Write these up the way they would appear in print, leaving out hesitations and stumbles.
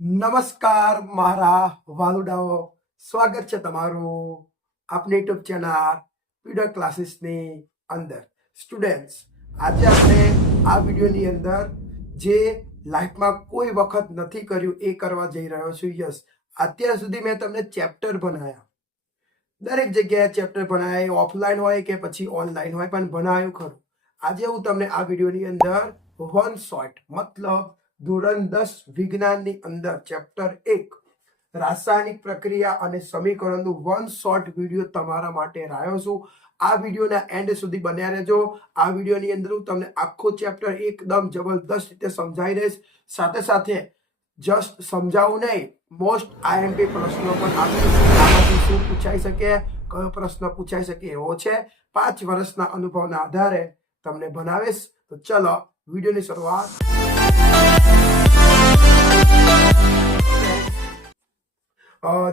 નમસ્કાર મારા વાલુડાઓ, સ્વાગત છે તમારું આપની યુટ્યુબ ચેનલ પીડર ક્લાસીસની અંદર. સ્ટુડન્ટ્સ, આજે આપણે આ વિડીયોની અંદર જે લાઈફમાં કોઈ વખત નથી કર્યું એ કરવા જઈ રહ્યો છું. યસ, અત્યાર સુધી મેં તમને ચેપ્ટર બનાવ્યા, દરેક જગ્યાએ ચેપ્ટર બનાવ્યા, ઓફલાઈન હોય કે પછી ઓનલાઈન હોય, પણ બનાવ્યું ખરું. આજે હું તમને આ વિડીયોની અંદર વન શોર્ટ મતલબ ધોરણ 10 વિજ્ઞાનની અંદર ચેપ્ટર 1 રાસાયણિક પ્રક્રિયા અને સમીકરણનું વન શોર્ટ વિડીયો તમારા માટે લાવ્યો છું. આ વિડીયોના એન્ડ સુધી બન્યા રહેજો. આ વિડીયોની અંદર હું તમને આખો ચેપ્ટર એકદમ જબરદસ્ત રીતે સમજાવી દઈશ. સાથે સાથે જસ્ટ સમજાવું નહીં, મોસ્ટ આઈએમપી પ્રશ્નો પણ આમાંથી શું પૂછાઈ શકે, કયો પ્રશ્ન પૂછાઈ શકે એવો છે. 5 વર્ષના અનુભવના આધારે તમને બનાવીશ. તો ચલો વિડીયોની શરૂઆત.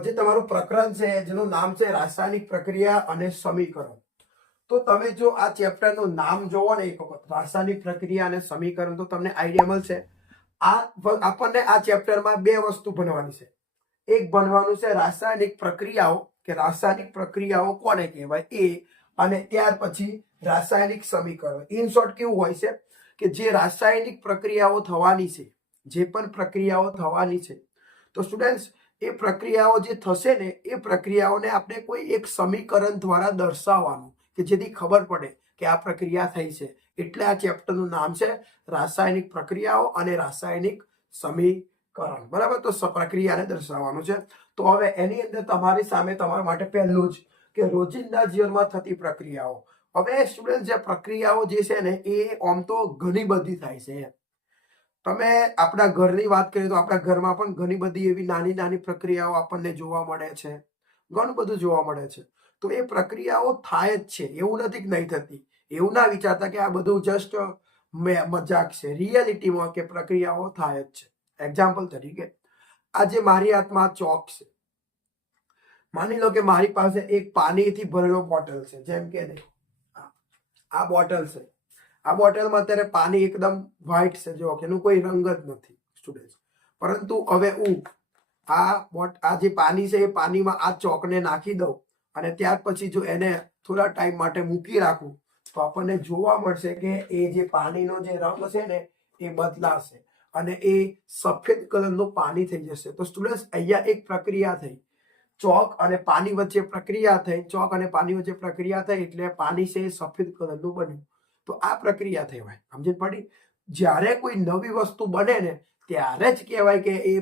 જે તમારું પ્રકરણ છે જેનું નામ છે રાસાયણિક પ્રક્રિયા અને સમીકરણ. તો તમે જો આ ચેપ્ટરનું નામ જોવો ને એક વખત, રાસાયણિક પ્રક્રિયા અને સમીકરણ, તો તમને આઈડિયા મળશે. આપણને આ ચેપ્ટરમાં બે વસ્તુ ભણવાની છે. એક ભણવાનું છે રાસાયણિક પ્રક્રિયાઓ, કે રાસાયણિક પ્રક્રિયાઓ કોને કહેવાય એ, અને ત્યાર પછી રાસાયણિક સમીકરણ. ઇન શોર્ટ કેવું હોય છે કે જે રાસાયણિક પ્રક્રિયાઓ થવાની છે, જે પણ પ્રક્રિયાઓ થવાની છે, તો સ્ટુડન્ટ્સ એ પ્રક્રિયાઓ જે થશે ને એ પ્રક્રિયાઓને આપણે કોઈ એક સમીકરણ દ્વારા દર્શાવવાનું, કે જેથી ખબર પડે કે આ પ્રક્રિયા થઈ છે. એટલે આ ચેપ્ટરનું નામ છે રાસાયણિક પ્રક્રિયાઓ અને રાસાયણિક સમીકરણ. બરાબર, તો પ્રક્રિયાને દર્શાવવાનું છે. તો હવે એની અંદર તમારી સામે તમારા માટે પહેલું જ કે રોજિંદા જીવનમાં થતી પ્રક્રિયાઓ. હવે સ્ટુડન્ટ, જે પ્રક્રિયાઓ જે છે ને એ આમ તો ઘણી બધી થાય છે. તમે આપણા ઘરની વાત કરીએ તો આપણા ઘરમાં પણ ઘણી બધી એવી નાની નાની પ્રક્રિયાઓ આપણને જોવા મળે છે, ઘણું બધું જોવા મળે છે. તો એ પ્રક્રિયાઓ થાય જ છે, એવું નથી કે નહીં થતી. એવું ના વિચારતા કે આ બધું જસ્ટ મજાક છે. રિયાલિટીમાં કે પ્રક્રિયાઓ થાય જ છે. એક્ઝામ્પલ તરીકે આજે મારી હાથમાં ચોક છે. માની લો કે મારી પાસે એક પાણીથી ભરેલો બોટલ છે. જેમ કે આ બોટલ છે. આ બોટલમાં અત્યારે પાણી એકદમ વ્હાઈટ છે, જો કે એનું કોઈ રંગ જ નથી સ્ટુડન્ટ. પરંતુ હવે હું આ જે પાણી છે એ પાણીમાં આ ચોકને નાખી દઉં અને ત્યાર પછી જો એને થોડા ટાઈમ માટે મૂકી રાખું, તો આપણને જોવા મળશે કે એ જે પાણીનો જે રંગ છે ને એ બદલાશે અને એ સફેદ કલરનું પાણી થઈ જશે. તો સ્ટુડન્ટ, અહીંયા એક પ્રક્રિયા થઈ, ચોક અને પાણી વચ્ચે પ્રક્રિયા થઈ, ચોક અને પાણી વચ્ચે પ્રક્રિયા થઈ એટલે પાણી છે એ સફેદ કલરનું બન્યું. તો આ પ્રક્રિયા કહેવાય. સમજ પડી? જ્યારે કોઈ નવી વસ્તુ બને ને ત્યારે જ કહેવાય કે એ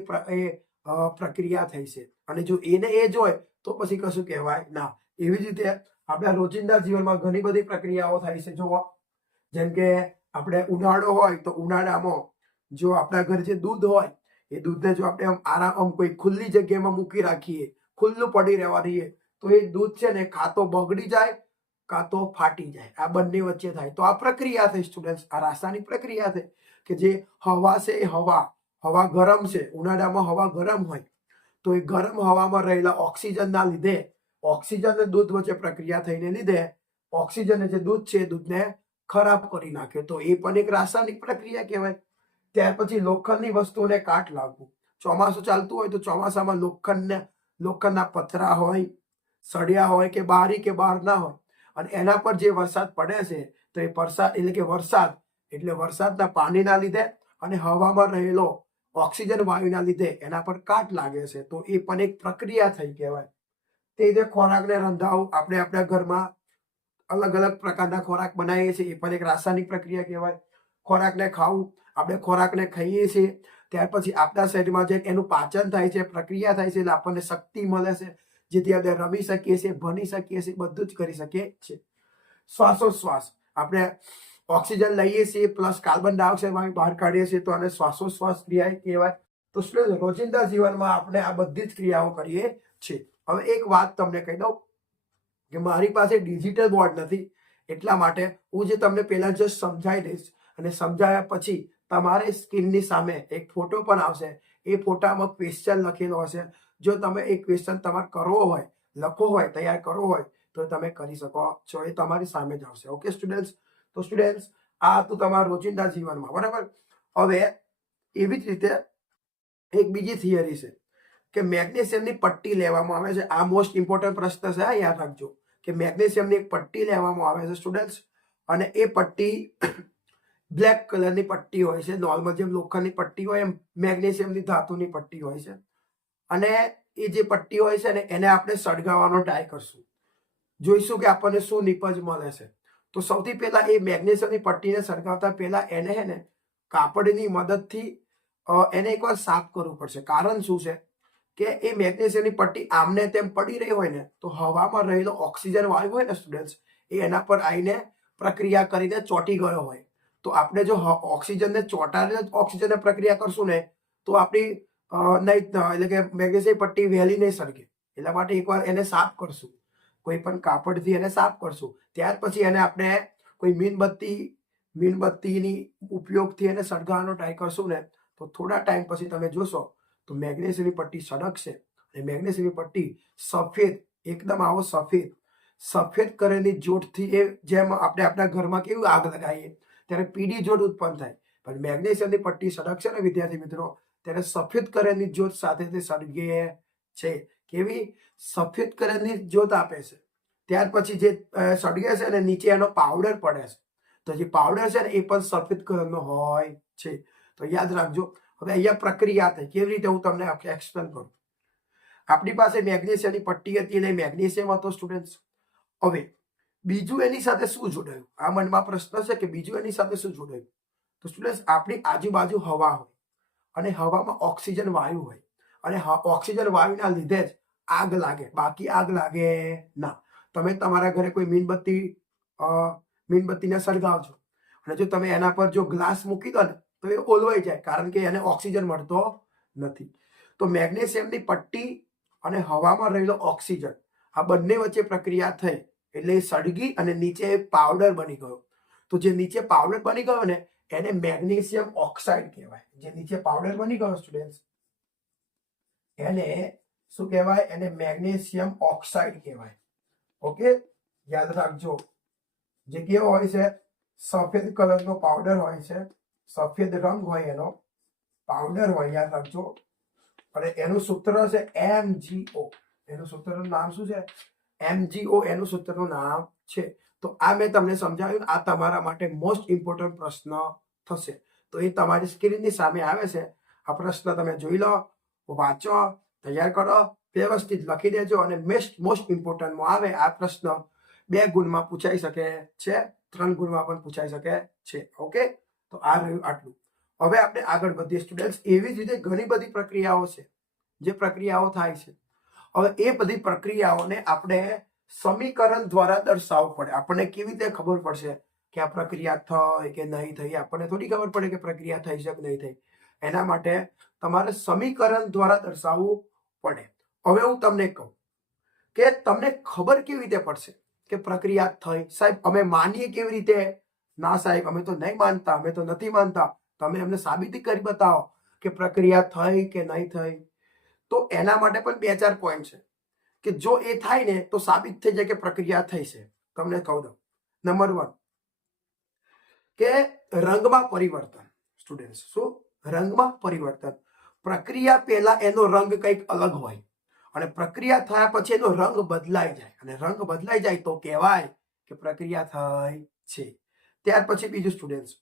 પ્રક્રિયા થઈ છે, અને જો એને એ જ હોય તો પછી કશું કહેવાય ના. એવી જ રીતે આપણા રોજિંદા જીવનમાં ઘણી બધી પ્રક્રિયાઓ થાય છે. જો જેમ કે આપણે ઉનાળો હોય તો ઉનાળામાં જો આપણા ઘરે જે દૂધ હોય એ દૂધને જો આપણે આમ કોઈ ખુલ્લી જગ્યામાં મૂકી રાખીએ, ખુલ્લું પડી રહેવા દઈએ, તો એ દૂધ છે ને કાં તો બગડી જાય કાં તો ફાટી જાય. આ બંને વચ્ચે થાય. તો આ પ્રક્રિયા થઈ સ્ટુડન્ટ, આ રાસાયણિક પ્રક્રિયા થઈ કે જે હવા છે એ હવા ગરમ છે. ઉનાળામાં હવા ગરમ હોય તો એ ગરમ હવામાં રહેલા ઓક્સિજનના લીધે, ઓક્સિજન અને દૂધ વચ્ચે પ્રક્રિયા થઈને લીધે ઓક્સિજન જે દૂધ છે દૂધને ખરાબ કરી નાખે. તો એ પણ એક રાસાયણિક પ્રક્રિયા કહેવાય. ત્યાર પછી લોખંડની વસ્તુઓને કાટ લાગવું. ચોમાસું ચાલતું હોય તો ચોમાસામાં લોખંડના પથરા હોય, સળિયા હોય કે બારી કે બારના હોય, અને એના પર જે વરસાદ પડે છે તો એ વરસાદ એટલે વરસાદના પાણીના લીધે અને હવામાં રહેલો ઓક્સિજન વાયુના લીધે એના પર કાટ લાગે છે. તો એ પણ એક પ્રક્રિયા થઈ કહેવાય. તે રીતે ખોરાકને રંધાવું, આપણે આપણા ઘરમાં અલગ અલગ પ્રકારના ખોરાક બનાવીએ છીએ, એ પણ એક રાસાયણિક પ્રક્રિયા કહેવાય. ખોરાકને ખાવું, આપણે ખોરાકને ખાઈએ છીએ ત્યાર પછી આપણા શરીરમાં જે એનું પાચન થાય છે, પ્રક્રિયા થાય છે, એટલે આપણને શક્તિ મળે છે, જેથી આપણે રમી શકીએ છીએ, ભણી શકીએ છીએ, બધું જ કરી શકીએ છીએ. શ્વાસોશ્વાસ, આપણે ઓક્સિજન લઈએ છીએ પ્લસ કાર્બન ડાયોક્સાઇડ બહાર કાઢીએ છીએ, તો આને શ્વાસોશ્વાસ ક્રિયા કહેવાય. તો રોજિંદા જીવનમાં આપણે આ બધી જ ક્રિયાઓ કરીએ છીએ. હવે એક વાત તમને કહી દઉં કે મારી પાસે ડિજિટલ બોર્ડ નથી, એટલા માટે હું જે તમને પહેલા જસ્ટ સમજાવી દઈશ, અને સમજાવ્યા પછી તમારે સ્ક્રીનની સામે એક ફોટો પણ આવશે. એ ફોટામાં ક્વેશ્ચન લખેલો હશે. જો તમે એ ક્વેશ્ચન તમારે કરવો હોય, લખવો હોય, તૈયાર કરવો હોય તો તમે કરી શકો છો. એ તમારી સામે જ આવશે. Okay students? તો સ્ટુડન્ટ્સ, આ હતું તમારા રોજિંદા જીવનમાં. બરાબર. હવે એવી જ રીતે એક બીજી થિયરી છે કે મેગ્નેશિયમની પટ્ટી લેવામાં આવે છે. આ મોસ્ટ ઇમ્પોર્ટન્ટ પ્રશ્ન છે, યાદ રાખજો કે મેગ્નેશિયમની એક પટ્ટી લેવામાં આવે છે સ્ટુડન્ટ્સ, અને એ પટ્ટી બ્લેક કલરની પટ્ટી હોય છે. નોર્મલ જેમ લોખંડની પટ્ટી હોય એમ મેગ્નેશિયમની ધાતુની પટ્ટી હોય છે. અને એ જે પટ્ટી હોય છે ને એને આપણે સળગાવવાનો ટ્રાય કરશું, જોઈશું કે આપણને શું નિપજ મળે છે. તો સૌથી પહેલા એ મેગ્નેશિયમની પટ્ટીને સળગાવતા પહેલા એને હે ને કાપડની મદદથી એને એકવાર સાફ કરવું પડશે. કારણ શું છે કે એ મેગ્નેશિયમની પટ્ટી આમને તેમ પડી રહી હોય ને તો હવામાં રહેલો ઓક્સિજન વાયુ હોય ને સ્ટુડન્ટ્સ, એ એના પર આવીને પ્રક્રિયા કરીને ચોંટી ગયો હોય. તો આપણે જો ઓક્સિજનને ચોંટાડીને ઓક્સિજનને પ્રક્રિયા કરશું ને તો આપણી નહીં, એટલે કે મેગ્નેશિયમ પટ્ટી વહેલી નહીં સળગે. એટલા માટે એકવાર એને સાફ કરશું, કોઈ પણ કાપડથી એને સાફ કરશું. ત્યાર પછી એને આપણે કોઈ મીણબત્તીની ઉપયોગથી એને સળગાવવાનો ટ્રાય કરશું ને તો થોડા ટાઈમ પછી તમે જોશો તો મેગ્નેશિયમની પટ્ટી સળગશે અને મેગ્નેશિયમની પટ્ટી સફેદ, એકદમ આવો સફેદ કરેલી જ્યોતથી, એ જેમ આપણે આપણા ઘરમાં કેવું આગ લગાવીએ ત્યારે પીળી જ્યોત ઉત્પન્ન થાય, પણ મેગ્નેશિયમની પટ્ટી સળગશે ને વિદ્યાર્થી મિત્રો ત્યારે સફેદ કરેલી જ્યોત સાથે તે સળગે છે. કેવી સફેદ કલરની જ્યોત આપે છે. ત્યાર પછી જે સળગે છે ને નીચે એનો પાવડર પડે છે, તો જે પાવડર છે ને એ પણ સફેદ કલરનો હોય છે. તો યાદ રાખજો. હવે અહીંયા પ્રક્રિયા થઈ, કેવી રીતે હું તમને એક્સપ્લેન કરું. આપણી પાસે મેગ્નેશિયમની પટ્ટી હતી એટલે મેગ્નેશિયમ હતો સ્ટુડન્ટ્સ. હવે બીજું એની સાથે શું જોડાયું, આ મનમાં પ્રશ્ન છે કે બીજું એની સાથે શું જોડાયું. તો સ્ટુડન્ટ્સ આપણી આજુબાજુ હવા હોય અને હવામાં ઓક્સિજન વાયુ હોય, અને ઓક્સિજન વાયુના લીધે જ આગ લાગે, બાકી આગ લાગે ના. તમે તમારા ઘરે કોઈ મીણબત્તીને સળગાવજો અને જો તમે એના પર જો ગ્લાસ મૂકી દો ને તો એ ઓલવાઈ જાય, કારણ કે એને ઓક્સિજન મળતો નથી. તો મેગ્નેશિયમની પટ્ટી અને હવામાં રહેલો ઓક્સિજન આ બંને વચ્ચે પ્રક્રિયા થઈ એટલે એ સળગી અને નીચે પાવડર બની ગયો. તો જે નીચે પાવડર બની ગયો ને એને મેગ્નેશિયમ ઓક્સાઇડ કહેવાય. જે નીચે પાવડર બની ગયો સ્ટુડન્ટ્સ એને શું કહેવાય, એને મેગ્નેશિયમ ઓક્સાઇડ કહેવાય. ઓકે, યાદ રાખજો. જે કેવો હોય છે, સફેદ કલરનો પાવડર હોય છે, સફેદ રંગ હોય એનો પાવડર હોય, યાદ રાખજો. અને એનું સૂત્ર છે MgO. એનું સૂત્રનું નામ શું છે? MgO એનું સૂત્રનું નામ છે. તો આ મેં તમને સમજાવ્યું. આ તમારા માટે મોસ્ટ ઇમ્પોર્ટન્ટ પ્રશ્ન થશે. તો એ તમારી સ્ક્રીનની સામે આવે છે. આ પ્રશ્ન તમે જોઈ લો, વાંચો, તૈયાર કરો, વ્યવસ્થિત લખી દેજો. અને મોસ્ટ ઇમ્પોર્ટન્ટમાં આવે આ પ્રશ્ન 2 ગુણમાં પૂછાઈ શકે છે, 3 ગુણમાં પણ પૂછાઈ શકે છે. ઓકે, તો આ રહ્યું આટલું. હવે આપણે આગળ વધીએ સ્ટુડન્ટ્સ. એવી જ રીતે ઘણી બધી પ્રક્રિયાઓ છે, જે પ્રક્રિયાઓ થાય છે. હવે એ બધી પ્રક્રિયાઓને આપણે સમીકરણ દ્વારા દર્શાવવું પડે. આપણને કેવી રીતે ખબર પડશે કે આ પ્રક્રિયા થઈ કે નહીં થઈ? આપણને થોડી ખબર પડે કે પ્રક્રિયા થઈ છે કે નહીં થઈ. એના માટે તમારે સમીકરણ દ્વારા દર્શાવવું પડે. હવે હું તમને કહું કે તમને ખબર કેવી રીતે પડશે કે પ્રક્રિયા થઈ? સાહેબ અમે માનીએ કેવી રીતે? ના સાહેબ, અમે તો નહીં માનતા, અમે તો નથી માનતા. તમે અમને સાબિતી કરી બતાવો કે પ્રક્રિયા થઈ કે નહીં થઈ. તો એના માટે પણ 2-4 પોઈન્ટ છે કે જો એ થાય ને તો સાબિત થઈ જાય કે પ્રક્રિયા થઈ છે. તમને કહું દઉં. નંબર 1 કે રંગમાં પરિવર્તન. સ્ટુડન્ટ્સ, શું? રંગમાં પરિવર્તન. પ્રક્રિયા પહેલા એનો રંગ કંઈક અલગ હોય અને પ્રક્રિયા થયા પછી એનો રંગ બદલાઈ જાય, અને રંગ બદલાઈ જાય તો કહેવાય કે પ્રક્રિયા થઈ છે. ત્યાર પછી બીજું સ્ટુડન્ટ્સ,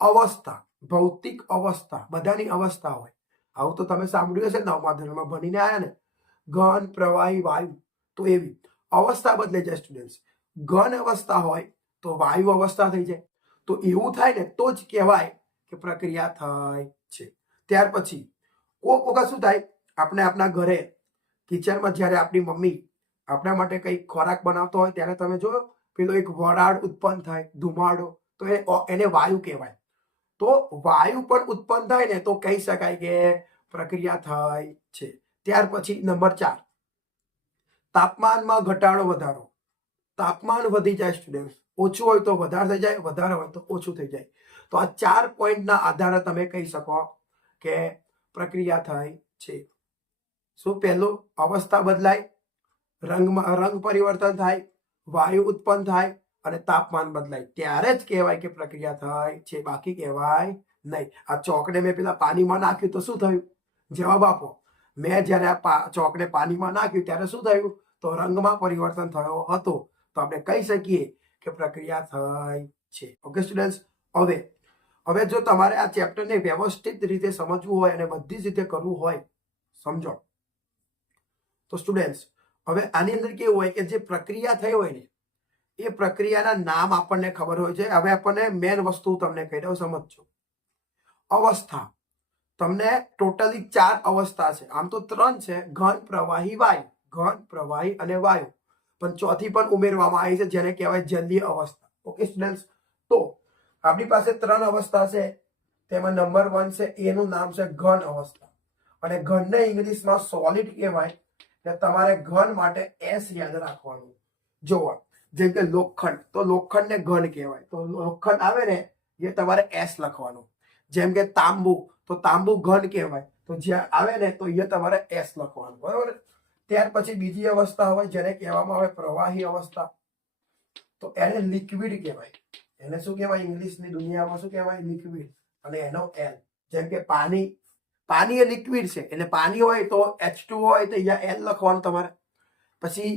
અવસ્થા, ભૌતિક અવસ્થા. બધાની અવસ્થા હોય. આવું તો તમે સાંભળ્યું હશે, 9મા ધોરણમાં ભણીને આવ્યા ને, ઘન, પ્રવાહી, વાયુ. તો એવી અવસ્થા બદલાઈ જાય સ્ટુડન્ટ્સ. ઘન અવસ્થા હોય તો વાયુ અવસ્થા થઈ જાય. તો એવું થાય ને તો જ કહેવાય કે પ્રક્રિયા થઈ છે. ત્યાર પછી કોઈક વખત શું થાય, આપણે આપણા ઘરે કિચનમાં જ્યારે આપણી મમ્મી આપણા માટે કંઈક ખોરાક બનાવતો હોય ત્યારે તમે જો પેલો એક વરાળ ઉત્પન્ન થાય, ધુમાડો, તો એને વાયુ કહેવાય. તો વાયુ પણ ઉત્પન્ન થાય ને તો કહી શકાય કે પ્રક્રિયા થઈ છે. ત્યાર પછી નંબર 4, તાપમાનમાં ઘટાડો વધારો. તાપમાન વધી જાય સ્ટુડન્ટ, ઓછું હોય તો વધારે થઈ જાય, વધારે હોય તો ઓછું થઈ જાય. તો આ 4 પોઈન્ટના આધારે તમે કહી શકો કે પ્રક્રિયા થઈ છે. શું? પહેલું, અવસ્થા બદલાય, રંગ પરિવર્તન થાય, વાયુ ઉત્પન્ન થાય અને તાપમાન બદલાય, ત્યારે જ કહેવાય કે પ્રક્રિયા થઈ છે, બાકી કહેવાય નહીં. આ ચોકને મેં પેલા પાણીમાં નાખ્યું તો શું થયું? જવાબ આપો. મેં જ્યારે આ ચોકને પાણીમાં નાખ્યું ત્યારે શું થયું? તો રંગમાં પરિવર્તન થયો હતો. તો આપણે કહી શકીએ કે પ્રક્રિયા થઈ છે. ઓકે સ્ટુડન્ટ્સ, હવે જો તમારે આ ચેપ્ટરને વ્યવસ્થિત રીતે સમજવું હોય અને બધી જ રીતે કરવું હોય, સમજો તો સ્ટુડન્ટ્સ હવે આની અંદર કેવું હોય કે જે પ્રક્રિયા થઈ હોય ને એ પ્રક્રિયાના નામ આપણને ખબર હોય છે. હવે આપણને મેન વસ્તુ તમને કહી દઉં, સમજજો. અવસ્થા, તમને ટોટલી 4 અવસ્થા છે. આમ તો 3 છે, ઘન, પ્રવાહી, વાયુ. ઘન, પ્રવાહી અને વાયુ, પણ ચોથી પણ ઉમેરવામાં આવી છે જેને કહેવાય જલીય અવસ્થા. ઓકે સ્ટુડન્ટ્સ, તો આપણી પાસે 3 અવસ્થા છે. તેમાં નંબર 1 છે, એનું નામ છે ઘન અવસ્થા. અને ઘનને ઇંગ્લિશમાં સોલિડ કહેવાય. તમારે ઘન માટે એસ યાદ રાખવાનું. જોવો, જેમ કે લોખંડ, તો લોખંડને ઘન કહેવાય. તો લોખંડ આવે ને એ તમારે એસ લખવાનું. જેમ કે તાંબુ, તો તાંબુ ઘન કહેવાય. તો જ્યાં આવે ને તો એ તમારે એસ લખવાનું. બરોબર. ત્યાર પછી બીજી અવસ્થા હોય જેને કહેવામાં આવે પ્રવાહી અવસ્થા. તો એને લિક્વિડ કહેવાય. એને શું કહેવાય? ઇંગ્લિશની દુનિયામાં શું કહેવાય? લિક્વિડ. અને એનો એલ, જેમ કે પાણી એ લિક્વિડ છે, એટલે પાણી હોય તો H2 હોય તો અહીંયા એલ લખવાનું તમારે. પછી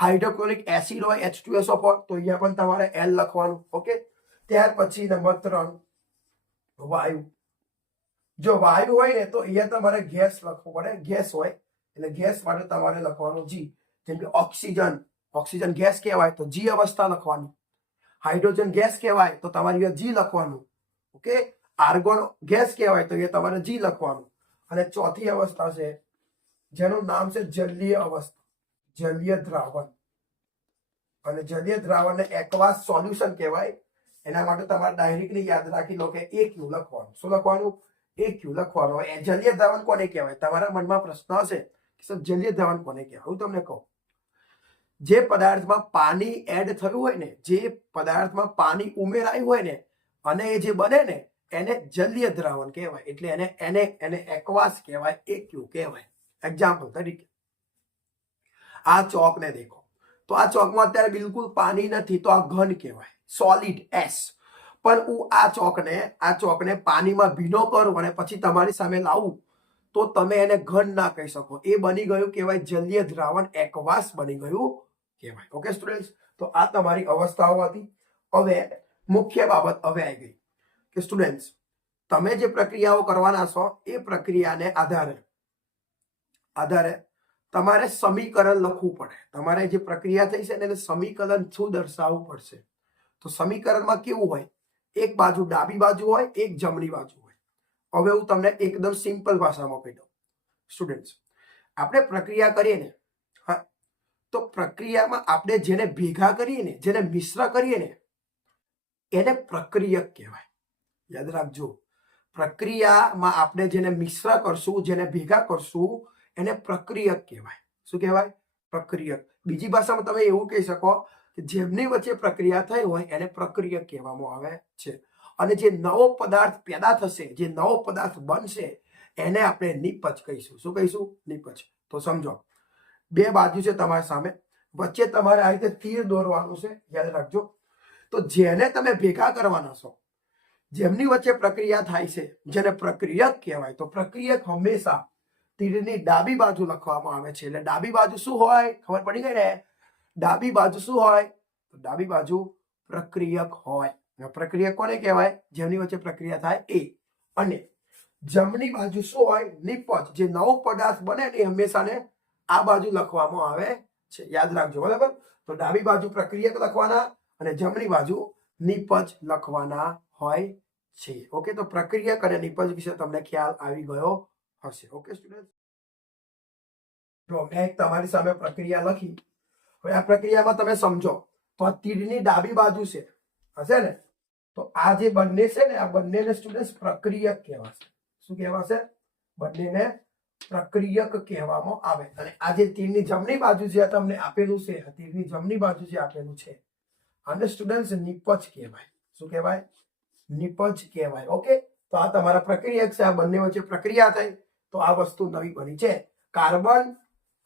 હાઇડ્રોક્લોરિક એસિડ હોય H2SO4, તો અહીંયા પણ તમારે એલ લખવાનું. ઓકે. ત્યાર પછી નંબર 3 વાયુ. જો વાયુ હોય ને તો અહીંયા તમારે ગેસ લખવું પડે. ગેસ હોય એટલે ગેસ માટે તમારે લખવાનું જી. જેમ કે ઓક્સિજન ગેસ કહેવાય તો જી અવસ્થા લખવાની. હાઇડ્રોજન ગેસ કહેવાય તો તમારે જી લખવાનું. ઓકે. આર્ગોન ગેસ કહેવાય તો એ તમારે જી લખવાનું. અને ચોથી અવસ્થા છે જેનું નામ છે જલીય અવસ્થા, જલીય દ્રાવણ. અને જલીય દ્રાવણને એક્વાસ સોલ્યુશન કહેવાય. એના માટે તમારે ડાયરેક્ટલી યાદ રાખી લો કે AQ લખવાનું. શું લખવાનું? AQ લખવાનું. હવે જલીય દ્રાવણ કોને કહેવાય? તમારા મનમાં પ્રશ્ન હશે કે સર જલીય દ્રાવણ કોને કહેવાય? હું તમને કહું, જે પદાર્થમાં પાણી એડ થયું હોય ને, જે પદાર્થમાં પાણી ઉમેરાયું હોય ને અને એ જે બને ને એને જલીય દ્રાવણ કહેવાય. એટલે એને એક્વાસ કહેવાય, AQ કહેવાય. એક્ઝામ્પલ તરીકે આ ચોકને દેખો, તો આ ચોકમાં અત્યારે બિલકુલ પાણી નથી, તો આ ઘન કહેવાય, સોલિડ S. પણ હું આ ચોકને પાણીમાં ભીનો કરું અને પછી તમારી સામે લાવું તો તમે એને ઘન ના કહી શકો. એ બની ગયું કહેવાય જલીય દ્રાવણ, એક્વાસ બની ગયું કહેવાય. ઓકે સ્ટુડન્ટ્સ, તો આ તમારી અવસ્થાઓ હતી. હવે મુખ્ય બાબત હવે આવી ગઈ કે સ્ટુડન્ટ્સ તમે જે પ્રક્રિયાઓ કરવાના છો એ પ્રક્રિયાને આધારે તમારે સમીકરણ લખવું પડે. તમારે જે પ્રક્રિયા થઈ છે એને સમીકરણ શું દર્શાવવું પડશે. તો સમીકરણમાં કેવું હોય? એક બાજુ ડાબી બાજુ હોય, એક જમણી બાજુ હોય. હવે હું તમને એકદમ સિમ્પલ ભાષામાં કહી દઉં. સ્ટુડન્ટ્સ આપણે પ્રક્રિયા કરીએ ને, હા, તો પ્રક્રિયામાં આપણે જેને ભેગા કરીએ ને, જેને મિશ્ર કરીએ ને એને પ્રક્રિયક કહેવાય. યાદ રાખજો, પ્રક્રિયામાં આપણે જેને મિશ્ર કરશું, જેને ભેગા કરશું એને પ્રક્રિયક કહેવાય. શું કહેવાય? પ્રક્રિયક. બીજી ભાષામાં તમે એવું કહી શકો કે જેમની વચ્ચે પ્રક્રિયા થઈ હોય એને પ્રક્રિયક કહેવામાં આવે છે. અને જે નવો પદાર્થ પેદા થશે, જે નવો પદાર્થ બનશે એને આપણે નિપજ કહીશું. શું કહીશું? નિપજ. તો સમજો, બે બાજુ છે તમારી સામે, વચ્ચે તમારે આ રીતે તીર દોરવાનું છે. યાદ રાખજો. તો જેને તમે ભેગા કરવાના છો, જેમની વચ્ચે પ્રક્રિયા થાય છે, જેને પ્રક્રિયક કહેવાય, તો પ્રક્રિયક હંમેશા તીરની ડાબી બાજુ લખવામાં આવે છે. એટલે ડાબી બાજુ શું હોય? ખબર પડી ગઈ ને? ડાબી બાજુ શું હોય? તો ડાબી બાજુ પ્રક્રિયક હોય. પ્રક્રિયક કોને કહેવાય? જેમની વચ્ચે પ્રક્રિયા થાય એ. અને જમણી બાજુ શું હોય? નિપજ. જે નવો પદાર્થ બને એ હંમેશાને આ બાજુ લખવામાં આવે છે. યાદ રાખજો. બરાબર. તો ડાબી બાજુ પ્રક્રિયક લખવાના અને જમણી બાજુ નિપજ લખવાના હોય છે. ઓકે. તો પ્રક્રિયક અને નિપજ વિશે તમને ખ્યાલ આવી ગયો હશે. ઓકે સ્ટુડન્ટ, જો મેં તમારી સામે પ્રક્રિયા લખી. હવે આ પ્રક્રિયામાં તમે સમજો તો આ તીરની ડાબી બાજુ છે, હશે ને? તો આ જે બંને છે ને, આ બંનેને સ્ટુડન્ટ પ્રક્રિયક કહેવાશે. શું કહેવાશે? બંનેને પ્રક્રિયક કહેવામાં આવે. અને આ જે તીરની જમણી બાજુ જે તમને આપેલું છે, તીરની જમણી બાજુ જે આપેલું છે આને સ્ટુડન્ટ નિપજ કહેવાય. શું કહેવાય? નિપજ કહેવાય. ઓકે. તો આ તમારા પ્રક્રિયક છે. આ બંને વચ્ચે પ્રક્રિયા થઈ તો આ વસ્તુ નવી બની છે. કાર્બન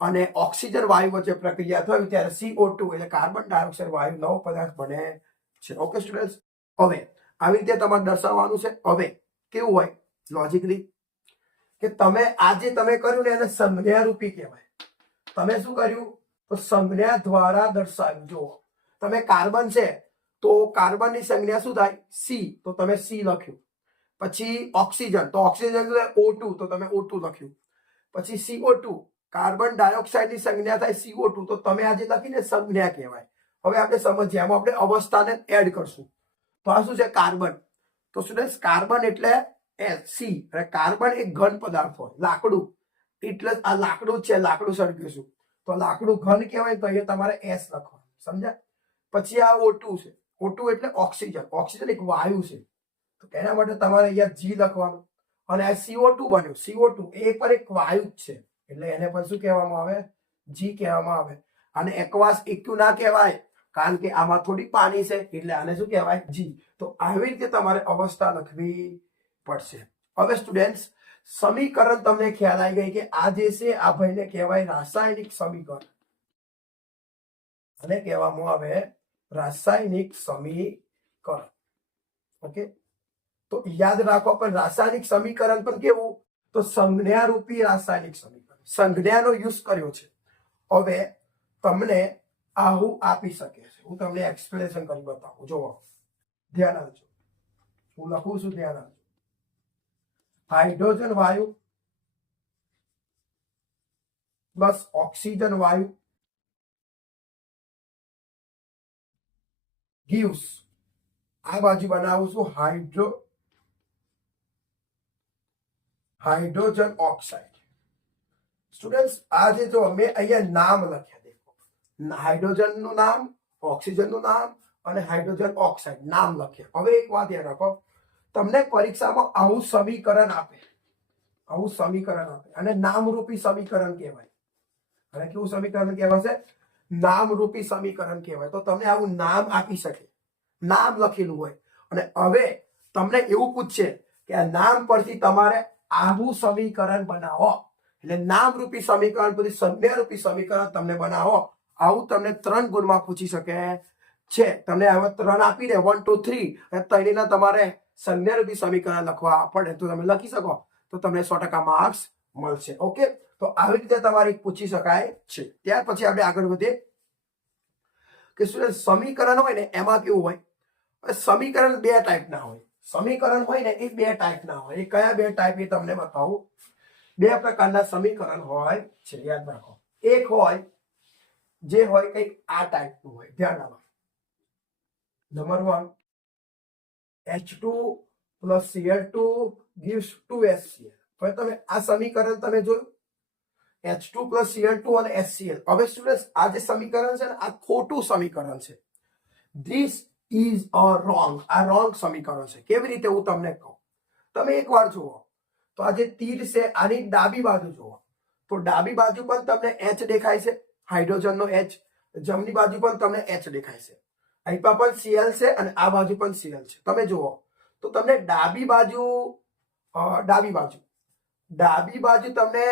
અને ઓક્સિજન વાયુ વચ્ચે પ્રક્રિયા થઈ ત્યારે CO2 એટલે કાર્બન ડાયોક્સાઇડ વાયુ નવો પદાર્થ બને છે. ઓકે સ્ટુડન્ટ્સ, હવે આવી રીતે તમારે દર્શાવવાનું છે. હવે કેવું હોય લોજિકલી કે તમે આજે તમે કર્યું ને એને સંજ્ઞારૂપી કહેવાય. તમે શું કર્યું તો સંજ્ઞા દ્વારા દર્શાવ્યું. જુઓ તમે કાર્બન છે તો કાર્બનની સંજ્ઞા શું થાય સી, તો તમે સી લખ્યું. પછી ઓક્સિજન તો ઓક્સિજન O2 તો તમે O2 લખ્યું. પછી CO2 કાર્બન ડાયોક્સાઇડની સંજ્ઞા થાય CO2 તો તમે આજે લખીને સંજ્ઞા કહેવાય. હવે આપણે સમજીએ, આમાં આપણે અવસ્થાને એડ કરશું. તો આ શું છે કાર્બન. તો સ્ટુડન્ટ્સ કાર્બન એટલે સી, અને કાર્બન એક ઘન પદાર્થ હોય, લાકડું, એટલે આ લાકડું છે, લાકડું સળગીશું તો લાકડું ઘન કહેવાય, તો અહીંયા તમારે એસ લખવાનું. સમજ્યા? પછી આ O2 છે, O2 એટલે ઓક્સિજન, ઓક્સિજન એક વાયુ છે તો એના માટે તમારે અહીંયા G લખવાનું. અને આ CO2 બન્યું, CO2 એ પર એક વાયુ જ છે એટલે એને પણ શું કહેવામાં આવે G કહેવામાં આવે. અને એકવાસ એક્યુ ના કહેવાય કારણ કે આમાં થોડી પાણી છે એટલે આને શું કહેવાય G. તો આવી રીતે તમારે અવસ્થા લખવી પડશે. હવે સ્ટુડન્ટ્સ સમીકરણ તમને ખ્યાલ આવી ગઈ કે આ જે છે આ ભાઈને કહેવાય રાસાયણિક સમીકરણ, અને કહેવામાં આવે રાસાયણિક સમીકરણ. ઓકે, તો યાદ રાખો પણ રાસાયણિક સમીકરણ પણ કેવું તો સંજ્ઞારૂપી રાસાયણિક સમીકરણ, સંજ્ઞાનો યુઝ કર્યો છે. હવે તમને આવું આપી શકે છે, હું તમને એક્સપ્લેનેશન કરી બતાવું. જોવો ધ્યાન આપજો, હું લખું છું, ધ્યાન આપજો. હાઇડ્રોજન વાયુ પ્લસ ઓક્સિજન વાયુ gives, આ બાજુ બનાવું છું હાઇડ્રોજન ઓક્સાઇડ. સ્ટુડન્ટ્સ આ જે જો મેં અહીંયા નામ લખ્યા, દેખો હાઇડ્રોજન નું નામ, ઓક્સિજન નું નામ અને હાઇડ્રોજન ઓક્સાઇડ નામ લખ્યા. હવે એક વાત યાદ રાખો, તમને પરીક્ષામાં આવું સમીકરણ આપે, આવું સમીકરણ આપે અને નામરૂપી સમીકરણ કહેવાય. અને કેવું સમીકરણ કહેવાશે? નામરૂપી સમીકરણ કહેવાય. તો તમને આવું નામ આપી શકે, નામ લખેલું હોય, અને હવે તમને એવું પૂછશે કે આ નામ પરથી તમારે આવું સમીકરણ બનાવો. એટલે નામરૂપી સમીકરણ પછી સંજ્ઞારૂપી સમીકરણ તમને બનાવો. આવું તમને 3 ગુણમાં પૂછી શકે છે. તમને હવે 3 આપી દે 1 2 3 અને 3 ના તમારે સંજ્ઞારૂપી સમીકરણ લખવા પડે તો તમે લખી શકો તો તમને 100% માર્ક્સ મળશે. ઓકે, તો આવી રીતે તમારે પૂછી શકાય છે. ત્યાર પછી આપણે આગળ વધીએ કે સ્ટુડન્ટ સમીકરણ હોય ને એમાં કેવું હોય, સમીકરણ 2 ટાઈપના હોય. સમીકરણ હોય ને એ 2 ટાઈપના હોય. એ કયા 2 ટાઈપ એ તમને બતાવું. 2 પ્રકારના સમીકરણ હોય છે, યાદ રાખો. એક હોય જે હોય કંઈક આ ટાઈપનું હોય, ધ્યાન રાખો. Number 1 H2 plus Cl2 gives 2HCl. હવે તમે આ સમીકરણ તમે જોયું H2 plus Cl2 અને HCl. હવે સ્ટુડન્ટ્સ આ જે સમીકરણ છે ને આ ખોટું સમીકરણ છે. This is a wrong, આ wrong સમીકરણ છે. કેવી રીતે હું તમને કહું, તમે એકવાર જુઓ તો આ જે તીર છે આની ડાબી બાજુ જુઓ તો ડાબી બાજુ પણ તમને H દેખાય છે, હાઇડ્રોજનનો H. જમણી બાજુ પણ તમને H દેખાય છે. અહીં પણ Cl છે અને આ બાજુ પણ Cl છે. તમે જુઓ તો તમને ડાબી બાજુ તમને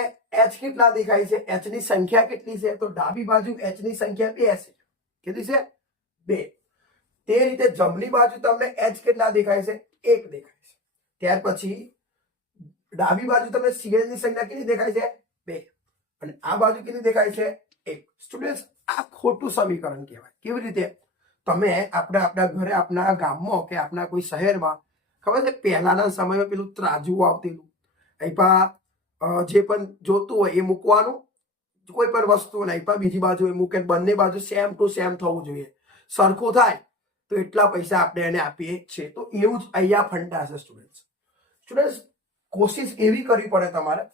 H કેટલા દેખાય છે, H ની સંખ્યા કેટલી છે, તો ડાબી બાજુ H ની સંખ્યા 2 છે. કેટલી છે? 2. તે રીતે જમણી બાજુ તમને H કેટલા દેખાય છે? 1 દેખાય છે. ત્યાર પછી ડાબી બાજુ તમને Cl ની સંખ્યા કેટલી દેખાય છે? 2. અને આ બાજુ કેટલી દેખાય છે? 1. સ્ટુડન્ટ્સ આ ખોટું સમીકરણ કહેવાય. કેવી રીતે? તમે આપણા ઘરે, આપણા ગામમાં કે આપણા કોઈ શહેરમાં ખબર છે પહેલાના સમયમાં પેલું ત્રાજુ આવતેલું, જે પણ જોતું હોય એ મૂકવાનું, કોઈ પણ વસ્તુ નહીં પણ બીજી બાજુ એ મૂકે, બંને બાજુ સેમ ટુ સેમ થવું જોઈએ. સરખું થાય તો એટલા પૈસા આપણે એને આપીએ છીએ. તો એવું જ અહીંયા ફંડા છે સ્ટુડન્ટ્સ. કોશિશ એવી કરવી પડે તમારે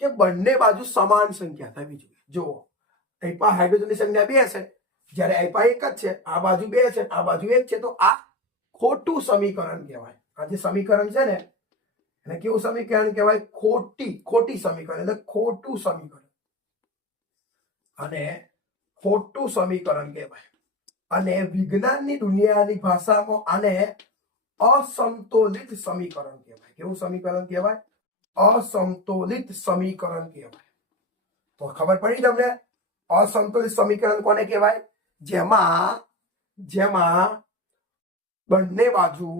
કે બંને બાજુ સમાન સંખ્યા થવી જોઈએ. જુઓ અહીં હાઇડ્રોજનની સંખ્યા 2 છે, જ્યારે અહીં 1 જ છે, આ બાજુ 2 છે, આ બાજુ 1 છે, તો આ ખોટું સમીકરણ કહેવાય. આ જે સમીકરણ છે ને એને કેવું સમીકરણ કહેવાય? ખોટી સમીકરણ, એટલે ખોટું સમીકરણ. અને ખોટું સમીકરણ કહેવાય. અને વિજ્ઞાનની દુનિયાની ભાષામાં આને અસંતુલિત સમીકરણ કહેવાય. કેવું સમીકરણ કહેવાય? અસંતુલિત સમીકરણ કહેવાય. તો ખબર પડી તમને અસંતુલિત સમીકરણ કોને કહેવાય? જેમાં બંને બાજુ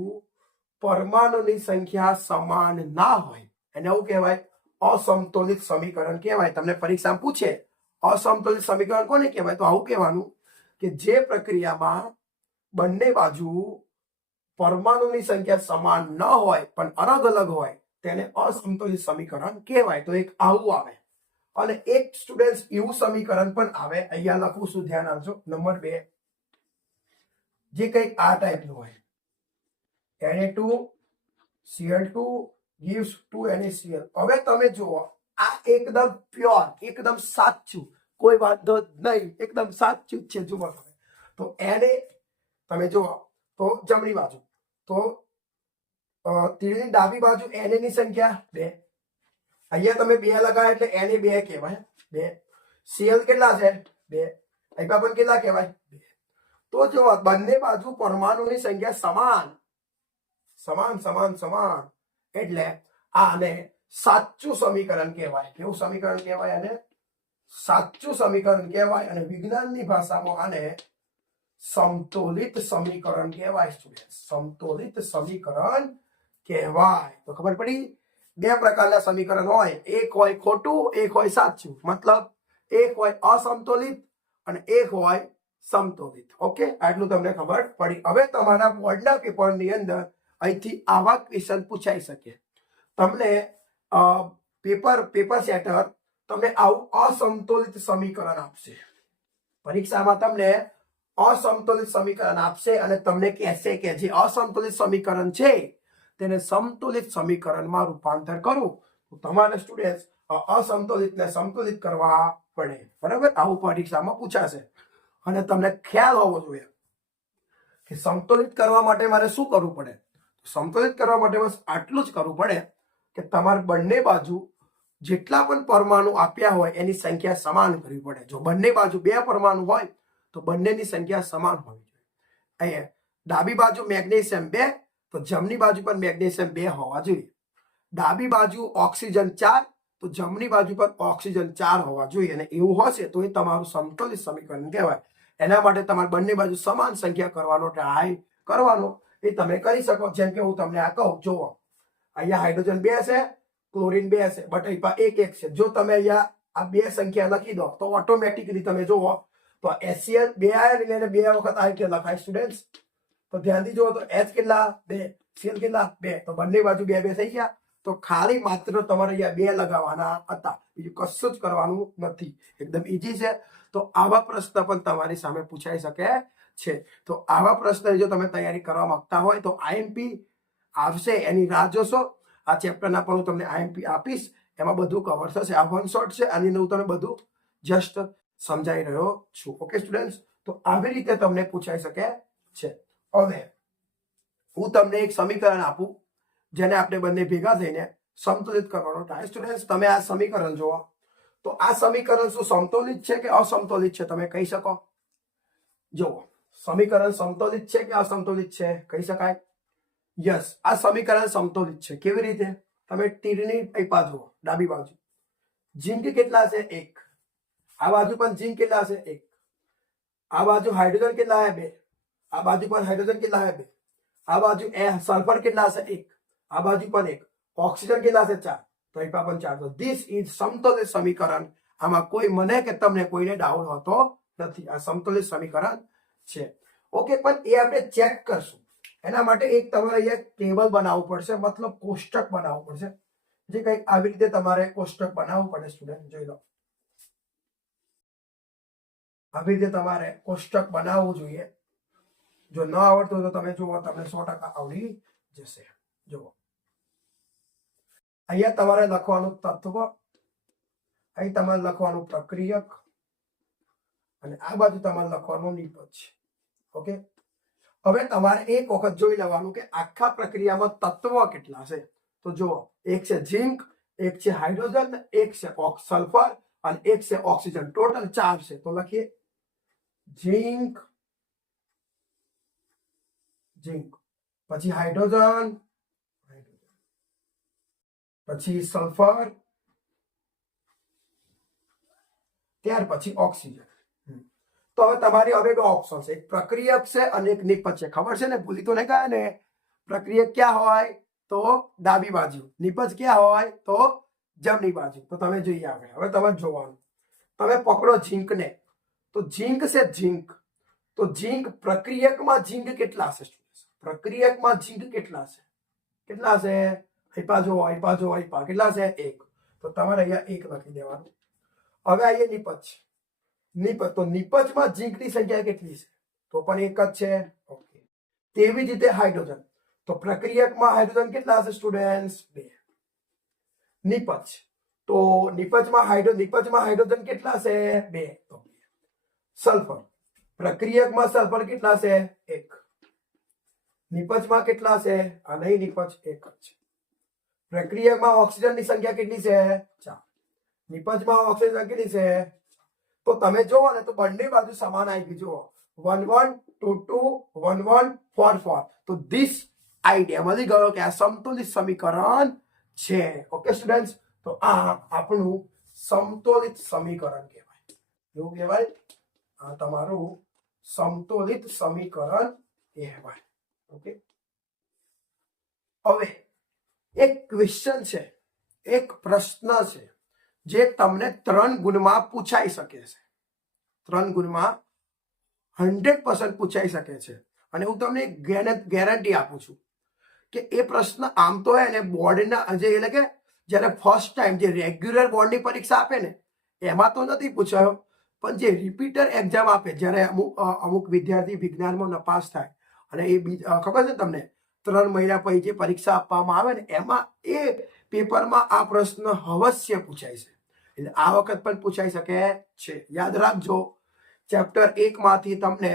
પરમાણુની સંખ્યા સમાન ના હોય એને શું કહેવાય? અસમતોલિત સમીકરણ કહેવાય. તમને પરીક્ષામાં પૂછે અસમતોલિત સમીકરણ કોને કહેવાય, તો આવું કહેવાનું કે જે પ્રક્રિયામાં બંને બાજુ પરમાણુની સંખ્યા સમાન ન હોય પણ અલગ અલગ હોય તેને અસમતોલિત સમીકરણ કહેવાય. તો એક આવું આવે અને એક સ્ટુડન્ટ એવું સમીકરણ પણ આવે. અહીંયા લખું છું, ધ્યાન આપજો. નંબર 2 જે કંઈક આ ટાઈપનું હોય, Na2Cl2 gives 2 NaCl. હવે તમે જુઓ, આ એકદમ પ્યોર, એકદમ સાચું, કોઈ વાંધો નહીં, એકદમ સાચું જ છે. જુઓ તમે તો Na તમે જુઓ તો જમણી બાજુ, તો તીરની ડાબી બાજુ Na ની સંખ્યા 2. અહીંયા તમે 2 લગાવે એટલે Na 2 કહેવાય. 2 Cl કેટલા છે? 2. અહીંયા પણ કેટલા કહેવાય? 2. તો જો બંને બાજુ પરમાણુની સંખ્યા સમાન સમાન સમાન સમાન એટલે આને સાચું સમીકરણ કહેવાય. કેવું સમીકરણ કહેવાય? આને સાચું સમીકરણ કહેવાય. અને વિજ્ઞાનની ભાષામાં આને સમતોલિત સમીકરણ કહેવાય. સ્ટુડન્ટ, સમતોલિત સમીકરણ કહેવાય. તો ખબર પડી? 2 પ્રકારના સમીકરણ હોય, એક હોય ખોટું, એક હોય સાચું. મતલબ એક હોય અસમતોલિત અને એક હોય સમતોલિત. ઓકે, આટલું તમને ખબર પડી. હવે તમારા બોર્ડના પેપરની અંદર અહીંથી આવા ક્વેશ્ચન પૂછાઈ શકે. તમને પેપર સેટર તમને આવું અસમતોલિત સમીકરણ આપશે. પરીક્ષામાં તમને અસમતોલિત સમીકરણ આપશે અને તમને કહેશે કે જે અસમતોલિત સમીકરણ છે તેને સમતોલિત સમીકરણમાં રૂપાંતર કરો. તો તમારે સ્ટુડન્ટ અસમતોલિતને સમતોલિત કરવા પડે. બરાબર? આવું પરીક્ષામાં પૂછાશે. અને તમને ખ્યાલ હોવો જોઈએ કે સમતોલિત કરવા માટે મારે શું કરવું પડે. સમતોલિત કરવા માટે બસ આટલું જ કરવું પડે કે તમારે બંને બાજુ જેટલા પણ પરમાણુ આપ્યા હોય એની સંખ્યા સમાન કરવી પડે. જો બંને બાજુ 2 પરમાણુ હોય તો બંનેની સંખ્યા સમાન હોવી જોઈએ. અહીંયા ડાબી બાજુ મેગ્નેશિયમ 2 તો જમણી બાજુ પણ મેગ્નેશિયમ 2 હોવા જોઈએ. ડાબી બાજુ ઓક્સિજન 4 તો જમણી બાજુ પર ઓક્સિજન 4 હોવા જોઈએ. અને એવું હશે તો એ તમારું સમતોલિત સમીકરણ કહેવાય. એના માટે તમારે બંને બાજુ સમાન સંખ્યા કરવાનો ટ્રાય કરવાનો. એ તમે કરી શકો. જેમ કે હું તમને આ કહું, જુઓ અહીંયા હાઇડ્રોજન 2 છે, ક્લોરીન 2 છે, બટ અહીંયા 1 છે. જો તમે અહીંયા આ 2 સંખ્યા લખી દો તો ઓટોમેટિકલી તમે જુઓ તો HCl 2 આયન એટલે 2 વખત આ રીતે લખાય. સ્ટુડન્ટ્સ તો ધ્યાનથી જુઓ તો H કેટલા? 2. Cl કેટલા? 2. તો બંને બાજુ 2 2 થઈ ગયા. તો ખાલી માત્ર તમારે અહીંયા 2 લગાવવાના હતા, બીજું કશું જ કરવાનું નથી. એકદમ ઈઝી છે. તો આવા પ્રશ્ન પણ તમારી સામે પૂછાઈ શકે છે. તો આવા પ્રશ્ન જો તમે તૈયારી કરવા માંગતા હોય તો IMP આવશે, એની રાહ જોશો. આ ચેપ્ટરના પણ હું તમને IMP આપીશ, એમાં બધું કવર થશે. આ 1 શોટ છે, આની અંદર હું તમને બધું જસ્ટ સમજાઈ રહ્યો છું. ઓકે સ્ટુડન્ટ્સ, તો આવી રીતે તમને પૂછાઈ શકે છે. હવે હું તમને એક સમીકરણ આપું જેને આપણે બંને ભેગા થઈને સમતોલિત કરવાનો ટ્રાય. સ્ટુડન્ટ્સ તમે આ સમીકરણ જુઓ તો આ સમીકરણ શું સમતોલિત છે કે અસમતોલિત છે? તમે કહી શકો. જુઓ, સમીકરણ સમતોલિત છે કે અસમતોલિત છે? કહી શકાય. યસ, આ સમીકરણ સમતોલિત છે. કેવી રીતે? તમે તીરની અહીંયા જુઓ, ડાબી બાજુ ઝિંક કેટલા છે? 1. આ બાજુ પણ ઝિંક કેટલા છે? 1. આ બાજુ હાઇડ્રોજન કેટલા છે? 2. આ બાજુ પણ હાઇડ્રોજન કેટલા છે? 2. આ બાજુ સલ્ફર કેટલા છે? 1. આ બાજુ પણ 1. ઓક્સિજન કેટલા છે? 4. તો અહીંયા પણ 4. તો ધીસ ઇઝ સમતોલિત સમીકરણ. આમાં કોઈ મને કે તમને કોઈને ડાઉટ હોતો નથી. આ સમતોલિત સમીકરણ છે. ઓકે, પણ એ આપણે ચેક કરશું. એના માટે એક તમારે અહીંયા ટેબલ બનાવવું પડશે, મતલબ કોષ્ટક બનાવવું પડશે. જે કંઈક આવી રીતે તમારે કોષ્ટક બનાવવું પડે. સ્ટુડન્ટ જોઈ લો, આવી રીતે તમારે કોષ્ટક બનાવવું જોઈએ. જો ન આવડતું તો તમે જુઓ, તમને 100% આવડી જશે. જુઓ, અહીંયા તમારે લખવાનું તત્વ, અહીં તમારે લખવાનું પ્રક્રિયક અને આ બાજુ તમારે લખવાનું નિપજ. ઓકે, હવે તમારે એક વખત જોઈ લેવાનું કે આખા પ્રક્રિયામાં તત્વ કેટલા છે. તો જુઓ, એક છે ઝિંક, એક છે હાઇડ્રોજન, એક છે સલ્ફર અને એક છે ઓક્સિજન. ટોટલ 4 છે. તો લખીએ ઝિંક, પછી હાઇડ્રોજન, પછી સલ્ફર, ત્યાર પછી ઓક્સિજન. તો હવે તમારી હવે 2 ઓપ્શન છે, એક પ્રક્રિયક છે અને એક નિપજ છે. ખબર છે ને? ભૂલી તો નહીં ગયા ને? પ્રક્રિયક ક્યાં હોય? તો ડાબી બાજુ. નિપજ ક્યાં હોય? તો જમણી બાજુ. તો તમે જોઈએ આપણે હવે તમારે જોવાનું. તમે પકડો ઝીંકને, તો ઝીંક છે ઝીંક, તો ઝીંક પ્રક્રિયકમાં ઝીંક કેટલા હશે? પ્રક્રિયકમાં ઝીંક કેટલા છે? કેટલા છે? આપ્યા જો આપ્યા કેટલા છે? 1. તો તમારે અહીંયા 1 લખી દેવાનું. હવે આવીએ નિપજ. નિપજ તો નિપજમાં ઝીંકની સંખ્યા કેટલી છે? તો પણ 1 જ છે. ઓકે. તેવી જ રીતે હાઇડ્રોજન, તો પ્રક્રિયકમાં હાઇડ્રોજન કેટલા હશે સ્ટુડન્ટ્સ? 2. નિપજ તો નિપજમાં હાઇડ્રોજન કેટલા છે? 2. તો સલ્ફર પ્રક્રિયકમાં સલ્ફર કેટલા છે? 1. નિપજમાં કેટલા છે? આ નહીં નિપજ 1 જ છે. પ્રક્રિયકમાં ઓક્સિજનની સંખ્યા કેટલી છે? 4. નિપજમાં ઓક્સિજન કેટલી છે? તો તમે જોવો ને તો બંને બાજુ સમાન આવી ગયું. જુઓ 1 1 2 2 1 1 4 4. તો ધીસ આઈડિયા મળી ગયો કે આ સમતુલિત સમીકરણ છે. ઓકે સ્ટુડન્ટ્સ, તો આ આપણું સમતોલિત સમીકરણ કહેવાય. એવું કહેવાય? આ તમારું સમતોલિત સમીકરણ કહેવાય. ઓકે, હવે એક ક્વેશ્ચન છે, એક પ્રશ્ન છે જે તમને 3 ગુણમાં પૂછાઈ શકે છે. 3 ગુણમાં 100% પૂછાઈ શકે છે. અને હું તમને ગેરંટી આપું છું કે એ પ્રશ્ન આમ તો હે ને બોર્ડના જે એટલે કે જ્યારે ફર્સ્ટ ટાઈમ જે રેગ્યુલર બોર્ડની પરીક્ષા આપે ને એમાં તો નથી પૂછાયો, પણ જે રિપીટર એક્ઝામ આપે જ્યારે અમુક વિદ્યાર્થી વિજ્ઞાનમાં નપાસ થાય અને એ ખબર છે તમને 3 મહિના પછી જે પરીક્ષા આપવામાં આવે ને એમાં એ પેપરમાં આ પ્રશ્ન અવશ્ય પૂછાય છે. એટલે આ વખત પણ પૂછાઈ શકે છે. યાદ રાખજો, ચેપ્ટર 1 માંથી તમને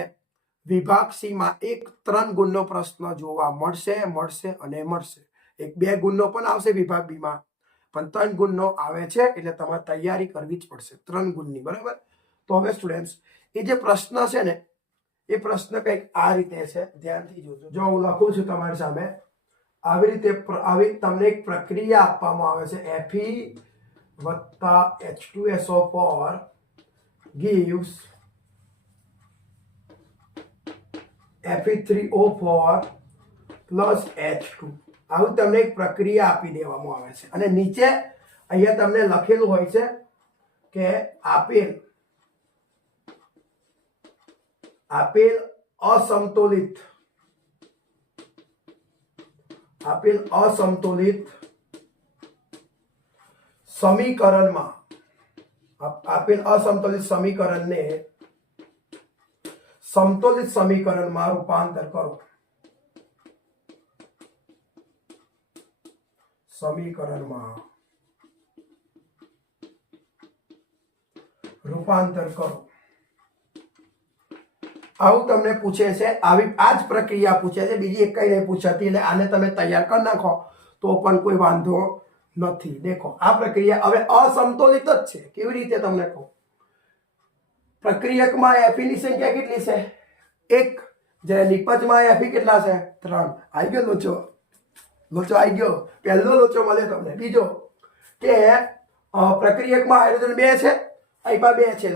વિભાગ સી માં 3 ગુણનો પ્રશ્ન જોવા મળશે. એક 2 ગુણનો પણ આવશે વિભાગ બી માં, પણ 3 ગુણનો આવે છે. એટલે તમારે તૈયારી કરવી જ પડશે 3 ગુણની. બરાબર? તો હવે સ્ટુડન્ટ્સ એ જે પ્રશ્ન છે ને એ પ્રશ્ન કંઈક આ રીતે છે, ધ્યાનથી જોજો. જો હું લખું છું તમારી સામે, આવી રીતે તમને એક પ્રક્રિયા આપવામાં આવે છે. Fe + H2SO4 gives Fe3O4 + H2. આવું તમને એક પ્રક્રિયા આપી દેવામાં આવે છે અને નીચે અહીંયા તમને લખેલું હોય છે કે આપેલ અસમતોલિત સમીકરણમાં આપેલ અસમતોલિત સમીકરણને સમતોલિત સમીકરણમાં રૂપાંતર કરો. આવું તમને પૂછે છે. આ જ પ્રક્રિયા પૂછે છે, બીજી એક કઈ નહીં પૂછાતી. એટલે આને તમે તૈયાર કરી નાખો તો પણ કોઈ વાંધો નથી. દેખો આ પ્રક્રિયા હવે અસમતોલિત જ છે. કેવી રીતે તમને કહું? પ્રક્રિયકમાં Fe ની સંખ્યા કેટલી છે? 1. જ્યારે નિપજમાં Fe કેટલા છે? 3. આવી ગયો લોચો આવી ગયો. પહેલો લોચો મળે તમને. બીજો કે પ્રક્રિયકમાં હાઇડ્રોજન 2 છે, આઈપા 2 છે.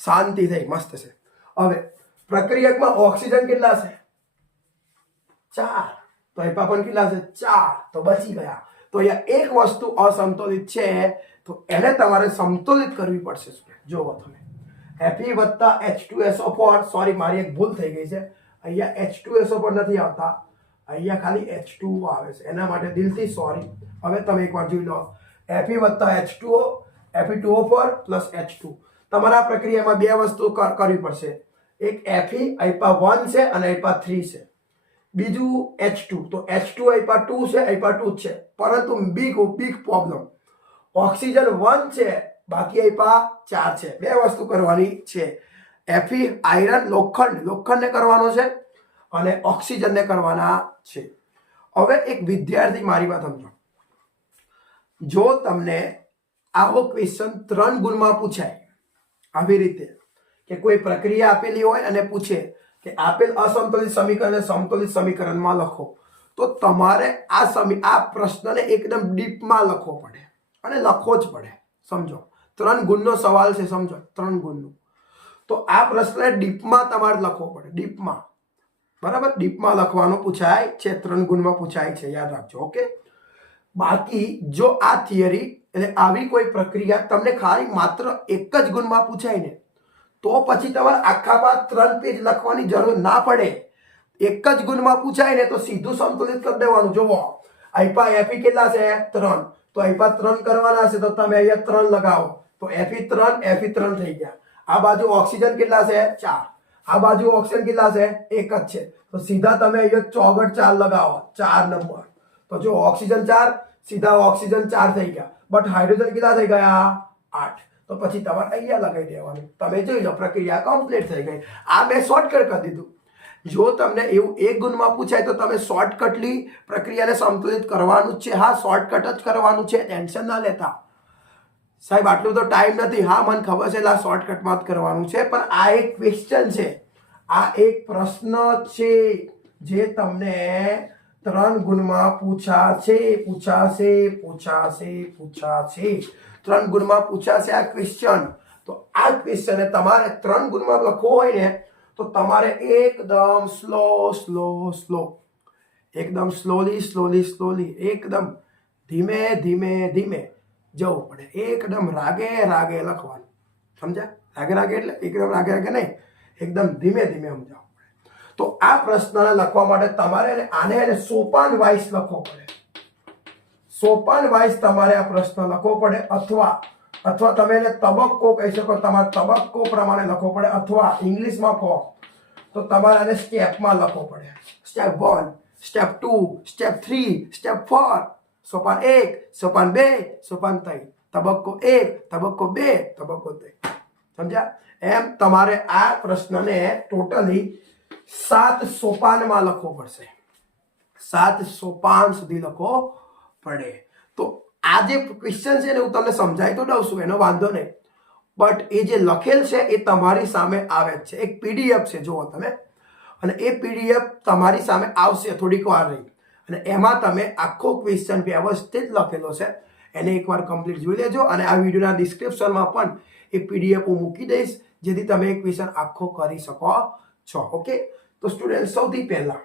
શાંતિ થઈ, મસ્ત છે. હવે પ્રક્રિયકમાં ઓક્સિજન કેટલા છે? 4. તો આઈપા પણ કેટલા છે? 4. તો બચી ગયા. તો અહીંયા એક વસ્તુ અસમતોલિત છે, તો એને તમારે સમતોલિત કરવી પડશે. જોવો તમે Fe + H2SO4, સોરી મારી એક ભૂલ થઈ ગઈ છે. અહીંયા H2SO4 નથી આવતા, અહીંયા ખાલી H2O આવે છે. એના માટે દિલથી સોરી. હવે તમે એકવાર જોઈ લો. Fe + H2O, Fe2O4 + H2. તમારા પ્રક્રિયામાં 2 વસ્તુ કરવી પડશે. એક Fe આઈપા 1 છે અને આઈપા 3 છે. બીજું H2. તો H2 આઈપા 2 છે, આઈપા 2 જ છે. પરંતુ બિગ પ્રોબ્લેમ, ઓક્સિજન 1 છે, બાકી આઈપા 4 છે. 2 વસ્તુ કરવાની છે. Fe આયરન લોખંડને કરવાનો છે અને ઓક્સિજનને કરવાના છે. હવે એક વિદ્યાર્થી, મારી વાત સમજો, જો તમને આવો ક્વેશ્ચન 3 ગુણમાં પૂછાય આવી રીતે કે કોઈ પ્રક્રિયા આપેલી હોય અને પૂછે કે આપેલ અસમતોલિત સમીકરણને સમતોલિત સમીકરણમાં લખો, તો તમારે આ પ્રશ્નને એકદમ ડીપમાં લખવો પડે અને લખવો જ પડે. સમજો 3 ગુણનો સવાલ છે. સમજો 3 ગુણનો, તો આ પ્રશ્ન ડીપમાં તમારે લખવો પડે. ડીપમાં, બરાબર? ડીપમાં લખવાનો પૂછાય છે. 3 ગુણમાં પૂછાય છે, યાદ રાખજો. ઓકે, બાકી જો આ થિયરી એટલે આવી કોઈ પ્રક્રિયા તમને ખાલી માત્ર એક જ ગુણમાં પૂછાય ને તો પછી તમારે આખા 3 પેજ લખવાની જરૂર ના પડે. એક જ ગુણમાં પૂછાય ને તો સીધું સંતુલિત કરી દેવાનું. જોવો આઈપા એફી કેટલા છે 3, તો આઈપા 3 કરવાના છે તો તમે અહીંયા 3 લગાવો તો એફી 3 થઈ ગયા. આ બાજુ ઓક્સિજન કેટલા છે 4, આ બાજુ ઓક્સિજન કેટલા છે 1 જ છે તો સીધા તમે અહીંયા ચોગડ 4 લગાવો 4 નંબર. તો જો ઓક્સિજન 4 સીધા ઓક્સિજન 4 થઈ ગયા, બટ હાઇડ્રોજન કેટલા થઈ ગયા 8. તો પછી તમારે અહીંયા લગાવી દેવાનું. તમે જોઈ લો પ્રક્રિયા કમ્પ્લીટ થઈ ગઈ. આ મેં શોર્ટકટ કરી દીધું. જો તમને એવું એક ગુણમાં પૂછાય તો તમે શોર્ટકટલી પ્રક્રિયાને સંતુલિત કરવાનું જ છે. હા, શોર્ટકટ જ કરવાનું છે, ટેન્શન ના લેતા. સાહેબ આટલું તો ટાઈમ નથી. હા, મને ખબર છે, આ શોર્ટકટમાં જ કરવાનું છે, પણ આ એક ક્વેશ્ચન છે, આ એક પ્રશ્ન છે જે તમને 3 ગુણમાં પૂછાશે. 3 ગુણમાં પૂછાશે આ ક્વેશ્ચન. તો આ ક્વેશ્ચન તમારે 3 ગુણમાં લખવો હોય ને તો તમારે એકદમ સ્લો, એકદમ સ્લોલી, એકદમ ધીમે જવું પડે. એકદમ રાગે લખવાનું. સમજ્યા? રાગે એટલે એકદમ રાગે નહીં, એકદમ ધીમે સમજાવવું પડે. તો આ પ્રશ્નને લખવા માટે તમારે આને સોપાન વાઇઝ લખવો પડે. સોપાન વાઇઝ તમારે આ પ્રશ્ન લખવો પડે, અથવા તમે એને તબક્કો કહી શકો. તમારે તબક્કો પ્રમાણે લખવો પડે, અથવા ઇંગ્લિશમાં કહો તો તમારે આને સ્ટેપમાં લખવો પડે. સ્ટેપ 1, સ્ટેપ 2, સ્ટેપ 3, સ્ટેપ 4, સોપાન 1, સોપાન 2, સોપાન 3, તબક્કો 1, તબક્કો 2, તબક્કો 3. સમજ્યા? એમ તમારે આ પ્રશ્નને ટોટલી 7 સોપાનમાં લખવો પડશે. 7 સોપાન સુધી લખવો પડે. તો આ જે ક્વેશ્ચન છે ને હું તમને સમજાવી તો દઉં છું, એનો વાંધો નહીં, બટ એ જે લખેલ છે એ તમારી સામે આવે જ છે. એક પીડીએફ છે, જુઓ તમે, અને એ પીડીએફ તમારી સામે આવશે થોડીક વાર રહી, અને એમાં તમે આખો ક્વેશ્ચન વ્યવસ્થિત લખેલો છે, એને એકવાર કમ્પ્લીટ જોઈ લેજો. અને આ વિડીયોના ડિસ્ક્રિપ્શનમાં પણ એ પીડીએફ હું મૂકી દઈશ, જેથી તમે એ ક્વેશ્ચન આખો કરી શકો છો. ઓકે, તો સ્ટુડન્ટ સૌથી પહેલા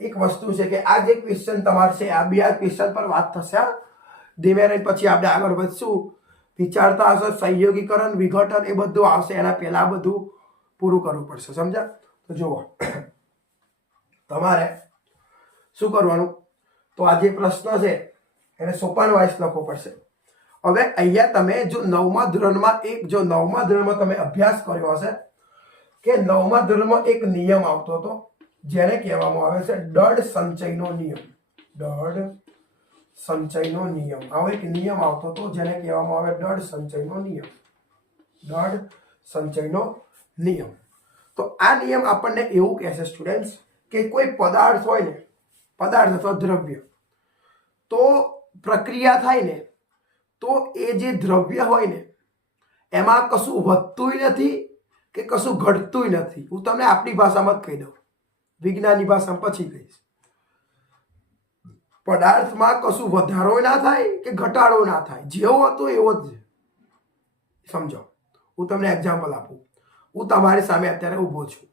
એક વસ્તુ છે કે આ જે ક્વેશ્ચન તમારે છે આ 2 ક્વેશ્ચન પર વાત થશે. ધીમે રહીને પછી આપણે આગળ વધશું. વિચારતા હશો સંયોગીકરણ, વિઘટન એ બધું આવશે, એના પહેલા બધું પૂરું કરવું પડશે. સમજ્યા? તો જુઓ તમારે શું કરવાનું, તો આ જે પ્રશ્ન છે એને સોપાન વાઇઝ લખવો પડશે. હવે અહીંયા તમે જો 9મા ધોરણમાં તમે અભ્યાસ કર્યો હશે કે 9મા ધોરણમાં એક નિયમ આવતો હતો જેને કહેવામાં આવે છે દળ સંચયનો નિયમ. દળ સંચયનો નિયમ, આવો એક નિયમ આવતો હતો જેને કહેવામાં આવે દળ સંચયનો નિયમ. દળ સંચયનો નિયમ. તો આ નિયમ આપણને એવું કહે છે સ્ટુડન્ટ્સ કે કોઈ પદાર્થ હોય ને, પદાર્થ અથવા દ્રવ્ય, તો પ્રક્રિયા થાય ને તો એ જે દ્રવ્ય હોય ને એમાં કશું વધતું નથી કે કશું ઘટતું નથી. હું તમને આપણી ભાષામાં જ કહી દઉં, વિજ્ઞાનની ભાષામાં પછી કહીશ. પદાર્થમાં કશું વધારો ના થાય કે ઘટાડો ના થાય, જેવો હતો એવો જ. સમજો, હું તમને એક્ઝામ્પલ આપું. હું તમારી સામે અત્યારે ઊભો છું.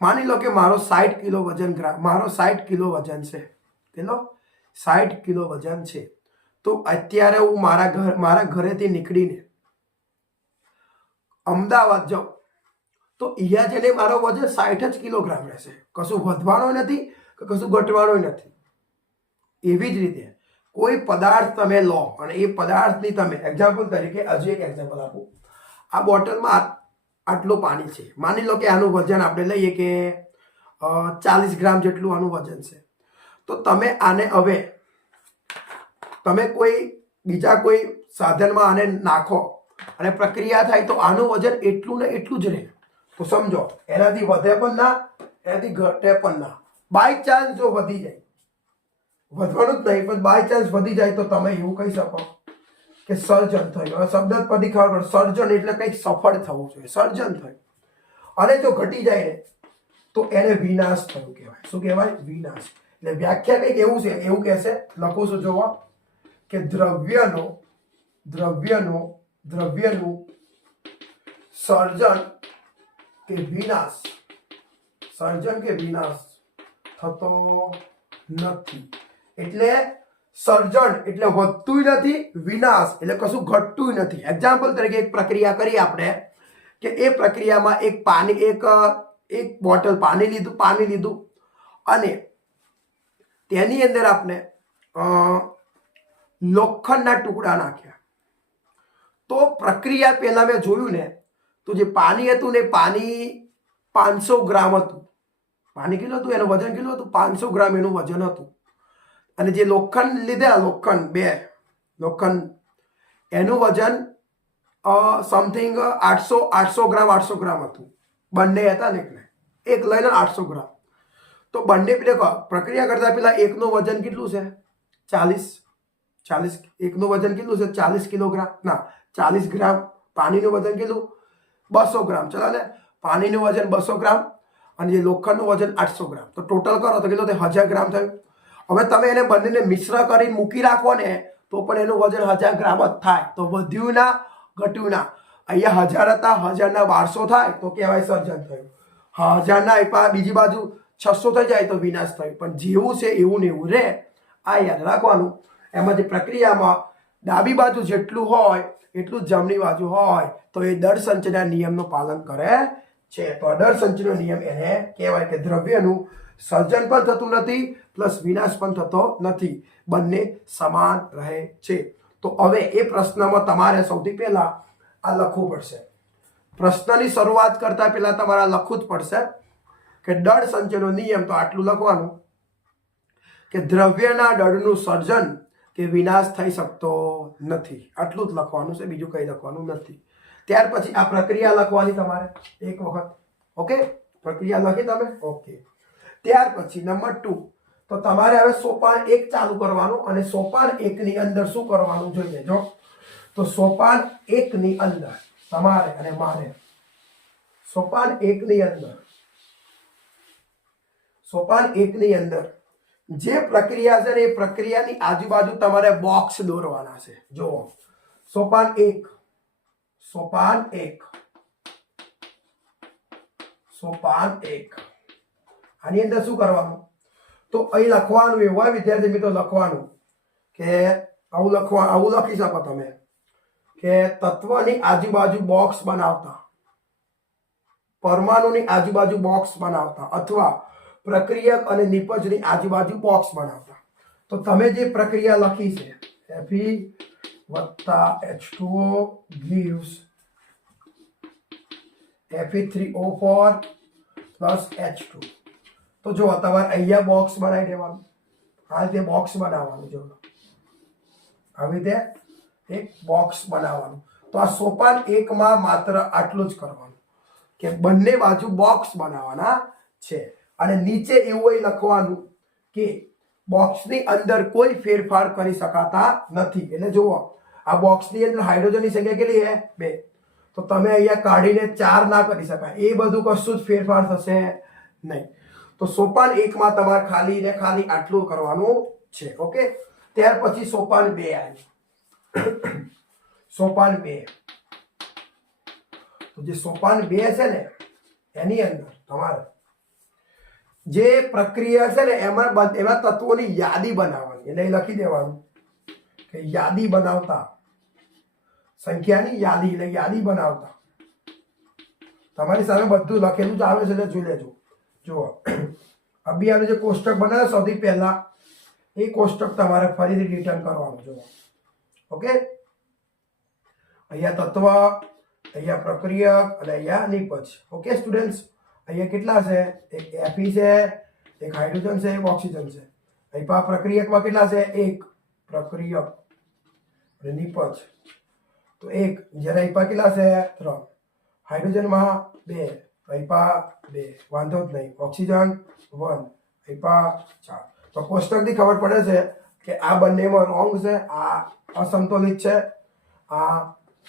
માની લો કે મારો 60 કિલો વજન છે. કેટલો? 60 કિલો વજન છે. તો અત્યારે હું મારા ઘરેથી નીકળીને અમદાવાદ જાઉં તો અહીંયા જઈને મારો વજન 60 જ કિલોગ્રામ રહેશે. કશું વધવાનું નથી કે કશું ઘટવાનું નથી. એવી જ રીતે કોઈ પદાર્થ તમે લો અને એ પદાર્થની તમે એક્ઝામ્પલ તરીકે હજી એક એક્ઝામ્પલ આપું. આ બોટલમાં આટલું પાણી છે. માની લો કે આનું વજન આપણે લઈએ કે 40 ગ્રામ જેટલું આનું વજન છે. તો તમે આને હવે તમે બીજા કોઈ સાધનમાં આને નાખો અને પ્રક્રિયા થાય તો આનું વજન એટલું ને એટલું જ રહે. તો સમજો, એનાથી વધે પણ ના, એનાથી ઘટે પણ ના. બાય ચાન્સ જો વધી જાય, વધવાનું જ નહીં પણ બાય ચાન્સ વધી જાય તો તમે એવું કહી શકો કે સર્જન થયું. હવે શબ્દ પરથી ખબર પડે, સર્જન એટલે કંઈક સફળ થવું જોઈએ, સર્જન થયું. અને જો ઘટી જાય ને તો એને વિનાશ થયું કહેવાય. શું કહેવાય? વિનાશ. એટલે વ્યાખ્યા કંઈક એવું છે, એવું કહેશે, લખું છું જોવા કે દ્રવ્યનું સર્જન કે વિનાશ થતો નથી. એટલે સર્જન એટલે વધતું નથી, વિનાશ એટલે કશું ઘટતું નથી. એક્ઝામ્પલ તરીકે એક પ્રક્રિયા કરી આપણે કે એ પ્રક્રિયામાં એક બોટલ પાણી લીધું અને તેની અંદર આપણે લોખંડના ટુકડા નાખ્યા. તો પ્રક્રિયા પહેલા મેં જોયું ને તો જે પાણી હતું ને પાણી 500 ગ્રામ હતું. પાણી કેટલું હતું, એનું વજન કેટલું હતું, 500 ગ્રામ એનું વજન હતું. અને જે લોખંડ લીધા, લોખંડ એનું વજન સમથિંગ 800 ગ્રામ હતું. બંને હતા ને એટલે એક લઈને 800 ગ્રામ. તો બંને પ્રક્રિયા કરતા પેલા એકનું વજન કેટલું છે, 40. એકનું વજન કેટલું છે, 40 કિલોગ્રામ, ના 40 ગ્રામ. પાણીનું વજન કેટલું, 200 ગ્રામ. ચલો ને, પાણીનું વજન 200 ગ્રામ અને જે લોખંડનું વજન 800 ગ્રામ. તો ટોટલ કરો તો કેટલું, 1000 ગ્રામ થયું. હવે તમે એને બંનેને મિશ્ર કરી મૂકી રાખો ને તો પણ એનું વજન 1000 ગ્રામ જ થાય. તો વધ્યું ના ઘટ્યું ના. અહીંયા 1000 હતા, 1000 ના 1200 થાય તો કહેવાય સર્જન થયું. 1000 ના બીજી બાજુ 600 થઈ જાય તો વિનાશ થયું. પણ જેવું છે એવું ને એવું રે, આ યાદ રાખવાનું. એમાં જે પ્રક્રિયામાં ડાબી બાજુ જેટલું હોય એટલું જ જમણી બાજુ હોય તો એ દળ સંચયના નિયમનું પાલન કરે છે. તો દળ સંચયનો નિયમ એને કહેવાય કે દ્રવ્યનું સર્જન પણ થતું નથી પ્લસ વિનાશ પણ થતો નથી, બંને સમાન રહે છે. તો હવે એ પ્રશ્નમાં તમારે સૌથી પહેલા આ લખવું પડશે. પ્રશ્નની શરૂઆત કરતા પહેલા તમારે લખવું જ પડશે કે દળ સંચયનો નિયમ. તો આટલું લખવાનું કે દ્રવ્યના દળનું સર્જન કે વિનાશ થઈ શકતો નથી. આટલું જ લખવાનું છે, બીજું કંઈ લખવાનું નથી. ત્યાર પછી આ પ્રક્રિયા લખવાની તમારે એક વખત. ઓકે, પ્રક્રિયા લખી તમે. ઓકે, ત્યાર પછી નંબર 2 તો તમારે હવે સોપાન 1 ચાલુ કરવાનું અને સોપાન 1 ની અંદર શું કરવાનું જોઈ લેજો. તો સોપાન 1 ની અંદર તમારે અને મારે સોપાન 1 ની અંદર જે પ્રક્રિયા છે ને એ પ્રક્રિયાની આજુબાજુ તમારે બોક્સ દોરવાના છે. જુઓ, સોપાન 1 આની અંદર શું કરવાનું, તો અહીં લખવાનું એવું હોય વિદ્યાર્થી મિત્રો, લખવાનું કે આવું લખી શકો તમે કે તત્વની આજુબાજુ બોક્સ બનાવતા, પરમાણુની આજુબાજુ બોક્સ બનાવતા અથવા પ્રક્રિયક અને નિપજની આજુબાજુ બોક્સ બનાવતા. તો તમે જે પ્રક્રિયા લખી છે Fe + H2O gives Fe3O4 + H2. તો જો તમારે અહીંયા બોક્સ બનાવી દેવાનું, આ રીતે બોક્સ બનાવવાનું. જો આવી રીતે એક બોક્સ બનાવવાનું. તો આ સોપાન 1 માં માત્ર આટલું જ કરવાનું કે બંને બાજુ બોક્સ બનાવવાના છે. અને નીચે એવું લખવાનું કે બોક્સની અંદર કોઈ ફેરફાર કરી શકાતા નથી. એટલે જુઓ, આ બોક્સની અંદર હાઇડ્રોજનની સંખ્યા કેટલી છે, 2. તો તમે અહીંયા કાઢીને 4 ના કરી શકાય. એ બધું કશું જ ફેરફાર થશે નહીં. તો સોપાન 1 માં તમારે ખાલી ને ખાલી આટલું કરવાનું છે. ઓકે, ત્યાર પછી સોપાન 2 આવી. સોપાન 2, તો જે સોપાન 2 છે ને એની અંદર તમારે જે પ્રક્રિયા છે ને એમાં તત્વોની યાદી બનાવવાની. એટલે લખી દેવાનું કે યાદી બનાવતા, સંખ્યાની યાદી, એટલે યાદી બનાવતા. તમારી સામે બધું લખેલું જ આવે છે એટલે જોઈ લેજો. જુઓ, અભિયાન જે કોષ્ટક બનાવે સૌથી પહેલા એ કોષ્ટક તમારે ફરીથી રિટર્ન કરવાનું. જુઓ, ઓકે, અહીંયા તત્વ, અહીંયા પ્રક્રિયક અને અહીંયા નિપજ. ઓકે સ્ટુડન્ટ્સ, અહીંયા કેટલા છે, એક Fe છે, એક હાઇડ્રોજન છે, એક ઓક્સિજન છે. અહીં પ્રક્રિયકમાં કેટલા છે, એક પ્રક્રિયક અને નિપજ તો એક. જ્યારે અહીં કેટલા છે, 3. હાઇડ્રોજનમાં 2, અહીં 2, વાંધો જ નહીં. ઓક્સિજન 1, અહીં 4. તો કોષ્ટકથી ખબર પડે છે કે આ બંનેમાં રોંગ છે, આ અસંતુલિત છે, આ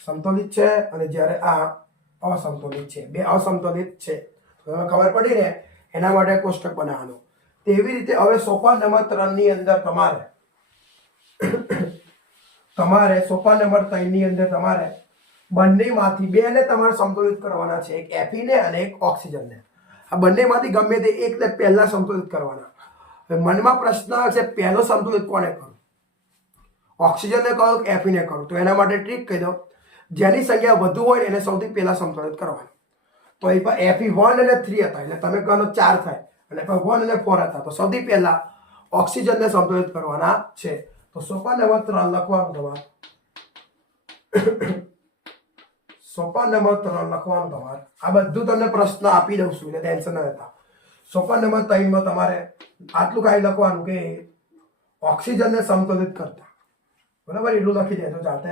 સંતુલિત છે અને જ્યારે આ અસંતુલિત છે. 2 અસંતુલિત છે. તમે ખબર પડી ને, એના માટે કોષ્ટક બનાવવાનું. તેવી રીતે હવે સોપાન નંબર 3 ની અંદર તમારે સોપાન નંબર 3 ની અંદર તમારે બંનેમાંથી 2 ને તમારે સંતુલિત કરવાના છે, એક Fe ને અને એક ઓક્સિજન ને. આ બંનેમાંથી ગમે તે એકને પહેલા સંતુલિત કરવાના. હવે મનમાં પ્રશ્ન છે, પહેલો સંતુલિત કોને કરું? ઓક્સિજનને કહો કે Fe ને કહો. તો એના માટે ટ્રીક કહી દો, જેની સંખ્યા વધુ હોય એને સૌથી પહેલા સંતુલિત કરવાની. તો અહીં Fe 1 અને 3 હતા એટલે તમે કહો 4 થાય, અને 1 અને 4 હતા તો સૌથી પહેલા ઓક્સિજનને સંતુલિત કરવાના છે. તો સોપાન નંબર 3 લખવાનું તમારે. સોપાન નંબર 3 લખવાનું તમારે. આ બધું તમને પ્રશ્ન આપી દઉં છું એટલે ટેન્શન ન લેતા. સોપાન નંબર 3 માં તમારે આટલું કાંઈ લખવાનું કે ઓક્સિજનને સંતુલિત કરતા, બરાબર? એટલું લખી દેજો જાતે.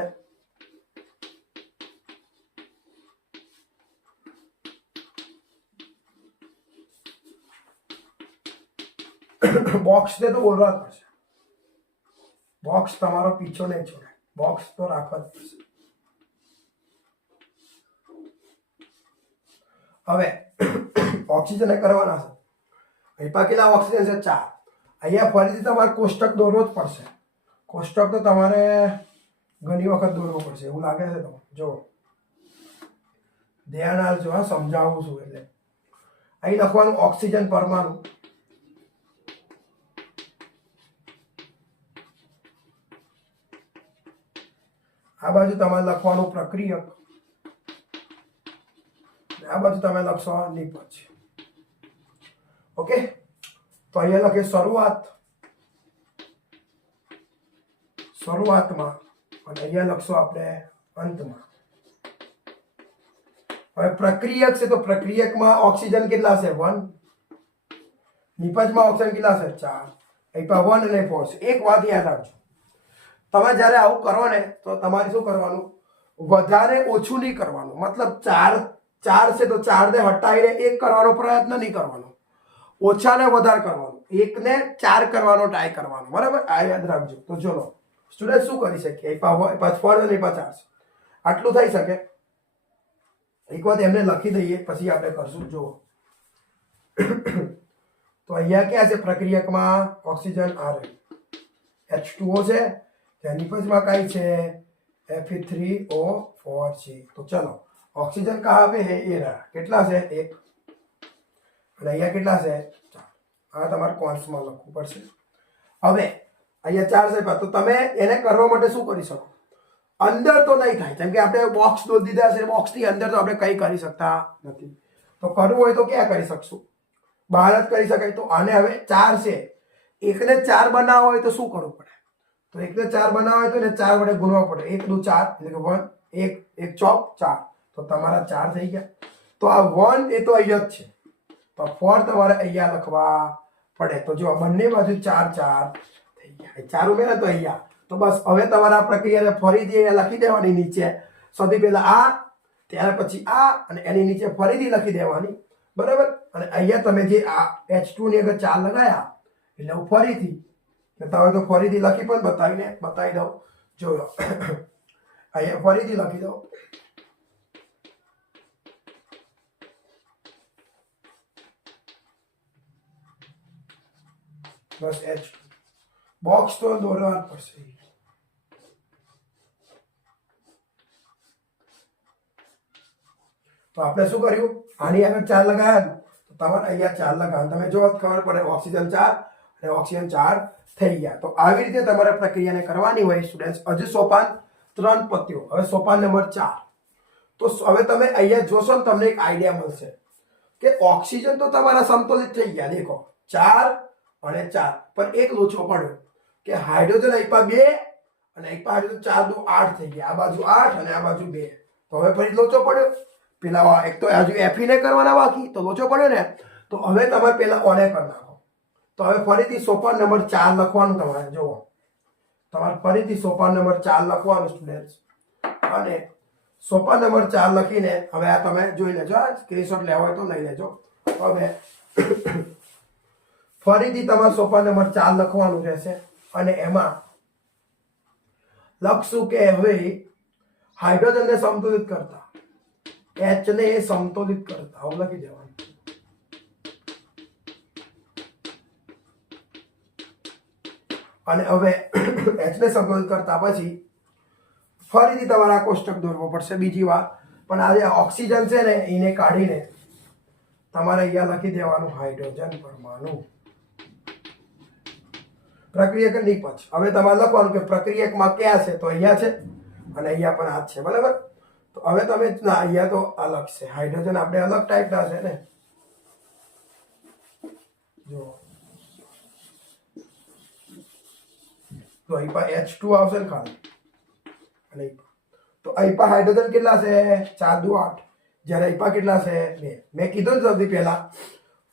બોક્સ ને તો બોલવા જ પડશે. બોક્સ તમારો પીછો નહીં છોડે, બોક્સ તો રાખવા જ પડશે. હવે ઓક્સિજન કરવાના છે. અહીં કેટલા ઓક્સિજન છે? 4. અહીંયા ફરીથી તમારે કોષ્ટક દોરવો જ પડશે. કોષ્ટક તો તમારે ઘણી વખત દોરવો પડશે એવું લાગે છે તમને. જો ધ્યાન આપજો, હા, સમજાવું છું. એટલે અહીં લખવાનું ઓક્સિજન પરમાણુ, આ બાજુ તમારે લખવાનું પ્રક્રિયક, આ બાજુ તમે લખશો નિપજ. ઓકે, તો અહીંયા લખે શરૂઆતમાં, અને અહીંયા લખશો આપણે અંતમાં. હવે પ્રક્રિયક છે તો પ્રક્રિયકમાં ઓક્સિજન કેટલા છે? 1. નિપજમાં ઓક્સિજન કેટલા છે? 4. અહીં 1 અને 4 છે. એક વાત યાદ રાખજો, તમે જ્યારે આવું કરો ને તો તમારે શું કરવાનું? વધારે ઓછું નહીં કરવાનું. મતલબ 4 છે તો 4 ને હટાવીને 1 કરવાનો પ્રયત્ન નહીં કરવાનો, ઓછાને વધારે કરવાનું, 1 ને 4 કરવાનો ટ્રાય કરવાનો, બરાબર? આ યાદ રાખજો. તો ચલો સ્ટુડન્ટ શું કરી શકીએ? 4 અને 4 આટલું થઈ શકે. એક વાત એમને લખી દઈએ પછી આપણે કરશું. જુઓ તો અહીંયા ક્યાં છે? પ્રક્રિયકમાં ઓક્સિજન આ રહ્યું, H2O છે. નિપજમાં કઈ છે? Fe3O4 છે. તો ચલો ઓક્સિજન કહા પે હે? એ રहा. કેટલા છે? 1. અને અહીંયા કેટલા છે? 4. આ તમારે કોન્સમાં લખવું પડશે. હવે અહીંયા 4 છે તો તમે એને કરવા માટે શું કરી શકો? અંદર તો નહીં થાય, કેમ કે આપણે બોક્સ દોરી દીધા છે. બોક્સની અંદર તો આપણે કંઈ કરી શકતા નથી. તો કરવું હોય તો ક્યાં કરી શકશું? બહાર જ કરી શકાય. તો આને હવે 4 છે, 1 ને 4 બનાવવા હોય તો શું કરવું પડે? તો 1 ને 4 બનાવવા હોય તો એને 4 વડે ગુણવા પડે. 1 દુ 4 એટલે કે 1, 1 ચોક 4. તો તમારા 4 થઈ ગયા. તો આ 1 એ તો અહીંયા જ છે, તો 4 તમારે અહીંયા લખવા પડે. તો જો બંને બાજુ 4 4 થઈ ગયા. 4 ઉમેરે તો અહીંયા. તો બસ હવે તમારા પ્રક્રિયાને ફરીથી અહીંયા લખી દેવાની. નીચે સૌથી પહેલા આ, ત્યાર પછી આ, અને એની નીચે ફરીથી લખી દેવાની, બરાબર? અને અહીંયા તમે જે આ H2 ની આગળ 4 લગાયા એટલે હું ફરીથી તમે તો ફરીથી લખી પણ બતાવી દઉં. જોયો અહીંયા ફરીથી લખી દો. બસ H બોક્સ તો દોરવા પડશે. તો આપણે શું કર્યું? આની આગળ 4 લગાવ્યા તો તમારે અહીંયા 4 લગાવવાનું. તમે જો ખબર પડે ઓક્સિજન 4 અને ઓક્સિજન 4 થઈ ગયા. તો આવી રીતે તમારે પ્રક્રિયાને કરવાની હોય સ્ટુડન્ટ્સ. હજુ સોપાન 3 પત્યો. હવે સોપાન નંબર 4. તો હવે તમે અહીંયા જોશો ને તમને એક આઈડિયા મળશે કે ઓક્સિજન તો તમારા સંતુલિત થઈ ગયા. દેખો 4 અને 4, પણ એક લોચો પડ્યો કે હાઇડ્રોજન આપ્યા 2 અને આપ્યા હાઇડ્રોજન 4 દુ 8 થઈ ગયા. આ બાજુ 8 અને આ બાજુ 2. તો હવે ફરી લોચો પડ્યો. પેલા એક તો હજુ Fe ને કરવાના બાકી, તો લોચો પડ્યો ને. તો હવે તમારે પેલા ઓને કરી નાખો. તો હવે ફરીથી સોપાન નંબર 4 લખવાનું. તમારે જુઓ, તમારે ફરીથી સોપાન નંબર 4 લખવાનું સ્ટુડન્ટ્સ. અને સોપાન નંબર 4 લખીને હવે આ તમે જોઈ લેજો. સ્ક્રીનશોટ લેવો હોય તો લઈ લેજો. હવે ફરીથી તમારે સોપાન નંબર 4 લખવાનું રહેશે. અને એમાં લખશું કે હવે હાઇડ્રોજનને સંતુલિત કરતા, H ને સંતુલિત કરતા, આવું લખી દેવાનું. અને હવે H ને સંતુલિત કરતા પછી ફરીથી તમારે આ કોષ્ટક દોરવો પડશે બીજી વાર. પણ આ જે ઓક્સિજન છે ને એને કાઢીને તમારે અહીંયા લખી દેવાનું હાઇડ્રોજન પરમાણુ. પ્રક્રિયક નિપજ. હવે તમારે લખવાનું કે પ્રક્રિયકમાં ક્યાં છે, તો અહીંયા છે અને અહીંયા પણ આ છે, બરાબર. તો હવે તમે ના, અહીંયા તો અલગ છે, હાઇડ્રોજન આપણે અલગ ટાઈપના છે ને. જો તો અહીં પર H2 આવશે ને ખાલી, અને તો અહીં પર હાઇડ્રોજન કેટલા છે, 4 દુ 8, જ્યારે અહીં પર કેટલા છે, 2. મેં કીધું ને સૌથી પહેલા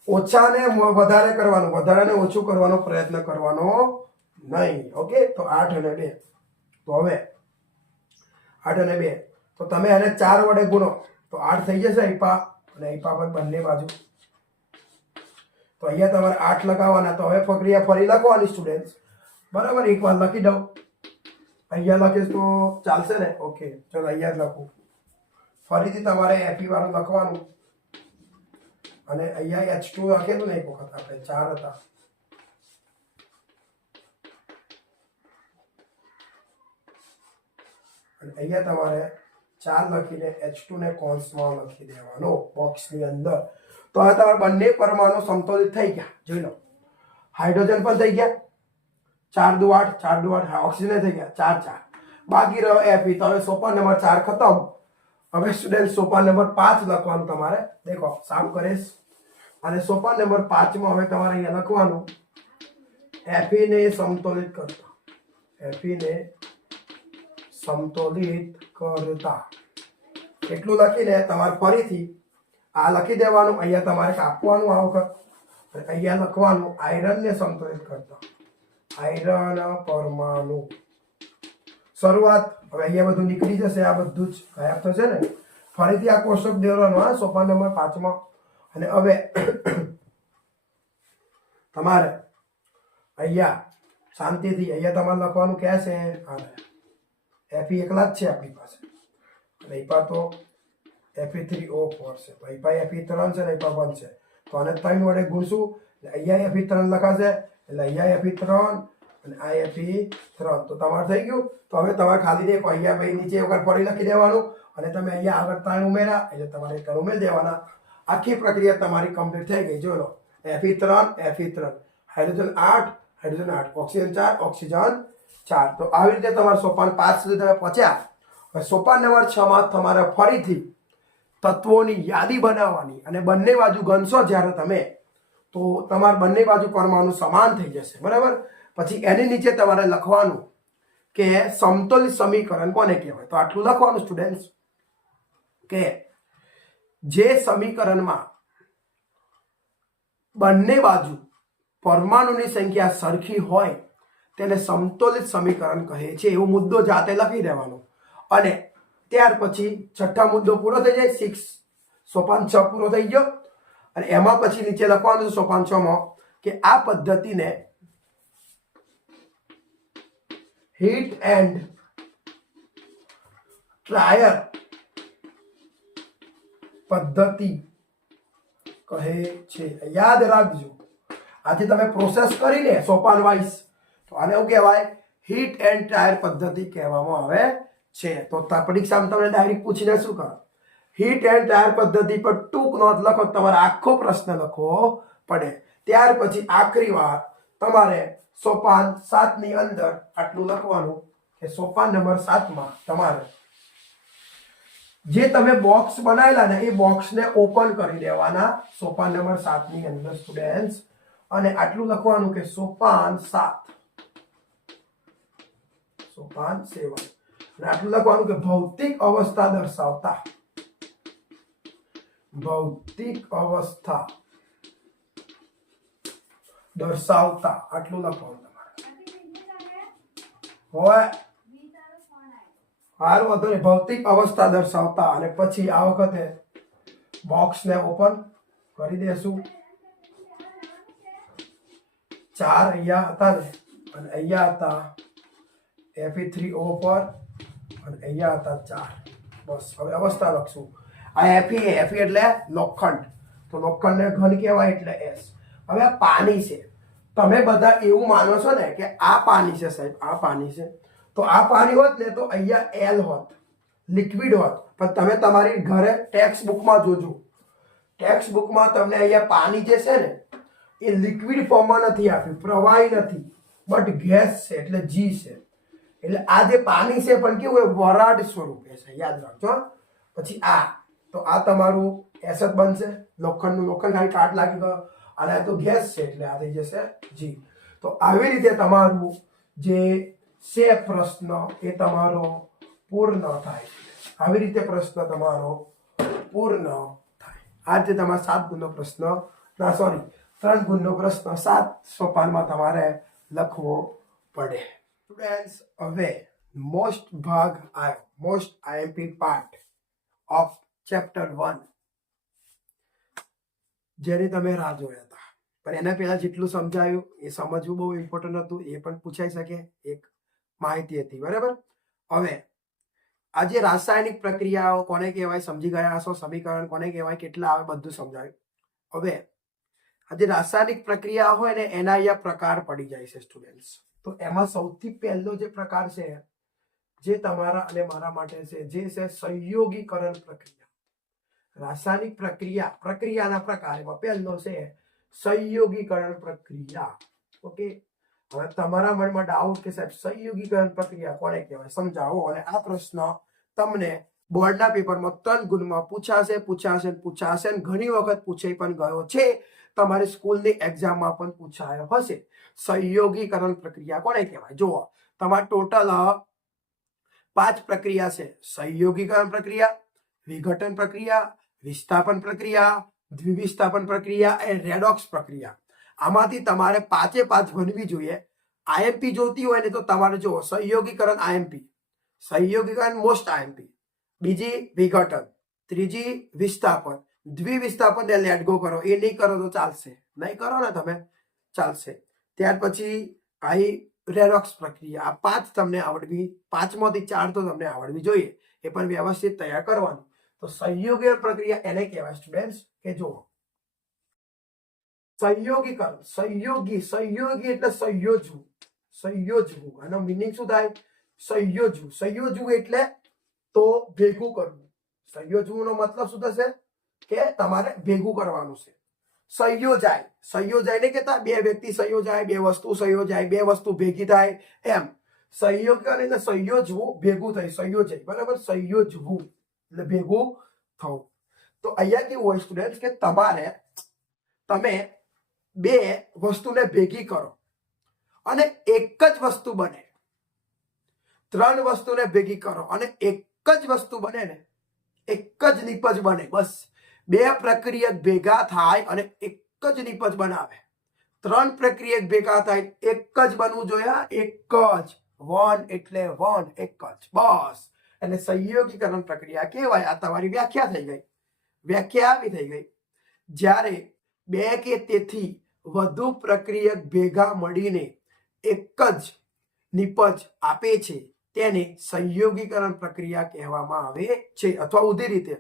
ઓછાને વધારે કરવાનું, વધારાને ઓછું કરવાનો પ્રયત્ન કરવાનો નહીં. ઓકે, તો 8 અને 2. તો હવે 8 અને 2, તો તમે આને 4 વડે ગુણો તો 8 થઈ જશે IPA, અને IPA પર બંને બાજુ. તો અહીંયા તમારે 8 લગાવવાના. તો હવે પ્રક્રિયા ફરી લખવાની સ્ટુડન્ટ્સ, બરાબર. એકવાર લખી દઉં, અહીંયા લખીશ તો ચાલશે ને. ઓકે, ચલો અહીંયા જ લખું. ફરીથી તમારે Fe વાળું લખવાનું, અને અહીંયા H2 લખેલું ને એક વખત, આપણે 4 હતા. અને અહીંયા તમારે 4 લખીને H2 ને કૌંસમાં લખી દેવાનો બોક્સની અંદર. તો હવે તમારે બંને પરમાણુ સમતોલિત થઈ ગયા, જોઈ લો. હાઇડ્રોજન પણ થઈ ગયા 4 દુ 8, 4 દુ 8, ઓક્સિજન થઈ ગયા 4 4. બાકી રહ્યો Fe. તો હવે સોપાન નંબર 4 ખતમ. હવે સ્ટુડન્ટ સોપાન નંબર 5 લખવાનું તમારે. દેખો સામ કરીશ, અને સોપાન નંબર 5 માં હવે તમારે અહીંયા લખવાનું Fe ને સમતોલિત કરતા, Fe ને સમતોલિત કરતા. એટલું લખીને તમારે ફરીથી આ લખી દેવાનું. અહીંયા તમારે કાપવાનું આ વખત, અને અહીંયા લખવાનું આયરન ને સમતોલિત કરતા, આયરન પરમાણુ. શરૂઆત હવે અહીંયા બધું નીકળી જશે, આ બધું જ ગાયબ થશે ને. ફરીથી આ કોષ્ટક દોરવાનું હા સોપાન નંબર 5 માં. અને હવે તમારે અહીંયા શાંતિથી અહીંયા તમારે લખવાનું ક્યાં છે, Fe એકલા જ છે આપણી પાસે, અને IPA તો Fe3O4 છે. તો IPA Fe3 છે ને IPA 1 છે. તો આને 3 વડે ગુણશું એટલે અહીંયા Fe3 લખાશે, એટલે અહીંયા Fe3 અને આ Fe3. તો તમારે થઈ ગયું. તો હવે તમારે ખાલી દેખો અહીંયા ભાઈ નીચે વગર ફરી લખી દેવાનું, અને તમે અહીંયા આગળ 3 ઉમેરા એટલે તમારે 3 ઉમેરી દેવાના. આખી પ્રક્રિયા તમારી કમ્પ્લીટ થઈ ગઈ. જોઈ લો, Fe3 hydrogen 8 hydrogen 8, oxygen 4 oxygen 4. તો આવી રીતે તમારે સોપાન 5 સુધી તમે પહોંચ્યા. હવે સોપાન નંબર 6 માં તમારે ફરીથી તત્વોની યાદી બનાવવાની, અને બંને બાજુ ગણશો જ્યારે તમે, તો તમારે બંને બાજુ પરમાણુ સમાન થઈ જશે, બરાબર. પછી એની નીચે તમારે લખવાનું કે સમતોલિત સમીકરણ કોને કહેવાય. તો આટલું લખવાનું સ્ટુડન્ટ્સ કે જે સમીકરણમાં બંને બાજુ પરમાણુની સંખ્યા સરખી હોય તેને સમતોલિત સમીકરણ કહે છે. એવો મુદ્દો જાતે લખી દેવાનો. અને ત્યાર પછી છઠ્ઠા મુદ્દો પૂરો થઈ જાય, 6 સોપાન 6 પૂરો થઈ ગયો. અને એમાં પછી નીચે લખવાનું છે સોપાન 6 માં કે આ પદ્ધતિને હીટ એન્ડ ટ્રાયલ પદ્ધતિ કહે છે. યાદ રાખજો, આથી તમે પ્રોસેસ કરીને સોપાન વાઇઝ, તો આને શું કહેવાય, હીટ એન્ડ ટ્રાયલ પદ્ધતિ કહેવામાં આવે છે. તો પરીક્ષામાં તમને ડાયરેક્ટ પૂછીને શું કરો, હીટ એન્ડ ટ્રાયલ પદ્ધતિ પર ટૂંક નોંધ લખો, તમારે આખો પ્રશ્ન લખવો પડે. ત્યાર પછી આખરી વાર તમારે સોપાન 7 ની અંદર આટલું લખવાનું કે સોપાન નંબર 7 માં તમારે જે તમે બોક્સ બનાવેલા ને એ બોક્સને ઓપન કરી દેવાના સોપાન નંબર 7 ની અંદર સ્ટુડન્ટ્સ. અને આટલું લખવાનું કે સોપાન 7, સોપાન 7. અને આટલું લખવાનું કે ભૌતિક અવસ્થા દર્શાવતા, ભૌતિક અવસ્થા દર્શાવતા, આટલું લખવાનું તમારે. હોય હારું વાંધો નહીં, ભૌતિક અવસ્થા દર્શાવતા. અને પછી આ વખતે બોક્સને ઓપન કરી દેશું. 4 અહીંયા હતા ને, અને અહીંયા હતા Fe3O4, અને અહીંયા હતા 4. બસ હવે અવસ્થા લખશું. આ Fe એટલે લોખંડ, તો લોખંડને ઘન કહેવાય એટલે S. હવે આ પાણી છે. તમે બધા એવું માનો છો ને કે આ પાણી છે સાહેબ, આ પાણી છે. તો આ પાણી હોત ને તો અહીંયા L હોત, લિક્વિડ હોત. પણ તમે તમારી ઘરે ટેક્સ્ટ બુકમાં જોજો, ટેક્સ્ટ બુકમાં તમને અહીંયા પાણી જે છે ને એ લિક્વિડ ફોર્મમાં નથી આપ્યું, પ્રવાહી નથી, બટ ગેસ છે એટલે જી છે. એટલે આ જે પાણી છે પણ કેવું હોય વરાળ સ્વરૂપે છે, યાદ રાખજો. પછી આ તો આ તમારું એસિડ બનશે, લોખંડનું લોખંડ ખાલી કાટ લાગી ગયો, અને આ તો ગેસ છે એટલે આ થઈ જશે જી. તો આવી રીતે તમારું જે છે પ્રશ્ન એ તમારો પૂર્ણ થાય. આવી રીતે પ્રશ્ન તમારો પૂર્ણ થાય. આ રીતે તમારે 7 ગુણનો પ્રશ્ન, ના સોરી 3 ગુણનો પ્રશ્ન 7 સોપાનમાં તમારે લખવો પડે. સ્ટુડન્ટ્સ, હવે મોસ્ટ ભાગ આવ્યો, most IMP part of chapter 1, જેને તમે રાહ જોયા હતા. પણ એના પહેલા જેટલું સમજાયું એ સમજવું બહુ ઇમ્પોર્ટન્ટ હતું, એ પણ પૂછાઈ શકે, એક માહિતી હતી, બરાબર. હવે આજે રાસાયણિક પ્રક્રિયાઓ કોને કહેવાય સમજી ગયા હશો, સમીકરણ કોને કહેવાય, કેટલા આવે, બધું સમજાયું. હવે આજે રાસાયણિક પ્રક્રિયા હોય ને એના અહીંયા પ્રકાર પડી જાય છે સ્ટુડન્ટ્સ. તો એમાં સૌથી પહેલો જે પ્રકાર છે જે તમારા અને મારા માટે છે, જે છે સંયોગીકરણ પ્રક્રિયા. રાસાયણિક પ્રક્રિયાના પ્રકારમાં પહેલો છે સંયોગીકરણ પ્રક્રિયા. ઓકે, હવે તમારા મનમાં ડાઉટ કે સાહેબ સંયોગીકરણ પ્રક્રિયા કોને કહેવાય સમજાવો. અને આ પ્રશ્ન તમને બોર્ડના પેપરમાં 3 ગુણમાં પૂછાશે. ઘણી વખત પૂછાઈ પણ ગયો છે, તમારી સ્કૂલની એક્ઝામમાં પણ પૂછાયો હશે. સંયોગીકરણ પ્રક્રિયા કોને કહેવાય? જુઓ, તમારે ટોટલ 5 પ્રક્રિયા છે. સંયોગીકરણ પ્રક્રિયા, વિઘટન પ્રક્રિયા, વિસ્થાપન પ્રક્રિયા, દ્વિવિસ્થાપન પ્રક્રિયા અને રેડોક્સ પ્રક્રિયા. આમાંથી તમારે 5 બનવી જોઈએ. આઈએમપી જોતી હોય ને તો તમારે જુઓ, સંયોગીકરણ આઈએમપી, સંયોગીકરણ મોસ્ટ આઈએમપી, બીજી વિઘટન, ત્રીજી વિસ્થાપન, દ્વિવિસ્થાપન ને લેટ ગો કરો. એ નહીં કરો તો ચાલશે, નહીં કરો ને તમે ચાલશે. ત્યાર પછી અહીં રેડોક્સ પ્રક્રિયા. આ 5 તમને આવડવી, 5માંથી 4 તો તમને આવડવી જોઈએ, એ પણ વ્યવસ્થિત તૈયાર કરવાનું. તો સંયોગીકરણ પ્રક્રિયા એને કહેવાય સ્ટુડન્ટ્સ કે જુઓ, સંયોગીકરણ, સંયોગી એટલે સંયોજવું. આનો મિનિંગ શું થાય? સંયોજવું એટલે તો ભેગું કરવું. સંયોજવું નો મતલબ શું થશે કે તમારે ભેગું કરવાનું છે. સંયોજાય ને કેતા 2 વ્યક્તિ સંયોજાય, 2 વસ્તુ સંયોજાય, 2 વસ્તુ ભેગી થાય, એમ સંયોગ કરીને સંયોજવું, ભેગું થાય, સંયોજાય, બરાબર. સંયોજવું એટલે ભેગું થવું. તો અહીંયા કેવું હોય સ્ટુડન્ટ કે તમે 2 વસ્તુને ભેગી કરો અને એક જ વસ્તુ બને. 3 વસ્તુને ભેગી કરો અને એક જ વસ્તુ બને ને, એક જ નિપજ બને. બસ 2 પ્રક્રિયક ભેગા થાય અને એક જ નિપજ બનાવે. 3 પ્રક્રિયક ભેગા થાય, એક જ બનવું જોઈએ, એક જ. 1 એટલે 1, એક જ, બસ. એટલે સંયોગીકરણ પ્રક્રિયા કહેવાય. આ તમારી વ્યાખ્યા થઈ ગઈ, વ્યાખ્યા આવી થઈ ગઈ. જ્યારે 2 કે તેથી વધુ પ્રક્રિયક ભેગા મળીને એક જ નિપજ આપે છે તેને સંયોગીકરણ પ્રક્રિયા કહેવામાં આવે છે. અથવા ઉધી રીતે,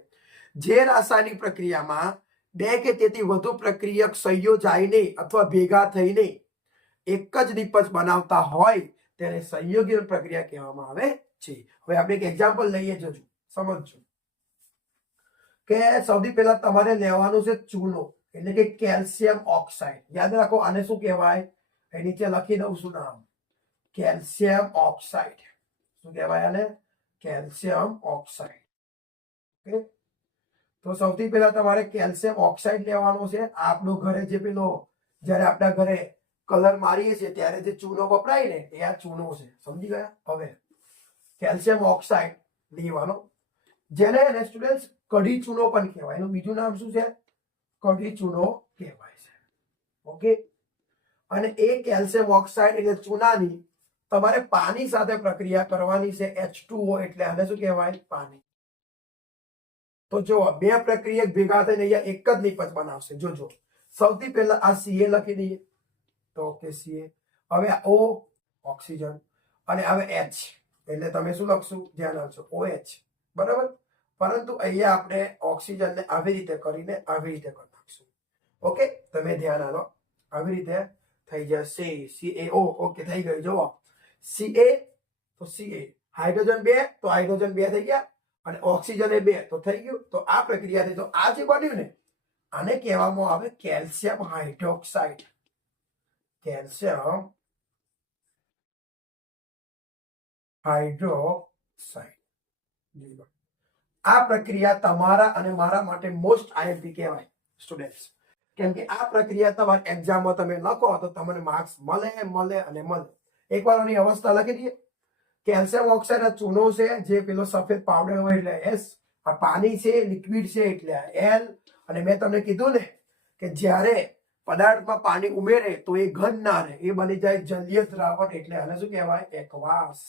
જે રાસાયણિક પ્રક્રિયામાં 2 કે તેથી વધુ પ્રક્રિયક સંયોજાઈને અથવા ભેગા થઈને એક જ નિપજ બનાવતા હોય તેને સંયોગીકરણ પ્રક્રિયા કહેવામાં આવે છે. હવે આપણે એક એક્ઝામ્પલ લઈએ, જોજો, સમજજો. કે સૌથી પહેલા તમારે લેવાનું છે ચૂનો, એટલે કે કેલ્શિયમ ઓક્સાઇડ. યાદ રાખો, આને શું કહેવાય? એ નીચે લખી દઉં છું નામ, કેલ્શિયમ ઓક્સાઇડ. શું કહેવાય આને? Calcium oxide. ઓકે, તો સૌથી પહેલા તમારે કેલ્શિયમ ઓક્સાઇડ લેવાનો છે. આપણું ઘરે જે પેલો, જ્યારે આપણા ઘરે કલર મારીએ છીએ ત્યારે જે ચૂનો વપરાય ને, એ આ ચૂનો છે. સમજી ગયા? હવે કેલ્શિયમ ઓક્સાઇડ લેવાનો, જેને સ્ટુડન્ટ્સ કઢી ચૂનો પણ કહેવાય. એનું બીજું નામ શું છે? કઢી ચૂનો કહેવાય છે. ઓકે, અને એ કેલ્શિયમ ઓક્સાઇડ એટલે ચૂનાની તમારે પાણી સાથે પ્રક્રિયા કરવાની છે. H2O એટલે આને શું કહેવાય? પાણી. તો જો 2 પ્રક્રિયક ભેગા થઈને અહીંયા એક જ નિપજ બનાવશે. જોજો, સૌથી પહેલા આ Ca લખી દઈએ તો ઓકે, Ca. હવે આ O, ઓક્સિજન, અને હવે H એટલે તમે શું લખશું? ધ્યાન આપજો, OH, બરાબર. પરંતુ અહીંયા આપણે ઓક્સિજનને આવી રીતે કરીને આવી રીતે કરી નાખશું. ઓકે, તમે ધ્યાન આપો, આવી રીતે થઈ જશે. CaO. ઓકે, થઈ ગયું. જુઓ, Ca તો Ca, હાઇડ્રોજન 2 તો હાઇડ્રોજન 2 થઈ ગયા, અને ઓક્સિજન 2 તો થઈ ગયું. તો આ પ્રક્રિયાથી તો આ જે બન્યું ને, આને કહેવામાં આવે કેલ્શિયમ હાઇડ્રોક્સાઇડ. Calcium hydroxide. આ પ્રક્રિયા તમારા અને મારા માટે મોસ્ટ આઈએમપી કહેવાય સ્ટુડન્ટ્સ, કેમ કે આ પ્રક્રિયા તમારા એક્ઝામમાં તમે લખો તો તમને માર્ક્સ મળે અને મળે. એકવાર આની અવસ્થા લખી દઈએ. કેલ્શિયમ ઓક્સાઇડ ચૂનો છે, જે પેલો સફેદ પાવડર હોય એટલે એસ, આ પાણી છે લિક્વિડ છે એટલે એલ, અને મેં તમને કીધું ને કે જ્યારે પદાર્થમાં પાણી ઉમેરે તો એ ઘન ના રહે, એ બની જાય જલીય દ્રાવણ, એટલે આને શું કહેવાય? એકવાસ.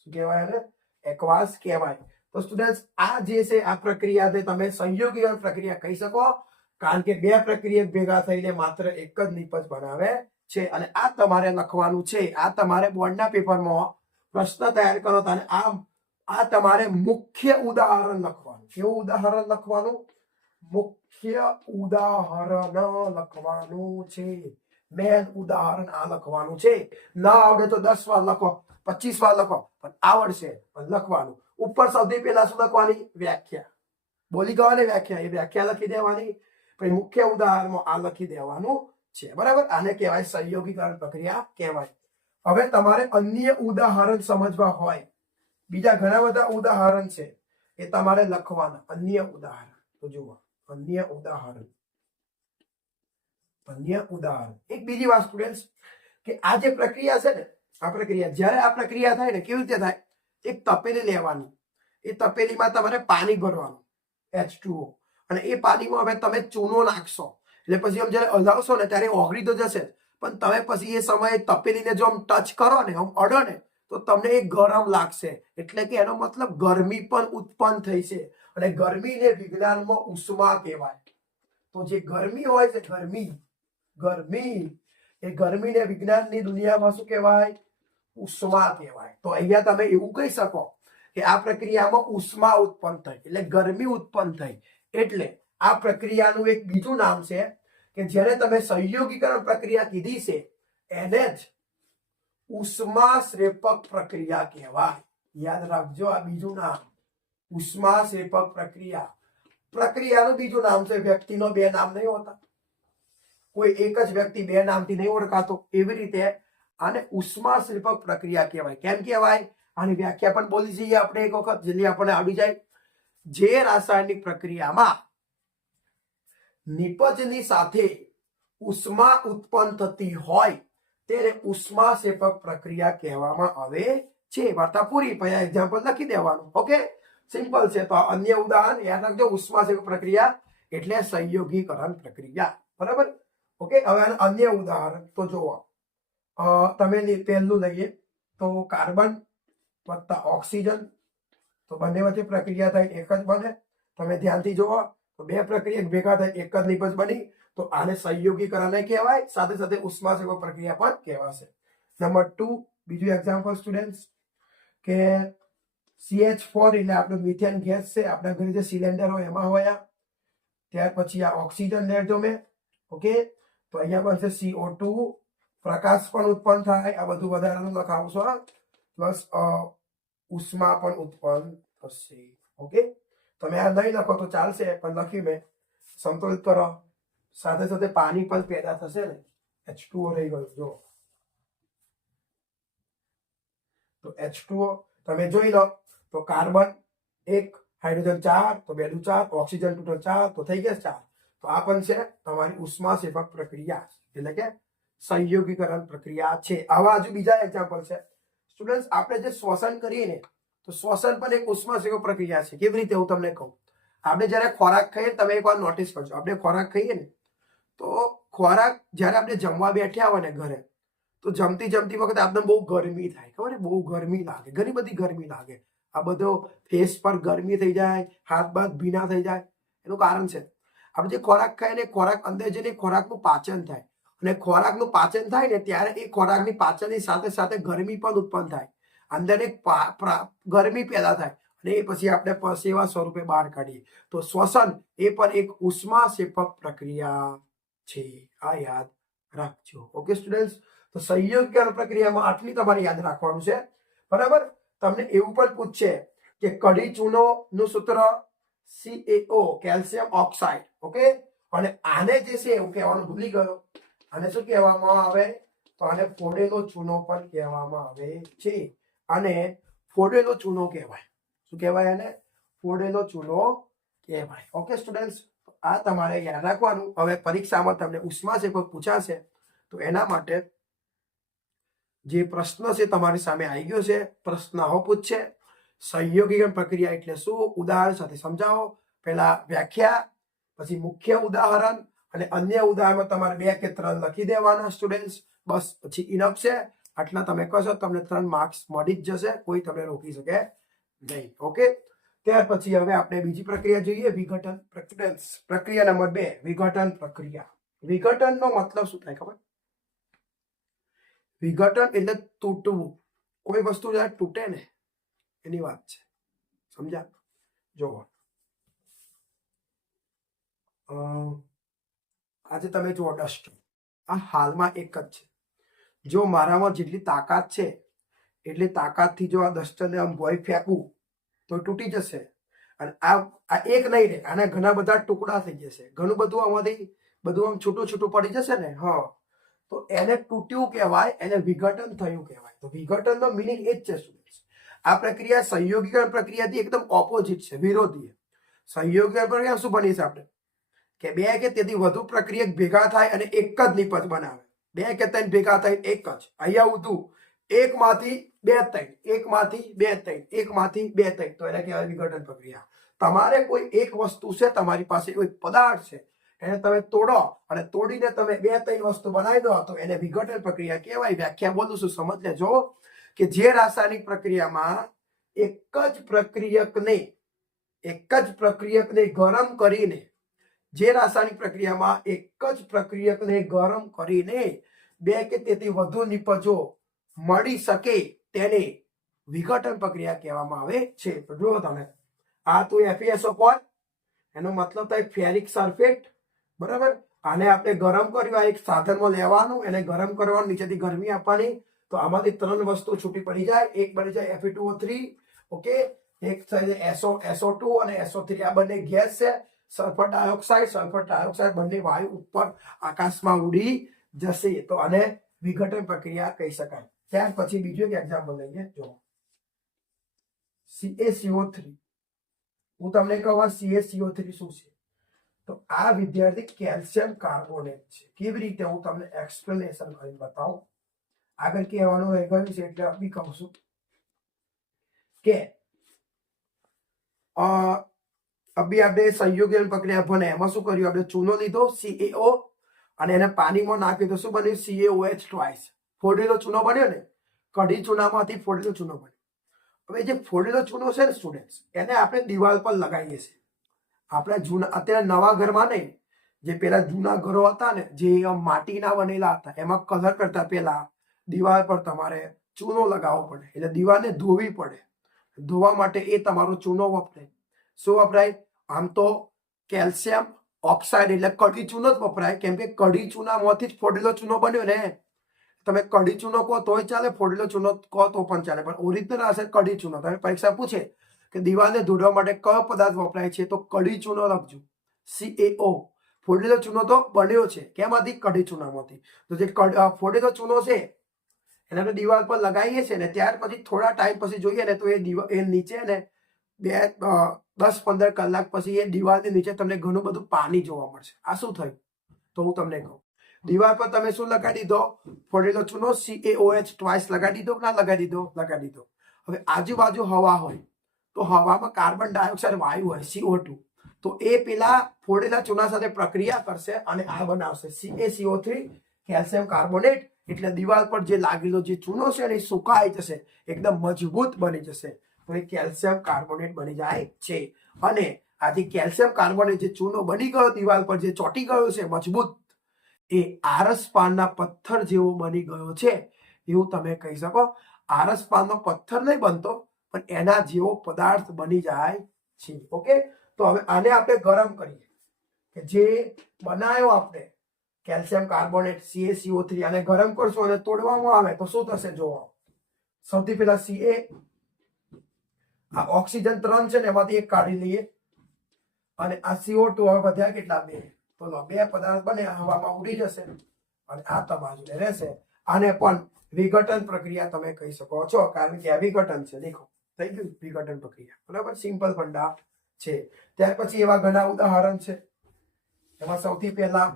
શું કહેવાય? આને એકવાસ કહેવાય. તો સ્ટુડન્ટ્સ આ જે છે આ પ્રક્રિયાને તમે સંયોગીકરણ પ્રક્રિયા કહી શકો, કારણ કે બે પ્રક્રિયા ભેગા થઈને માત્ર એક જ નિપજ બનાવે છે. અને આ તમારે લખવાનું છે, આ તમારે બોર્ડના પેપરમાં પ્રશ્ન તૈયાર કરો અને આ તમારે મુખ્ય ઉદાહરણ લખવાનું. કેવું ઉદાહરણ લખવાનું? મુખ્ય ઉદાહરણ લખવાનું છે. મેન ઉદાહરણ આ લખવાનું છે. ના આવડે તો 10 વાર લખો, 25 વાર લખો, પણ આવડશે પણ લખવાનું. ઉપર સૌથી પહેલા શું લખવાની? વ્યાખ્યા. બોલી ગયો ને વ્યાખ્યા, એ વ્યાખ્યા લખી દેવાની. પછી મુખ્ય ઉદાહરણમાં આ લખી દેવાનું છે. બરાબર? આને કહેવાય સંયોગીકરણ પ્રક્રિયા કહેવાય. હવે તમારે અન્ય ઉદાહરણ સમજવા હોય, બીજા ઘણા બધા ઉદાહરણ છે, એ તમારે લખવાના. અન્ય ઉદાહરણ તો જુઓ, અન્ય ઉદાહરણ. એક બીજી વાત સ્ટુડન્ટ્સ, કે આ જે પ્રક્રિયા છે ને, આ પ્રક્રિયા જ્યારે આ પ્રક્રિયા થાય ને, કેવી રીતે થાય? એક તપેલી લેવાની, એ તપેલીમાં તમારે પાણી ભરવાનું H2O, અને એ પાણીમાં હવે તમે ચૂનો નાખશો, એટલે પછી આમ જ્યારે હલાવશો ને ત્યારે ઓગળી તો જશે, પણ તમે પછી એ સમયે તપેલીને જો આમ ટચ કરો ને, આમ અડો ને, તો તમને એ ગરમ લાગશે. એટલે કે એનો મતલબ ગરમી પણ ઉત્પન્ન થઈ છે, અને ગરમીને વિજ્ઞાનમાં ઉષ્મા કહેવાય. તો જે ગરમી હોય છે, ગરમી એ ગરમીને વિજ્ઞાનની દુનિયામાં શું કહેવાય? ઉષ્મા કહેવાય. તો અહીંયા તમે એવું કહી શકો કે આ પ્રક્રિયામાં ઉષ્મા ઉત્પન્ન થઈ, એટલે ગરમી ઉત્પન્ન થઈ. એટલે આ પ્રક્રિયાનું એક બીજું નામ છે કે જ્યારે તમે સંયોગીકરણ પ્રક્રિયા કીધી છે, એને જ ઉષ્માક્ષેપક પ્રક્રિયા કહેવાય. યાદ રાખજો, આ બીજું નામ ઉષ્માક્ષેપક પ્રક્રિયા. પ્રક્રિયાનું બીજું નામ છે. વ્યક્તિનો બે નામ નહીં હોતા, કોઈ એક જ વ્યક્તિ બે નામથી નહીં ઓળખાતો, એવી રીતે આને ઉષ્માક્ષેપક પ્રક્રિયા કહેવાય. કેમ કહેવાય? આની વ્યાખ્યા પણ બોલી જઈએ આપણે એક વખત, જેથી આપણને આવડી જાય. જે રાસાયણિક પ્રક્રિયામાં નિપજની સાથે ઉષ્મા ઉત્પન્ન થતી હોય તેને ઉષ્માક્ષેપક પ્રક્રિયા કહેવામાં આવે છે. વાર્તા પૂરી. પછી એક્ઝામ્પલ લખી દેવાનું. ઓકે, સિમ્પલ છે. તો અન્ય ઉદાહરણ યાદ રાખજો. ઉષ્માક્ષેપક પ્રક્રિયા એટલે સંયોગીકરણ પ્રક્રિયા. બરાબર? ઓકે, હવે અન્ય ઉદાહરણ તો જોવો. તમે પહેલું લઈએ તો કાર્બન વત્તા ઓક્સિજન, તો બંને વચ્ચે પ્રક્રિયા થાય એક જ બને. તમે ધ્યાનથી જોવો તો બે પ્રક્રિયા ભેગા થાય એક જ નિપજ બની, તો આને સંયોગીકરણ કહેવાય. સાથે સાથે ઉષ્માક્ષેપક પ્રક્રિયા પણ કહેવાશે. નંબર 2, બીજું એક્ઝામ્પલ સ્ટુડન્ટ્સ, કે CH4 એટલે આપણું મિથેન ગેસ છે, આપણા ઘરે જે સિલિન્ડર હોય એમાં હોય. ત્યાર પછી આ ઓક્સિજન લેજો મેં. ઓકે, તો અહીંયા બનશે CO2, પ્રકાશ પણ ઉત્પન્ન થાય. આ બધું વધારાનું લખાવશો, પ્લસ ઉષ્મા પણ ઉત્પન્ન થશે. ઓકે, તમે આ નહીં લખો તો ચાલશે, પણ લખ્યું મેં. સંતુલિત કરો. સાથે સાથે પાણી પણ પેદા થશે ને, H2O રહી ગયું. જો તો H2O તમે જોઈ લો, તો કાર્બન 1, હાઇડ્રોજન 4, તો 2 4, ઓક્સિજન ટોટલ 4, તો થઈ ગયા 4. તો આ પણ છે તમારી ઉષ્માક્ષેપક પ્રક્રિયા, એટલે કે સંયોગીકરણ પ્રક્રિયા છે. આવા હજુ બીજા એક્ઝામ્પલ છે સ્ટુડન્ટ્સ. આપણે જે શ્વસન કરીએ ને, તો શ્વસન પણ એક ઉષ્માક્ષેપક પ્રક્રિયા છે. કેવી રીતે? હું તમને કહું. આપણે જ્યારે ખોરાક ખાઈએ, તમે એક વાર નોટિસ કરજો, આપણે ખોરાક ખાઈએ ને, તો ખોરાક જ્યારે આપણે જમવા બેઠ્યા હોય ને ઘરે, તો જમતી વખતે આપણે બહુ ગરમી થાય. ખબર? બહુ ગરમી લાગે, ઘણી બધી ગરમી લાગે. આ બધો ફેસ પર ગરમી થઈ જાય, હાથ બાથ ભીના થઈ જાય. એનું કારણ છે આપણે જે ખોરાક ખાઈએ ને, ખોરાક અંદર જઈને ખોરાકનું પાચન થાય, અને ખોરાકનું પાચન થાય ને ત્યારે એ ખોરાકની પાચનની સાથે સાથે ગરમી પણ ઉત્પન્ન થાય. અંદર એક ગરમી પેદા થાય, અને એ પછી આપણે પરસેવા સ્વરૂપે બહાર કાઢીએ. તો શ્વસન એ પણ એક ઉષ્માક્ષેપક પ્રક્રિયા છે. આ યાદ રાખજો. ઓકે સ્ટુડન્ટ્સ, તો સંયોગીકરણ પ્રક્રિયામાં આટલી તમારે યાદ રાખવાનું છે. બરાબર? તમને એવું પણ પૂછશે કે કઢી ચૂનો નું સૂત્ર CaO, કેલ્શિયમ ઓક્સાઇડ. ઓકે, અને આને જે છે એવું કહેવાનું ભૂલી ગયો. આને શું કહેવામાં આવે? તો આને ફોડેલો ચૂનો પણ કહેવામાં આવે છે. અને ફોડેલો ચૂનો કહેવાય. શું કહેવાય? એને ફોડેલો ચૂનો કહેવાય. ઓકે સ્ટુડન્ટ્સ, આ તમારે યાદ રાખવાનું. હવે પરીક્ષામાં તમને ઉષ્માક્ષેપક પૂછાશે તો એના માટે જે પ્રશ્ન છે તમારી સામે આવી ગયો છે. પ્રશ્ન આવો પૂછશે, સંયોગીકરણ પ્રક્રિયા એટલે શું, ઉદાહરણ સાથે સમજાવો. પહેલા વ્યાખ્યા, પછી મુખ્ય ઉદાહરણ અને અન્ય ઉદાહરણમાં તમારે 2 કે 3 લખી દેવાના સ્ટુડન્ટ્સ. બસ પછી ઇનફ છે. આટલા તમે કશો તમને 3 માર્ક્સ મળી જ જશે. કોઈ તમને રોકી શકે નહીં. ઓકે, ત્યાર પછી હવે આપણે બીજી પ્રક્રિયા જોઈએ, વિઘટન પ્રક્રિયા નંબર 2, વિઘટન પ્રક્રિયા. વિઘટનનો મતલબ શું થાય ખબર? વિઘટન એટલે તૂટવું. કોઈ વસ્તુ જ્યારે તૂટે ને એની વાત છે. સમજ્યા? જો આજે તમે જુઓ ડસ્ટર, આ હાલમાં એક જ છે. જો મારામાં જેટલી તાકાત છે એટલી તાકાતથી જો આ ડસ્ટરને આમ ભોય ફેંકું તો તૂટી જશે. અને આ એક નહીં રહે, આના ઘણા બધા ટુકડા થઈ જશે. ઘણું બધું આમાંથી બધું આમ છૂટું છૂટું પડી જશે ને. હા, તો એને તૂટ્યું કહેવાય, એને વિઘટન થયું કહેવાય. તો વિઘટનનો મિનિંગ એ જ છે સ્ટુડન્ટ્સ. આ પ્રક્રિયા સંયોગીકરણ પ્રક્રિયાથી એકદમ ઓપોઝિટ છે, વિરોધી. સંયોગીકરણ પ્રક્રિયા શું બની છે આપણે કે 2 કે તેથી વધુ પ્રક્રિયક ભેગા થાય અને એક જ નિપજ બનાવે. 2 કે 3 ભેગા થાય એક જ. અહીંયા ઉતું 1 માંથી 2 3, 1 માંથી 2 3, 1 માંથી 2 3, તો એને કહેવાય વિઘટન પ્રક્રિયા. તમારે કોઈ એક વસ્તુ છે, તમારી પાસે કોઈ પદાર્થ છે, એને તમે તોડો અને તોડીને તમે 2 3 વસ્તુ બનાવી દો તો એને વિઘટન પ્રક્રિયા કહેવાય. વ્યાખ્યા બોલું છું, સમજ લેજો કે જે રાસાયણિક પ્રક્રિયામાં એક જ પ્રક્રિયકને ગરમ કરીને, જે રાસાયણિક પ્રક્રિયામાં એક જ પ્રક્રિયકને ગરમ કરીને 2 કે તેથી વધુ નિપજો મળી શકે તેને વિઘટન પ્રક્રિયા કહેવામાં આવે છે. તો જુઓ તમે, આ તો FeSO point, એનો મતલબ થાય ફેરિક સલ્ફેટ. બરાબર, આને આપણે ગરમ કર્યું, આ એક સાધનમાં લેવાનું, એને ગરમ કરવાનું, નીચેથી ગરમી આપવાની, તો આમાંથી 3 વસ્તુ છૂટી પડી જાય. એક બની જાય Fe2O3, ઓકે, એક થાય SO2 અને SO3. આ બંને ગેસ છે. સલ્ફર ડાયોક્સાઇડ બંને વાયુ ઉપર આકાશમાં ઉડી જશે. તો આને વિઘટન પ્રક્રિયા કહી શકાય. ત્યાર પછી બીજું એક એક્ઝામ્પલ લઈએ. જો CaCO3, હું તમને કહું CaCO3 શું છે? તો આ વિદ્યાર્થી કેલ્શિયમ કાર્બોનેટ છે. કેવી રીતે હું તમને એક્સપ્લેનેશન કરીને બતાવું. આગળ કહેવાનું રહી ગયું છે એટલે બી કહું છું કે અભી આપણે સંયોગીકરણ પ્રક્રિયા ભણે એમાં શું કર્યું? આપણે ચૂનો લીધો CaO અને એને પાણીમાં નાખ્યું તો શું બન્યું? CaOH twice. ફોડેલો ચૂનો બન્યો ને, કઢી ચૂનામાંથી ફોડેલો ચૂનો બન્યો. હવે જે ફોડેલો ચૂનો છે ને સ્ટુડન્ટ્સ, એને આપણે દિવાલ પર લગાવીએ છીએ. આપણે જૂના, અત્યારે નવા ઘરમાં નહીં, જે પેલા જૂના ઘરો હતા ને, જે માટીના બનેલા હતા, એમાં કલર કરતા પહેલા દિવાલ પર તમારે ચૂનો લગાવવો પડે. એટલે દિવાલને ધોવી પડે. ધોવા માટે એ તમારો ચૂનો વપરાય. શું વપરાય? આમ તો કેલ્શિયમ ઓક્સાઇડ એટલે કઢી ચૂનો જ વપરાય, કેમ કે કઢી ચૂનામાંથી જ ફોડેલો ચૂનો બન્યો ને. તમે કઢી ચૂનો કહો તોય ચાલે, ફોડેલો ચૂનો કહો તો પણ ચાલે, પણ ઓરિજિનલ હશે કઢી ચૂનો. તમે પરીક્ષા પૂછે કે દિવાલને ધોડવા માટે કયો પદાર્થ વપરાય છે, તો કઢી ચૂનો લખજો, CaO. ફોડેલો ચૂનો તો બન્યો છે કેમાંથી? કઢી ચૂનામાંથી. તો જે ફોડેલો ચૂનો છે એને આપણે દિવાલ પર લગાવીએ છીએ ને, ત્યાર પછી થોડા ટાઈમ પછી જોઈએ ને તો એ નીચે ને 10-15 કલાક પછી એ દિવાલની નીચે તમને ઘણું બધું પાણી જોવા મળશે. આ શું થયું? તો હું તમને કહું, દિવાલ પર તમે શું લગાડી દીધો? ફોડેલો ચૂનો CaOH ટ્વાઇસ લગાડી દીધો. ના લગાડી દીધો? લગાડી દીધો. હવે આજુબાજુ હવા હોય તો હવામાં કાર્બન ડાયોક્સાઇડ વાયુ હોય, CO2, તો એ પેલા ફોડેલા ચૂના સાથે પ્રક્રિયા કરશે અને આ બનાવશે CaCO3, કેલ્શિયમ કાર્બોનેટ. એટલે દિવાલ પર જે લાગેલો જે ચૂનો છે એ સુકાઈ જશે, એકદમ મજબૂત બની જશે. તો એ કેલ્શિયમ કાર્બોનેટ બની જાય છે. અને આ જે કેલ્શિયમ કાર્બોનેટ જે ચૂનો બની ગયો દિવાલ પર, જે ચોંટી ગયો છે મજબૂત, એ આરસપાનના પથ્થર જેવો બની ગયો છે એવું તમે કહી શકો. આરસપાનનો પથ્થર નહીં બનતો, પણ એના જેવો પદાર્થ બની જાય છે. ઓકે, તો હવે આને આપણે ગરમ કરીએ કે જે બનાવ્યો આપણે કેલ્શિયમ કાર્બોનેટ CaCO3, આને ગરમ કરશો અને તોડવામાં આવે તો શું થશે? જોવો, સૌથી પહેલા આ ઓક્સિજન 3 છે ને, એમાંથી એક કાઢી લઈએ અને આ CO2 હવે વધ્યા કેટલા? 2. તો 2 પદાર્થ બને, હવામાં ઉડી જશે અને આ તમારું રહેશે. આને પણ વિઘટન પ્રક્રિયા તમે કહી શકો છો, કારણ કે આ વિઘટન છે. દેખો થઈ ગયું વિઘટન પ્રક્રિયા, બરાબર, સિમ્પલ ફંડા છે. ત્યાર પછી એવા ઘણા ઉદાહરણ છે. એમાં સૌથી પહેલા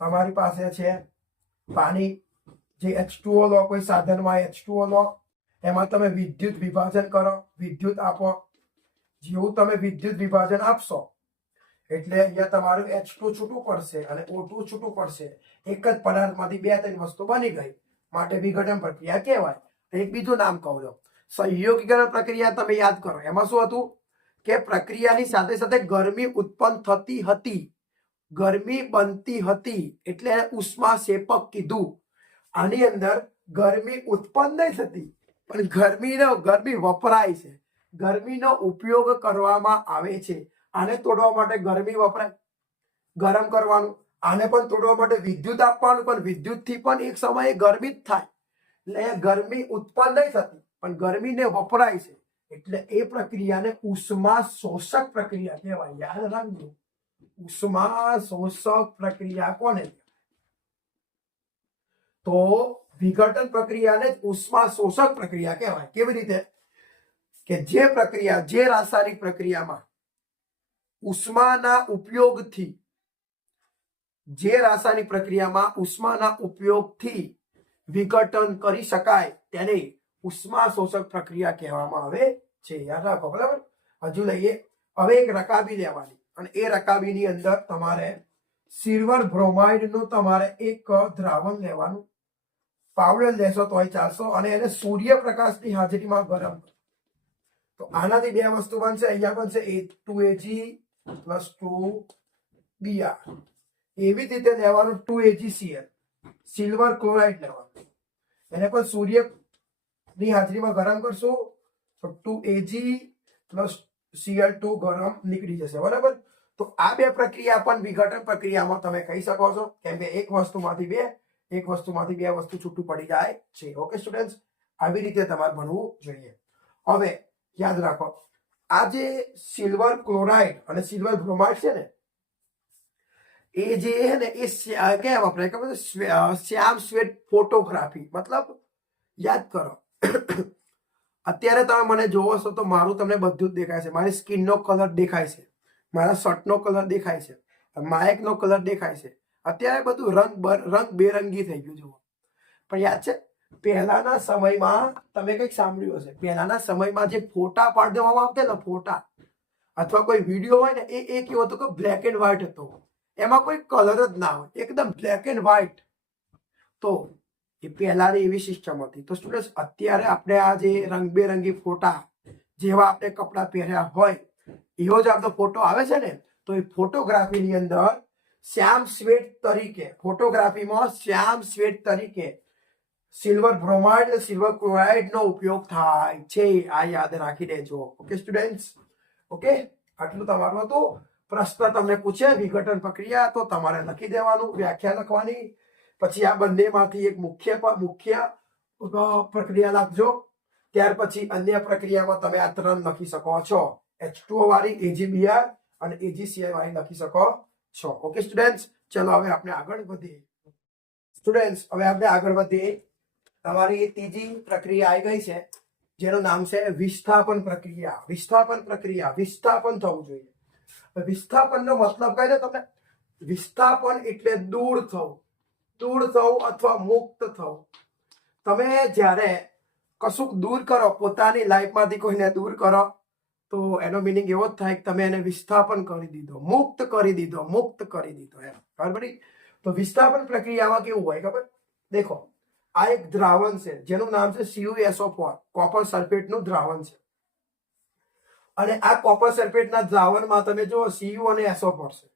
તમારી પાસે છે પાણી, જે H2O લો, કોઈ સાધનમાં H2O લો, એમાં તમે વિદ્યુત વિભાજન કરો, વિદ્યુત આપો. જેવું તમે વિદ્યુત વિભાજન આપશો એટલે અહીંયા તમારું H2 છૂટું પડશે અને O2 છૂટું પડશે. એક જ પદાર્થમાંથી 2-3 વસ્તુ બની ગઈ, માટે વિઘટન પ્રક્રિયા કહેવાય. એક બીજું નામ કહું છું, સંયોગીકરણ પ્રક્રિયા. તમે યાદ કરો, એમાં શું હતું કે પ્રક્રિયાની સાથે સાથે ગરમી ઉત્પન્ન થતી હતી, ગરમી બનતી હતી, એટલે ઉષ્મા શેપક કીધું. આની અંદર ગરમી ઉત્પન્ન નહીં થતી, પણ ગરમી વપરાય છે, ગરમીનો ઉપયોગ કરવામાં આવે છે. આને તોડવા માટે ગરમી વપરાય, ગરમ કરવાનું. આને પણ તોડવા માટે વિદ્યુત આપવાનું, પણ વિદ્યુતથી પણ એક સમયે ગરમી જ થાય. એટલે ગરમી ઉત્પન્ન નહીં થતી, પણ ગરમીને વપરાય છે, એટલે એ પ્રક્રિયાને ઉષ્મા શોષક પ્રક્રિયા કહેવાય. યાદ રાખજો, ઉષ્મા શોષક પ્રક્રિયા કોને? તો વિઘટન પ્રક્રિયાને ઉષ્મા શોષક પ્રક્રિયા કહેવાય. કેવી રીતે? કે જે રાસાયણિક પ્રક્રિયામાં ઉષ્માના ઉપયોગથી વિઘટન કરી શકાય તેને ઉષ્મા શોષક પ્રક્રિયા કહેવામાં આવે છે. યાદ રાખો, બરાબર. હજુ લઈએ, હવે એક રકાબી લેવાની, અને એ રકાબીની અંદર તમારે સિલ્વર બ્રોમાઇડ નું તમારે એક દ્રાવણ લેવાનું. પાવડર લેશો તોય ચાલશો, અને એને સૂર્યપ્રકાશની હાજરીમાં ગરમ. તો આનાથી બે વસ્તુ બનશે. અહીંયા બનશે 2Ag + 2Br. એવી રીતે લેવાનું 2AgCl, સિલ્વર ક્લોરાઇડ લેવાનું. એને પણ સૂર્યની હાજરીમાં ગરમ કરશું તો 2Ag + Cl2 ગરમ નીકળી જશે, બરાબર. તો આ બે પ્રક્રિયા પણ વિઘટન પ્રક્રિયામાં તમે કહી શકો છો, કેમ કે એક વસ્તુમાંથી બે વસ્તુ છૂટું પડી જાય છે. ઓકે સ્ટુડન્ટ્સ, આવી રીતે તમારે ભણવું જોઈએ. હવે યાદ રાખો, આ જે સિલ્વર ક્લોરાઇડ અને સિલ્વર બ્રોમાઇડ છે ને, એ જે છે ને એ ક્યાં વપરાય ખબર છે? શ્યામ શ્વેત ફોટોગ્રાફી. મતલબ યાદ કરો, અત્યારે તમે મને જોવો છો તો મારું તમને બધું જ દેખાય છે. મારી સ્કિનનો કલર દેખાય છે, મારા શર્ટનો કલર દેખાય છે, માઇકનો કલર દેખાય છે. અત્યારે બધું રંગ બેરંગી થઈ ગયું જુઓ. પણ યાદ છે, પહેલાના સમયમાં તમે કંઈક સાંભળ્યું હશે, પહેલાના સમયમાં જે ફોટા પાડવામાં આવતા ને, ફોટા અથવા કોઈ વિડીયો હોય ને, એ કેવો હતો કે બ્લેક એન્ડ વ્હાઇટ હતો. એમાં કોઈ કલર જ ના હોય, એકદમ બ્લેક એન્ડ વ્હાઇટ. તો એ પહેલાની એવી સિસ્ટમ હતી. તો સ્ટુડન્ટ્સ, અત્યારે આપણે આ જે રંગબેરંગી ફોટા, જેવા આપણે કપડાં પહેર્યા હોય એવો જ આપણો ફોટો આવે છે ને, તો એ ફોટોગ્રાફીની અંદર શ્યામ શ્વેત તરીકે, ફોટોગ્રાફીમાં શ્યામ શ્વેત તરીકે સિલ્વર બ્રોમાઇડ, સિલ્વર ક્લોરાઇડ નો ઉપયોગ થાય છે. આ યાદ રાખી દેજો. ઓકે સ્ટુડન્ટ્સ, ઓકે, આટલું તમારું હતું. પ્રશ્ન તમને પૂછે વિઘટન પ્રક્રિયા, તો તમારે લખી દેવાનું, વ્યાખ્યા લખવાની. પછી આ બંનેમાંથી એક મુખ્ય પ્રક્રિયા લખજો. ત્યાર પછી અન્ય પ્રક્રિયામાં તમે આ 3 લખી શકો છો. H2O વાળી, AgBr અને AgCl વાળી લખી શકો છો. ઓકે સ્ટુડન્ટ્સ, ચલો હવે આપણે આગળ વધીએ. સ્ટુડન્ટ્સ, હવે આપણે આગળ વધીએ. તમારી ત્રીજી પ્રક્રિયા આવી ગઈ છે, જેનું નામ છે વિસ્થાપન પ્રક્રિયા. વિસ્થાપન થવું જોઈએ. વિસ્થાપનનો મતલબ કહે છે તમને? વિસ્થાપન એટલે દૂર થવું અથવા મુક્ત થવું. તમે જ્યારે કશુંક દૂર કરો, પોતાની લાઈફમાંથી કોઈને દૂર કરો, તો એનો મિનિંગ એવો જ થાય કે તમે એને વિસ્થાપન કરી દીધો, મુક્ત કરી દીધો એમ. બરાબર? તો વિસ્થાપન પ્રક્રિયામાં કેવું હોય ખબર? દેખો, આ એક દ્રાવણ છે જેનું નામ છે CuSO4, કોપર સલ્ફેટનું દ્રાવણ છે. અને આ કોપર સલ્ફેટના દ્રાવણમાં તમે જો Cu અને SO4 છે.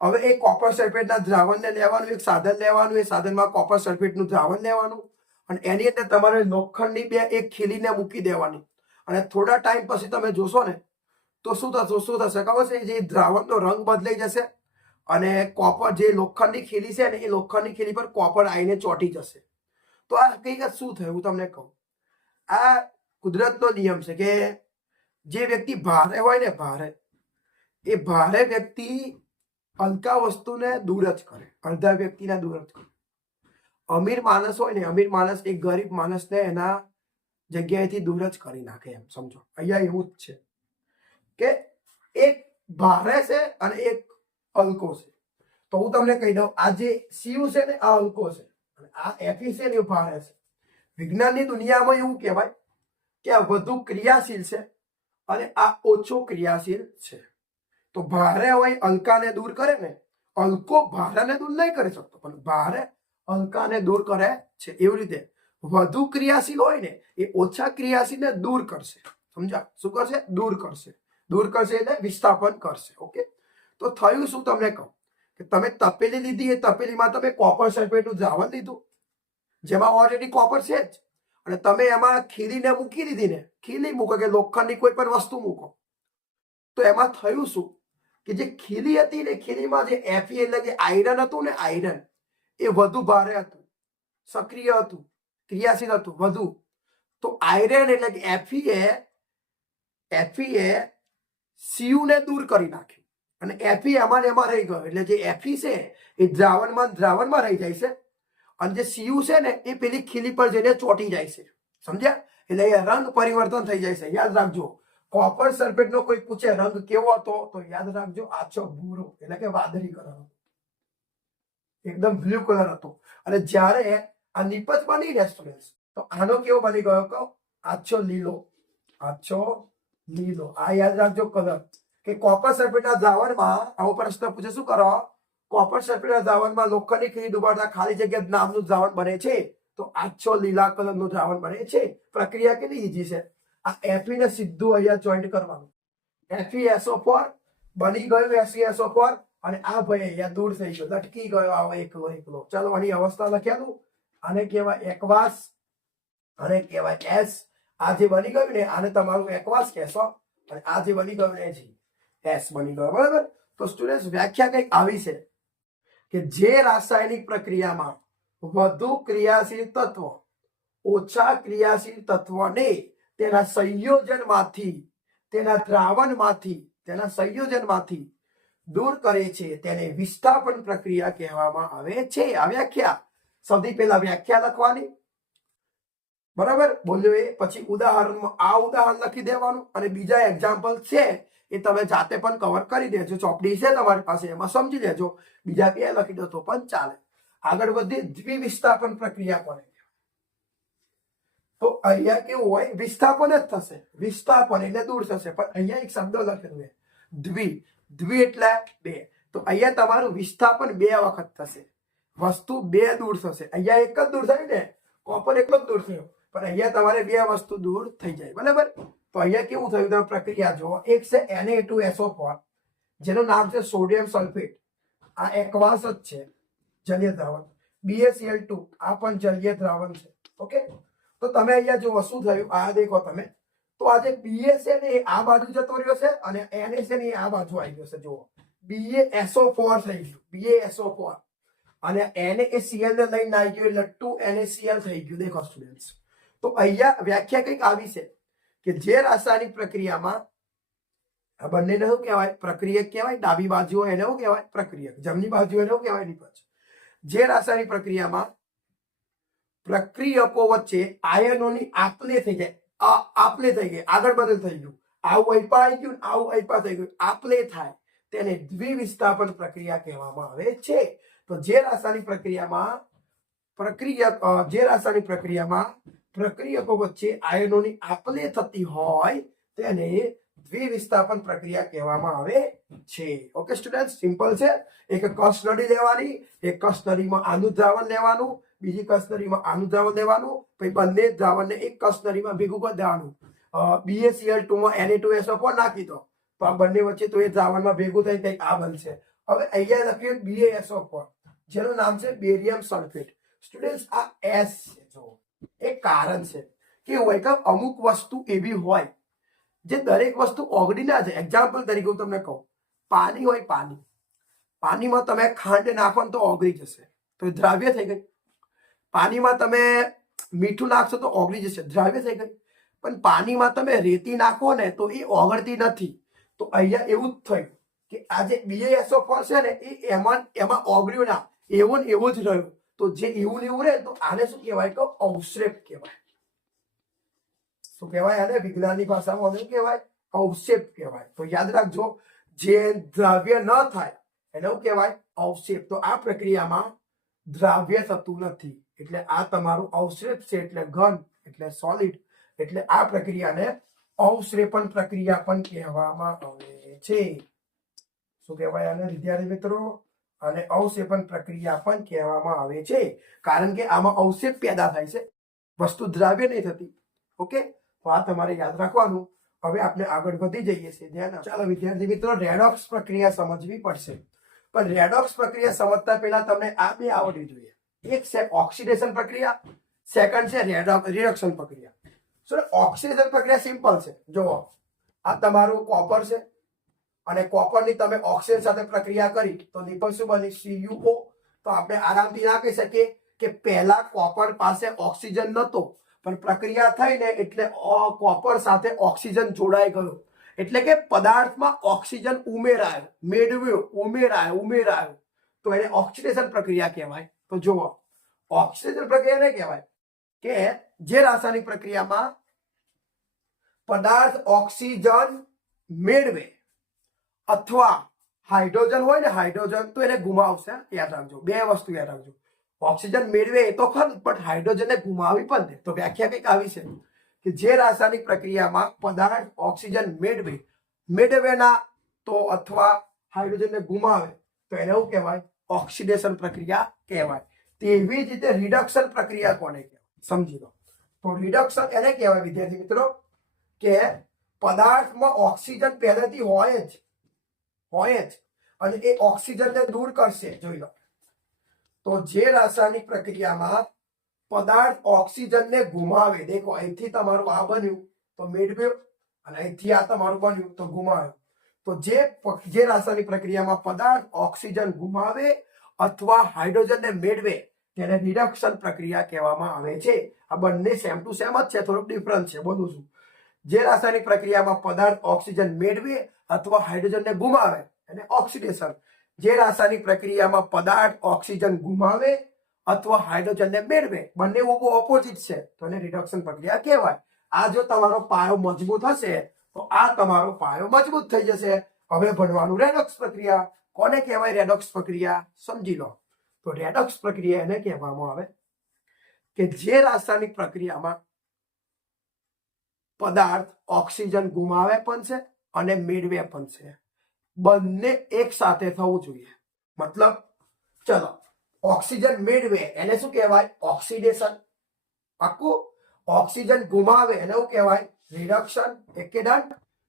હવે એ કોપર સલ્ફેટના દ્રાવણને લેવાનું, એક સાધન લેવાનું, એ સાધનમાં કોપર સલ્ફેટનું દ્રાવણ લેવાનું, અને એની અંદર તમારે લોખંડની એક ખીલીને મૂકી દેવાની. અને થોડા ટાઈમ પછી તમે જોશો ને, તો શું થશે ખબર છે? જે દ્રાવણનો રંગ બદલાઈ જશે, અને કોપર, જે લોખંડની ખીલી છે ને, એ લોખંડની ખીલી પર કોપર આવીને ચોંટી જશે. તો આ હકીકત શું થયું હું તમને કહું. આ કુદરતનો નિયમ છે કે જે વ્યક્તિ ભારે હોય ને, એ ભારે વ્યક્તિ હલકા વસ્તુને દૂર જ કરે, અડધા વ્યક્તિને દૂર જ કરે. અમીર માણસ હોય ને, અમીર માણસ એક ગરીબ માણસને એના જગ્યાએથી દૂર જ કરી નાખે, એમ સમજો. અહીંયા એવું જ છે કે એક ભારે છે અને એક હલકો છે. તો હું તમને કહી દઉં, આ જે સીયુ છે ને, આ હલકો છે અને આ એફી છે ને, એ ભારે છે. વિજ્ઞાનની દુનિયામાં એવું કહેવાય કે આ વધુ ક્રિયાશીલ છે અને આ ઓછો ક્રિયાશીલ છે. તો ભારે હોય હલકાને દૂર કરે ને, હલકો ભારેને દૂર નહીં કરી શકતો, પણ ભારે હલકાને દૂર કરે છે. એવી રીતે વધુ ક્રિયાશીલ હોય ને, એ ઓછા ક્રિયાશીલને દૂર કરશે. સમજા? શું કરશે? દૂર કરશે. દૂર કરશે એટલે વિસ્થાપન કરશે. ઓકે, તો થયું શું તમને કહું કે તમે તપેલી લીધી, એ તપેલીમાં તમે કોપર સલ્ફેટનું દ્રાવણ લીધું, જેમાં ઓલરેડી કોપર છે જ, અને તમે એમાં ખીલીને મૂકી દીધી ને, ખીલી મૂકો કે લોખંડની કોઈ પણ વસ્તુ મૂકો, તો એમાં થયું શું કે જે ખીલી હતી ને, ખીલીમાં જે એફી એટલે કે આયરન હતું ને, આયરન એ વધુ ભારે હતું, સક્રિય હતું, ક્રિયાશીલ હતું વધુ. તો આયરન એટલે કે એફી એ સીયુ ને દૂર કરી નાખ્યું અને એફી એમાં ને એમાં રહી ગયો. એટલે જે એફી છે એ દ્રાવણમાં રહી જાય છે અને જે સીયુ છે ને, એ પેલી ખીલી પર જઈને ચોંટી જાય છે. સમજ્યા? એટલે એ રંગ પરિવર્તન થઈ જાય છે. યાદ રાખજો, કોપર સલ્ફેટ નો કોઈ પૂછે રંગ કેવો હતો, તો યાદ રાખજો આછો ભૂરો એટલે કે વાદળી કલર હતો, એકદમ બ્લુ કલર હતો. અને જ્યારે આ નિપજ બની ને સ્ટુડન્ટ્સ, તો આનો કેવો બની ગયો? કહો, આછો લીલો. આછો લીલો. આ યાદ રાખજો કલર. કે કોપર સલ્ફેટના દ્રાવણમાં આવો પ્રશ્ન પૂછે, શું કરો? કોપર સલ્ફેટના દ્રાવણમાં લોખંડની ખીલી ડુબાડતા ખાલી જગ્યા નામનું દ્રાવણ બને છે, તો આછો લીલા કલરનું દ્રાવણ બને છે. પ્રક્રિયા કેટલી ઈઝી છે. આ એફી ને સીધું અહીંયા જોઈન્ટ કરવાનું. FeSO4 બની ગયું FeSO4 અને આ ભાઈ અહીંયા દૂર થઈ ગયો, લટકી ગયો આવો એકલો એકલો. ચાલો આની અવસ્થા લખ્યા દઉં. આને કહેવાય એકવાસ, આને કહેવાય એસ. આ જે બની ગયું ને, આને તમારું એકવાસ કહેશો, અને આ જે બની ગયું ને, એસ બની ગયો. બરાબર? તો સ્ટુડન્ટ્સ, વ્યાખ્યા કંઈક આવી છે કે જે રાસાયણિક પ્રક્રિયામાં વધુ ક્રિયાશીલ તત્વ ઓછા ક્રિયાશીલ તત્વને તેના સંયોજનમાંથી દૂર કરે છે, તેને વિસ્થાપન પ્રક્રિયા કહેવામાં આવે છે. આ વ્યાખ્યા, સૌથી પહેલા વ્યાખ્યા લખવાની, બરાબર? બોલ્યો એ. પછી ઉદાહરણમાં આ ઉદાહરણ લખી દેવાનું, અને બીજા એક્ઝામ્પલ છે એ તમે જાતે પણ કવર કરી દેજો. ચોપડી છે તમારી પાસે, એમાં સમજી લેજો. બીજા બે લખી દો તો પણ ચાલે. આગળ વધીએ. દ્વિવિસ્થાપન પ્રક્રિયા કોને કહેવાય? તો અહીંયા કેવું હોય? વિસ્થાપન જ થશે. વિસ્થાપન એટલે દૂર થશે, પણ અહીંયા એક શબ્દ લખેલું છે દ્વિ. દ્વિ એટલે બે. તો અહીંયા તમારું વિસ્થાપન બે વખત થશે. વસ્તુ બે દૂર થશે. અહીંયા એક જ દૂર થાય ને, કોપર એકલો જ દૂર થયો, પણ અહીંયા તમારે બે વસ્તુ દૂર થઈ જાય. બરાબર? તો અહીંયા કેવું થયું? તમે પ્રક્રિયા જુઓ. એક છે Na2SO4, જેનું નામ છે સોડિયમ સલ્ફેટ. આ એકવાસ જ છે, જલીય દ્રાવણ. BaCl2, આ પણ જલીય દ્રાવણ છે. ઓકે, તો તમે અહીંયા જુઓ શું થયું. આ દેખો તમે, તો આ જે Ba છે ને, એ આ બાજુ જતો રહ્યો છે, અને Na છે ને, એ આ બાજુ આવી ગયો છે. જુઓ, BaSO4 થઈ ગયું, BaSO4, અને NaCl ને લઈને આવી ગયું એટલે 2NaCl થઈ ગયું. દેખો સ્ટુડન્ટ્સ, તો અહીંયા વ્યાખ્યા કંઈક આવી છે કે જે રાસાયણિક પ્રક્રિયામાં આ બંનેને શું કહેવાય? પ્રક્રિયક કહેવાય. ડાબી બાજુ હોય એને શું કહેવાય? પ્રક્રિયક. જમણી બાજુ એને શું કહેવાય? નિપજ. જે રાસાયણિક પ્રક્રિયામાં પ્રક્રિયકો વચ્ચે આયનોની આપલે થઈ જાય, આપલે થઈ ગઈ, આગળ બદલ થઈ ગયું, આવું અલ્પા આવી ગયું, આવું અલ્પા થઈ ગયું, આપલે થાય, તેને દ્વિવિસ્થાપન પ્રક્રિયા કહેવામાં આવે છે. તો જે રાસાયણિક પ્રક્રિયામાં પ્રક્રિયકો વચ્ચે આયનોની આપલે થતી હોય, તેને દ્વિવિસ્થાપન પ્રક્રિયા કહેવામાં આવે છે. ઓકે સ્ટુડન્ટ, સિમ્પલ છે. એક કસનળી લેવાની, એક કસનળીમાં આનું દ્રાવણ લેવાનું, બીજી કસનળીમાં આનું દ્રાવણ લેવાનું, પછી બંને દ્રાવણને એક કસનળીમાં ભેગું કરી દેવાનું. BaCl2 માં Na2SO4 નાખી દો, તો આ બંને વચ્ચે તો એ દ્રાવણમાં ભેગું થઈ કંઈક આ બનશે. હવે અહીંયા લખ્યું BaSO4, જેનું નામ છે બેરિયમ સલ્ફેટ. સ્ટુડન્ટ્સ, આ S છે. જો એક કારણ છે કે હોય કે અમુક વસ્તુ એવી હોય જે દરેક વસ્તુ ઓગળી ના જાય. એક્ઝામ્પલ તરીકે હું તમને કહું, પાણી હોય, પાણીમાં તમે ખાંડ નાખો તો ઓગળી જશે, તો દ્રાવ્ય થઈ ગઈ. પાણીમાં તમે મીઠું નાખશો તો ઓગળી જશે, દ્રાવ્ય થઈ ગઈ. પણ પાણીમાં તમે રેતી નાખો ને, તો એ ઓગળતી નથી. તો અહીંયા એવું જ થયું કે આ જે BaSO4 છે ને, એ એમાં ઓગળ્યું ના, એવો ને એવો જ રહ્યો. તો જે એવું ને એવું રહે તો આને શું કહેવાય તો અવક્ષેપ કહેવાય. શું કહેવાય આને વિજ્ઞાનની ભાષામાં શું કહેવાય? અવક્ષેપ કહેવાય. તો યાદ રાખજો, જે દ્રાવ્ય ન થાય એને શું કહેવાય? અવક્ષેપ. તો આ પ્રક્રિયામાં દ્રાવ્ય થતું નથી, એટલે આ તમારું અવક્ષેપ છે, એટલે ઘન, એટલે સોલિડ. એટલે આ પ્રક્રિયાને અવક્ષેપણ પ્રક્રિયા પણ કહેવામાં આવે છે. શું કહેવાય આને વિદ્યાર્થી મિત્રો? અને અવક્ષેપણ પ્રક્રિયા પણ કહેવામાં આવે છે, કારણ કે આમાં અવક્ષેપ પેદા થાય છે, વસ્તુ દ્રાવ્ય નહીં થતી. ઓકે, તો આ તમારે યાદ રાખવાનું. હવે આપણે આગળ વધી જઈએ છીએ. ધ્યાન ચાલો વિદ્યાર્થી મિત્રો, રેડોક્સ પ્રક્રિયા સમજવી પડશે. પણ રેડોક્સ પ્રક્રિયા સમજતા પહેલા તમને આ બે આવડવી જોઈએ. એક છે ઓક્સિડેશન પ્રક્રિયા, સેકન્ડ છે રિડક્શન પ્રક્રિયા. સો ઓક્સિડેશન પ્રક્રિયા સિમ્પલ છે. જુઓ, આ તમારું કોપર છે અને કોપરની તમે ઓક્સિજન સાથે પ્રક્રિયા કરી તો નિપલ શું બની? CuO. તો આપણે આરામથી ના કહી શકીએ કે પહેલા કોપર પાસે ઓક્સિજન નહોતો, પણ પ્રક્રિયા થઈ ને એટલે કોપર સાથે ઓક્સિજન જોડાઈ ગયો, એટલે કે પદાર્થમાં ઓક્સિજન ઉમેરાયો, ઉમેરાયો, તો એને ઓક્સિડેશન પ્રક્રિયા કહેવાય. તો જુઓ, ઓક્સિડેશન પ્રક્રિયા ને કહેવાય કે જે રાસાયણિક પ્રક્રિયામાં પદાર્થ ઓક્સિજન મેળવે અથવા હાઇડ્રોજન હોય ને, હાઇડ્રોજન તો એને ગુમાવશે. યાદ રાખજો, બે વસ્તુ યાદ રાખજો. ઓક્સિજન મેળવે એ તો ખરું, પણ હાઇડ્રોજનને ગુમાવી પણ દે. તો વ્યાખ્યા કંઈક આવી છે કે જે રાસાયણિક પ્રક્રિયામાં પદાર્થ ઓક્સિજન મેળવેના તો અથવા હાઇડ્રોજનને ગુમાવે તો એને શું કહેવાય? ઓક્સિડેશન પ્રક્રિયા કહેવાય. તેવી જ રીતે રિડક્શન પ્રક્રિયા કોને કહેવાય? સમજી લો. તો રિડક્શન એને કહેવાય વિદ્યાર્થી મિત્રો કે પદાર્થમાં ઓક્સિજન પહેલેથી હોય જ અને એ ઓક્સિજનને દૂર કરશે. જોઈ લો, તો જે રાસાયણિક પ્રક્રિયામાં પદાર્થ ઓક્સિજનને ગુમાવે, દેખો અહીંથી તમારું આ બન્યું તો મેળવ્યો, અને અહીંથી આ તમારું બન્યું તો ગુમાવ્યો. તો જે રાસાયણિક પ્રક્રિયામાં પદાર્થ ઓક્સિજન ગુમાવે અથવા હાઇડ્રોજનને મેળવે તેને રિડક્શન પ્રક્રિયા કહેવામાં આવે છે. આ બંને સેમ ટુ સેમ જ છે, થોડુંક ડિફરન્સ છે. બોલું છું, જે રાસાયણિક પ્રક્રિયામાં પદાર્થ ઓક્સિજન મેળવે અથવા હાઇડ્રોજનને ગુમાવે એને ઓક્સિડેશન. જે રાસાયણિક પ્રક્રિયામાં પદાર્થ ઓક્સિજન ગુમાવે અથવા હાઇડ્રોજનને મેળવે, બંને ઓપોઝિટ છે, તો એને રિડક્શન પ્રક્રિયા કહેવાય. આ જો તમારો પાયો મજબૂત હશે તો આ તમારો પાયો મજબૂત થઈ જશે. હવે ભણવાનું રેડોક્સ પ્રક્રિયા. કોને કહેવાય રેડોક્સ પ્રક્રિયા? સમજી લો. તો રેડોક્સ પ્રક્રિયા એને કહેવામાં આવે કે જે રાસાયણિક પ્રક્રિયામાં પદાર્થ ઓક્સિજન ગુમાવે પણ છે અને મેળવે પણ છે, બંને એક સાથે થવું જોઈએ. મતલબ ચલો, ઓક્સિજન મેળવે એને શું કહેવાય? ઓક્સિડેશન. પાક્કું. ઓક્સિજન ગુમાવે એને શું કહેવાય? રિડક્શન. એકે ડન.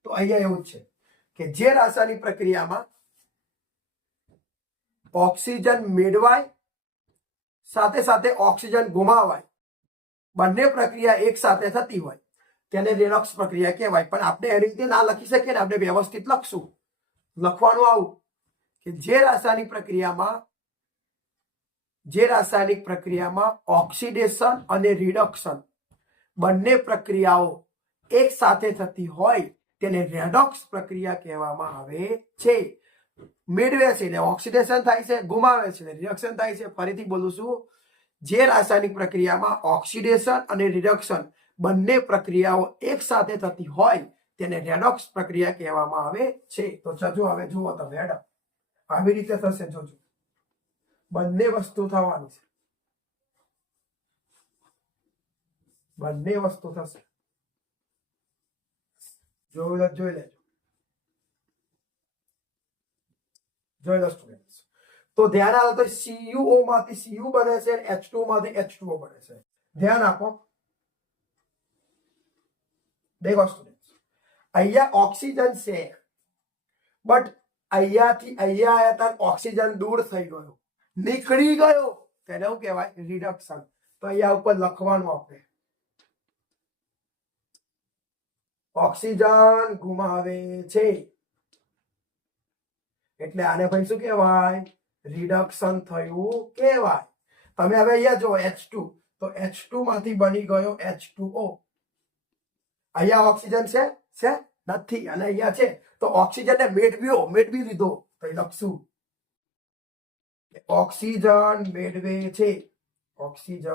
તો અહીંયા એવું છે કે જે રાસાયણિક પ્રક્રિયામાં ઓક્સિજન મેળવાય સાથે સાથે ઓક્સિજન ગુમાવાય, બંને પ્રક્રિયા એક સાથે થતી હોય તેને રેડોક્સ પ્રક્રિયા કહેવાય. પણ આપણે એ રીતે ના લખી શકીએ ને, આપણે વ્યવસ્થિત લખશું. લખવાનું આવું કે જે રાસાયણિક પ્રક્રિયામાં ઓક્સિડેશન અને રિડક્શન બંને પ્રક્રિયાઓ એક સાથે થતી હોય તેને રેડોક્સ પ્રક્રિયા કહેવામાં આવે છે. મેળવે છે એટલે ઓક્સિડેશન થાય છે, ગુમાવે છે રિડક્શન થાય છે. ફરીથી બોલું છું, જે રાસાયણિક પ્રક્રિયામાં ઓક્સિડેશન અને રિડક્શન બંને પ્રક્રિયાઓ એક સાથે થતી હોય તેને રેડોક્સ પ્રક્રિયા કહેવામાં આવે છે. તો જજો હવે જુઓ તમે, આવી રીતે થશે. જોજો, બંને વસ્તુ થવાની છે, બંને વસ્તુ થશે. જોઈ લેજો, જોઈ લો સ્ટુડન્ટ્સ. તો ધ્યાન આપો, તો CuO માંથી Cu બને છે, H2 માંથી H2O બને છે. ધ્યાન આપો. દેખો સ્ટુડન્ટ્સ, અહીંયા ઓક્સિજન છે, બટ અહીંયાથી અહીંયા આવ્યા ત્યારે ઓક્સિજન દૂર થઈ ગયો, નીકળી ગયો, તેને શું કહેવાય? રિડક્શન. તો અહીંયા ઉપર લખવાનું આપણે ઓક્સિજન ગુમાવે છે એટલે આને ભાઈ શું કહેવાય? રિડક્શન થયું કહેવાય. તમે હવે અહીંયા જો H2, તો H2 માંથી બની ગયો H2O. અહીંયા ઓક્સિજન છે નથી, અને અહીંયા છે. તો ઓક્સિજનને મેળવી લીધો તો એ લખશું ઓક્સિજન મેળવે છે. ઓક્સિજન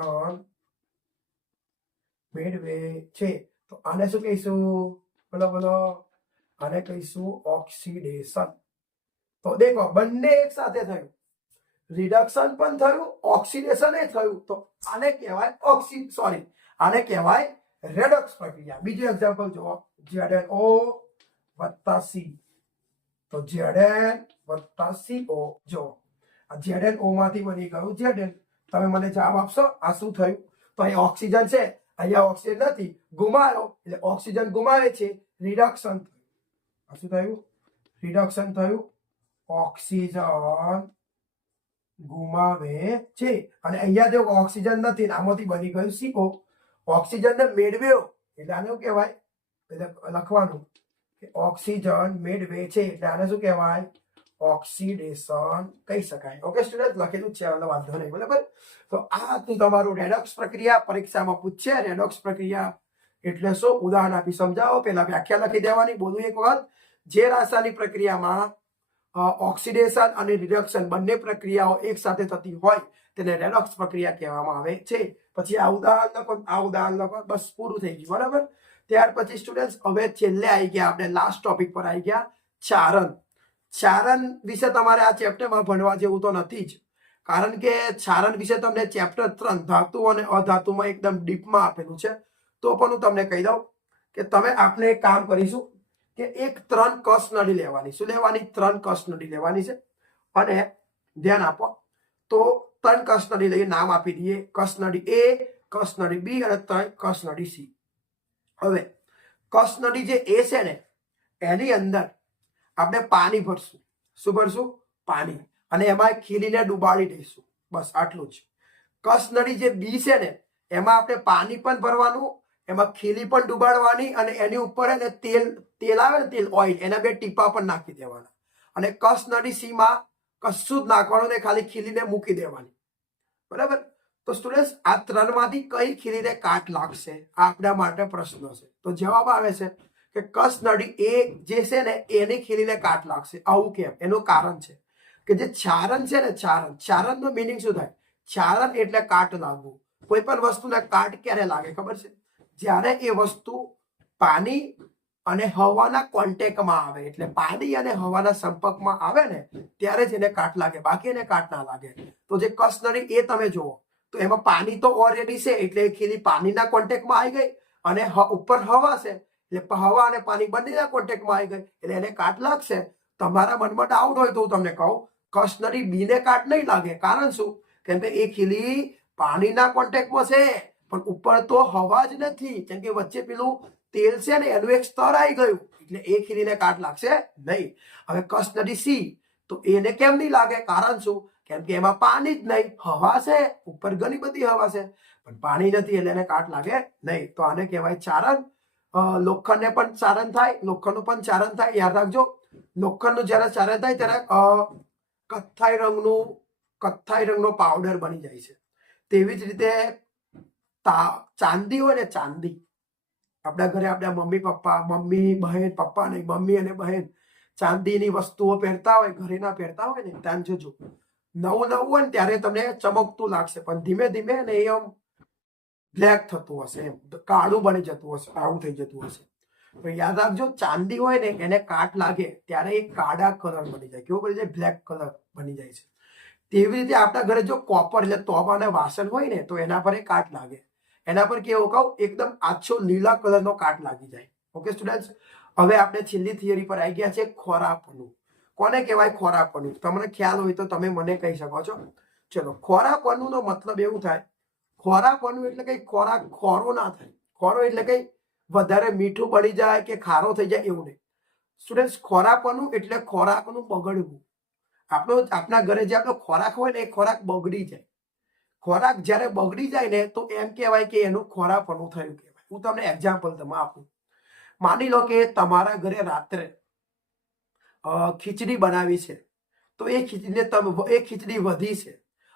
મેળવે છે. તો આને શું કહીશું? બોલો બોલો. આને કહીશું ઓક્સિડેશન. તો દેખો બંને એક સાથે થયું, રિડક્શન પણ થયું, ઓક્સિડેશન એ થયું. તો આને કહેવાય આને કહેવાય રેડોક્સ પ્રક્રિયા. બીજું એક્ઝામ્પલ જુઓ, ZnO + C. તો Zn + CO. જો આ ZnO માંથી બની ગયું Zn. તમે મને જવાબ આપશો આ શું થયું? તો અહીં ઓક્સિજન છે, અહીંયા ઓક્સિજન નથી, ગુમાવ્યો એટલે ઓક્સિજન ગુમાવે છે, રિડક્શન થયું. આ શું થયું? રિડક્શન થયું, ઓક્સિજન ગુમાવે છે. અને અહીંયા જો ઓક્સિજન નથી, આમાંથી બની ગયું CO. ઓક્સિજન ને મેળવ્યો એટલે આને શું કહેવાય? એટલે લખવાનું કે ઓક્સિજન મેળવે છે એટલે આને શું કહેવાય? ઓક્સિડેશન કહી શકાય. ઓકે સ્ટુડન્ટ, લખેલું છે એટલે વાંધો નહીં. બરાબર. તો આ હતું તમારું રેડોક્સ પ્રક્રિયા. પરીક્ષામાં પૂછશે રેડોક્સ પ્રક્રિયા એટલે શું? ઉદાહરણ આપી સમજાવો. પહેલા વ્યાખ્યા લખી દેવાની. બોલું એક વખત. જે રાસાયણિક પ્રક્રિયામાં ઓક્સિડેશન અને રિડક્શન બંને પ્રક્રિયાઓ એક સાથે થતી હોય તેને રેડોક્સ પ્રક્રિયા કહેવામાં આવે છે. પછી આ ઉદાહરણ લખો, બસ પૂરું થઈ ગયું. બરાબર. ત્યાર પછી સ્ટુડન્ટ હવે છેલ્લે આવી ગયા આપણે, લાસ્ટ ટોપિક પર આવી ગયા, ચારણ. ચારણ વિશે તમારે આ ચેપ્ટરમાં ભણવા જેવું તો નથી જ, કારણ કે ચારણ વિશે તમને ચેપ્ટર 3 ધાતુ અને અધાતુમાં એકદમ ડીપમાં આપેલું છે. તો પણ હું તમને કહી દઉં કે તમે આપણે એક કામ કરીશું કે એક 3 કસ નળી લેવાની. શું લેવાની? 3 કસ નળી લેવાની છે. અને ધ્યાન આપો, તો 3 કસ નળી લઈએ, નામ આપી દઈએ. કસ નળી A, કસ નળી B અને 3 કસ નળી C. હવે કસ નળી જે A છે ને એની અંદર આપણે પાણી ભરશું. શું ભરશું? પાણી. અને એમાં ખીલીને ડુબાડી દઈશું. બસ આટલું જ. કસ નળી જે B છે ને એમાં આપણે પાણી પણ ભરવાનું, એમાં ખીલી પણ ડુબાડવાની, અને એની ઉપર એને તેલ આવે ને, તેલ, ઓઇલ, એના 2 ટીપા પણ નાખી દેવાના. અને કસ નળી C માં કશું જ નાખવાનું ને, ખાલી ખીલીને મૂકી દેવાની. બરાબર. તો સ્ટુડન્ટ્સ આ 3 માંથી કઈ ખીલીને કાટ લાગશે? આ આપણા માટે પ્રશ્ન છે. તો જવાબ આવે છે કે કસ નળી A જે છે ને એની ખીલીને કાટ લાગશે. આવું કેમ? એનું કારણ છે કે જે ચારણ છે ને, ચારણનો મીનિંગ શું થાય? ચારણ એટલે કાટ લાગવું. કોઈ પણ વસ્તુને કાટ ક્યારે લાગે ખબર છે? જ્યારે એ વસ્તુ પાણી અને હવાના કોન્ટેક્ટમાં આવે. એટલે પાણી અને હવાના સંપર્કમાં આવે ને ત્યારે જ એને કાટ લાગે, બાકી એને કાટ ના લાગે. તો જે કસ નળી એ તમે જુઓ તો એમાં પાણી તો ઓલરેડી છે એટલે એ ખીલી પાણીના કોન્ટેક્ટમાં આવી ગઈ, અને ઉપર હવા છે એટલે હવા અને પાણી બંનેના કોન્ટેક્ટમાં આવી ગઈ એટલે એને કાટ લાગશે. તમારા મનમાં ડાઉટ હોય તો હું તમને કહું, કસ નળી B ને કાટ નહીં લાગે. કારણ શું? કેમ કે એ ખીલી પાણીના કોન્ટેક્ટમાં છે પણ ઉપર તો હવા જ નથી, કેમ કે વચ્ચે પેલું તેલ છે ને એનું એક સ્તર આવી ગયું એટલે એ ખીલીને કાટ લાગશે નહીં. હવે કસ નળી C, તો એને કેમ નહીં લાગે? કારણ શું? કેમ કે એમાં પાણી જ નહીં, હવા છે, ઉપર ઘણી બધી હવા છે પણ પાણી નથી એટલે એને કાટ લાગે નહીં. તો આને કહેવાય ચારણ. લોખંડને પણ ચારણ થાય, લોખંડનું પણ ચારણ થાય. યાદ રાખજો, લોખંડનું જ્યારે ચારણ થાય ત્યારે કથ્થાઈ રંગનો પાવડર બની જાય છે. તેવી જ રીતે ચાંદી હોય ને, ચાંદી આપણા ઘરે આપણા મમ્મી બહેન, પપ્પા નહીં, મમ્મી અને બહેન ચાંદીની વસ્તુઓ પહેરતા હોય, ઘરે ના પહેરતા હોય ને, ત્યાં જોજો નવું હોય ને ત્યારે તમને ચમકતું લાગશે, પણ ધીમે ધીમે ને એ આમ બ્લેક થતું હશે, એમ કાળું બની જતું હશે, આવું થઈ જતું હશે. તો યાદ રાખજો, ચાંદી હોય ને એને કાટ લાગે ત્યારે એ કાળા કલર બની જાય. કેવું બની જાય? બ્લેક કલર બની જાય છે. તેવી રીતે આપણા ઘરે જો કોપર એટલે તોબા અને વાસણ હોય ને તો એના પર એ કાટ લાગે. એના પર કેવું કહું, એકદમ આછો લીલા કલરનો કાટ લાગી જાય. ઓકે સ્ટુડન્ટ્સ, હવે આપણે છેલ્લી થિયરી પર આવી ગયા છે, ખોરાપણું. કોને કહેવાય ખોરાપણું? તમને ખ્યાલ હોય તો તમે મને કહી શકો છો. ચલો, ખોરાપણું નો મતલબ એવું થાય, ખોરાપણું એટલે કઈ ખોરાક ખોરો ના થાય. ખોરો એટલે કઈ વધારે મીઠું બની જાય કે ખારો થઈ જાય એવું નહીં. સ્ટુડન્ટ્સ, ખોરાપણું એટલે ખોરાકનું બગડવું. આપણા ઘરે જે આપણો ખોરાક હોય ને એ ખોરાક બગડી જાય. ખોરાક જ્યારે બગડી જાય ને તો એમ કહેવાય કે એનું ખોરાપણું થયું કહેવાય. હું તમને એક્ઝામ્પલ આપું. માની લો કે તમારા ઘરે રાત્રે ખીચડી બનાવી છે, તો એ ખીચડી વધી છે,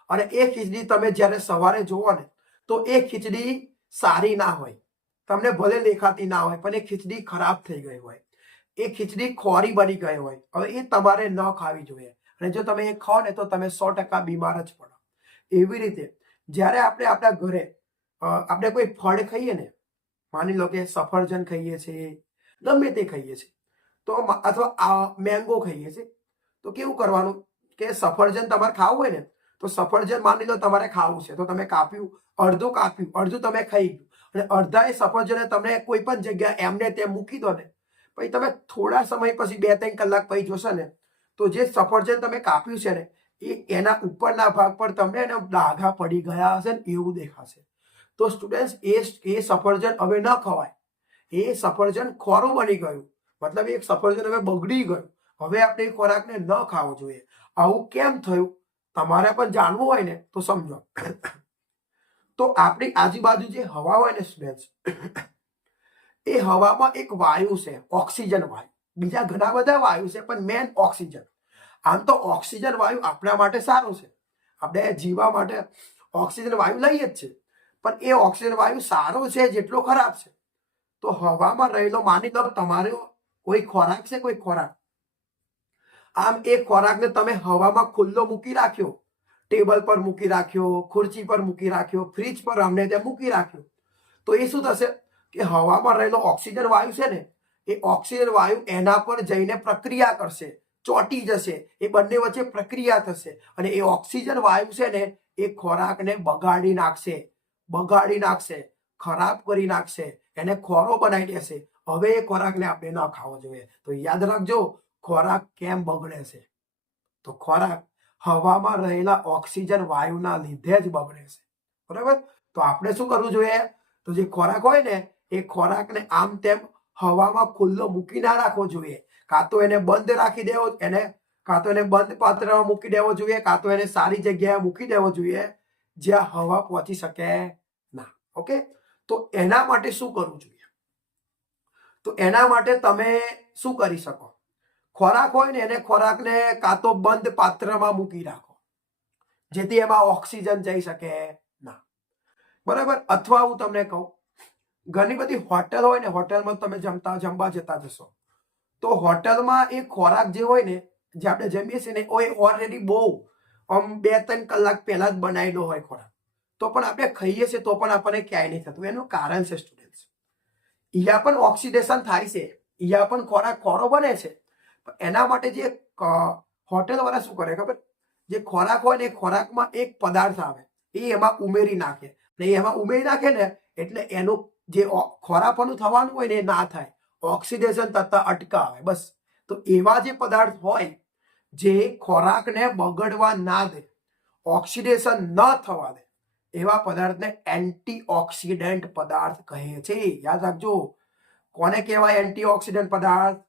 અને એ ખીચડી તમે જ્યારે સવારે જોવો ને તો એ ખીચડી સારી ના હોય, તમને ભલે દેખાતી ના હોય, પણ એ ખીચડી ખરાબ થઈ ગઈ હોય, એ ખીચડી ખોરી બની ગઈ હોય. હવે એ તમારે ન ખાવી જોઈએ, અને જો તમે એ ખાઓ ને તો તમે 100% બીમાર જ પડો. એવી રીતે જ્યારે આપણે આપણા ઘરે આપણે કોઈ ફળ ખાઈએ ને, માની લો કે સફરજન ખાઈએ છીએ, ગમે તે ખાઈએ છીએ, તો અથવા મેંગો ખાઈએ છીએ, તો કેવું કરવાનું કે સફરજન તમારે ખાવું હોય ને, તો સફરજન માની લો તમારે ખાવું છે, તો તમે કાપ્યું, અડધું કાપ્યું, અડધું તમે ખાઈ ગયું, અને અડધા એ સફરજન તમે કોઈ પણ જગ્યા એમને તેમ મૂકી દો ને, પછી તમે થોડા સમય પછી 2-3 કલાક પછી જોશો ને, તો જે સફરજન તમે કાપ્યું છે ને, એના ઉપરના ભાગ પર તમને એને ડાઘા પડી ગયા હશે ને એવું દેખાશે. તો સ્ટુડન્ટ્સ, એ સફરજન હવે ન ખવાય. એ સફરજન ખોરું બની ગયું, મતલબ એક સફરજન હવે બગડી ગયું. હવે આપણે એ ખોરાકને ન ખાવો જોઈએ. આવું કેમ થયું તમારે પણ જાણવું હોય ને તો સમજો. તો આપણી આજુબાજુ જે હવા હોય ને સ્ટુડન્ટ્સ, એ હવામાં એક વાયુ છે, ઓક્સિજન વાયુ. બીજા ઘણા બધા વાયુ છે, પણ મેન ઓક્સિજન. આમ તો ઓક્સિજન વાયુ આપણા માટે સારું છે, આપણે જીવવા માટે ઓક્સિજન વાયુ લઈએ જ છે, પણ એ ઓક્સિજન વાયુ સારો છે જેટલો ખરાબ છે. તો હવામાં રહેલો, માની લો તમારે કોઈ ખોરાક છે, કોઈ ખોરાક, આમ એ ખોરાકને તમે હવામાં ખુલ્લો મૂકી રાખ્યો, ટેબલ પર મૂકી રાખ્યો, ખુરચી પર મૂકી રાખ્યો, ફ્રીજ પર અમને ત્યાં મૂકી રાખ્યો, તો એ શું થશે કે હવામાં રહેલો ઓક્સિજન વાયુ છે ને, એ ઓક્સિજન વાયુ એના પર જઈને પ્રક્રિયા કરશે, ચોંટી જશે, એ બંને વચ્ચે પ્રક્રિયા થશે, અને એ ઓક્સિજન વાયુ છે ને, એ ખોરાકને બગાડી નાખશે, ખરાબ કરી નાખશે, એને ખોરો બનાવી દેશે. હવે એ ખોરાકને આપણે ન ખાવો જોઈએ. તો યાદ રાખજો, ખોરાક કેમ બગડે છે? તો ખોરાક હવામાં રહેલા ઓક્સિજન વાયુના લીધે જ બગડે છે. બરાબર? તો આપણે શું કરવું જોઈએ? તો જે ખોરાક હોય ને, એ ખોરાકને આમ તેમ હવામાં ખુલ્લો મૂકી ના રાખવો જોઈએ. કાં તો એને બંધ રાખી દેવો, કાં તો એને બંધ પાત્રમાં મૂકી દેવો જોઈએ, કાં તો એને સારી જગ્યાએ મૂકી દેવો જોઈએ જ્યાં હવા પહોંચી શકે ના. ઓકે? તો એના માટે શું કરવું જોઈએ? તો એના માટે તમે શું કરી શકો? ખોરાક હોય ને, એને ખોરાકને કાં તો બંધ પાત્રમાં મૂકી રાખો, જેથી એમાં ઓક્સિજન જઈ શકે ના. બરાબર? અથવા હું તમને કહું, ઘણી બધી હોટેલ હોય ને, હોટેલમાં તમે જમવા જતા જશો, તો હોટલમાં એ ખોરાક જે હોય ને, જે આપણે જમીએ છીએ ને, એ ઓલરેડી બહુ 2-3 કલાક પહેલા જ બનાવેલો હોય ખોરાક, તો પણ આપણે ખાઈએ છીએ તો પણ આપણને ક્યાંય નહીં થતું. એનું કારણ છે સ્ટુડન્ટ્સ, અહીંયા પણ ઓક્સિડેશન થાય છે, અહીંયા પણ ખોરાક ખોરો બને છે. એના માટે જે હોટેલ વાળા શું કરે ખબર? જે ખોરાક હોય ને, એ ખોરાકમાં એક પદાર્થ આવે, એ એમાં ઉમેરી નાખે, ને એમાં ઉમેરી નાખે ને, એટલે એનું જે ખોરાકનું થવાનું હોય ને, એ ના થાય, ઓક્સિડેશન થતા અટકાવે. બસ. તો એવા જે પદાર્થ હોય જે ખોરાકને બગડવા ના દે, ઓક્સિડેશન ન થવા દે, એવા પદાર્થને એન્ટીઓક્સિડન્ટ પદાર્થ કહે છે. યાદ રાખજો. કોને કહેવાય એન્ટીઓક્સિડન્ટ પદાર્થ?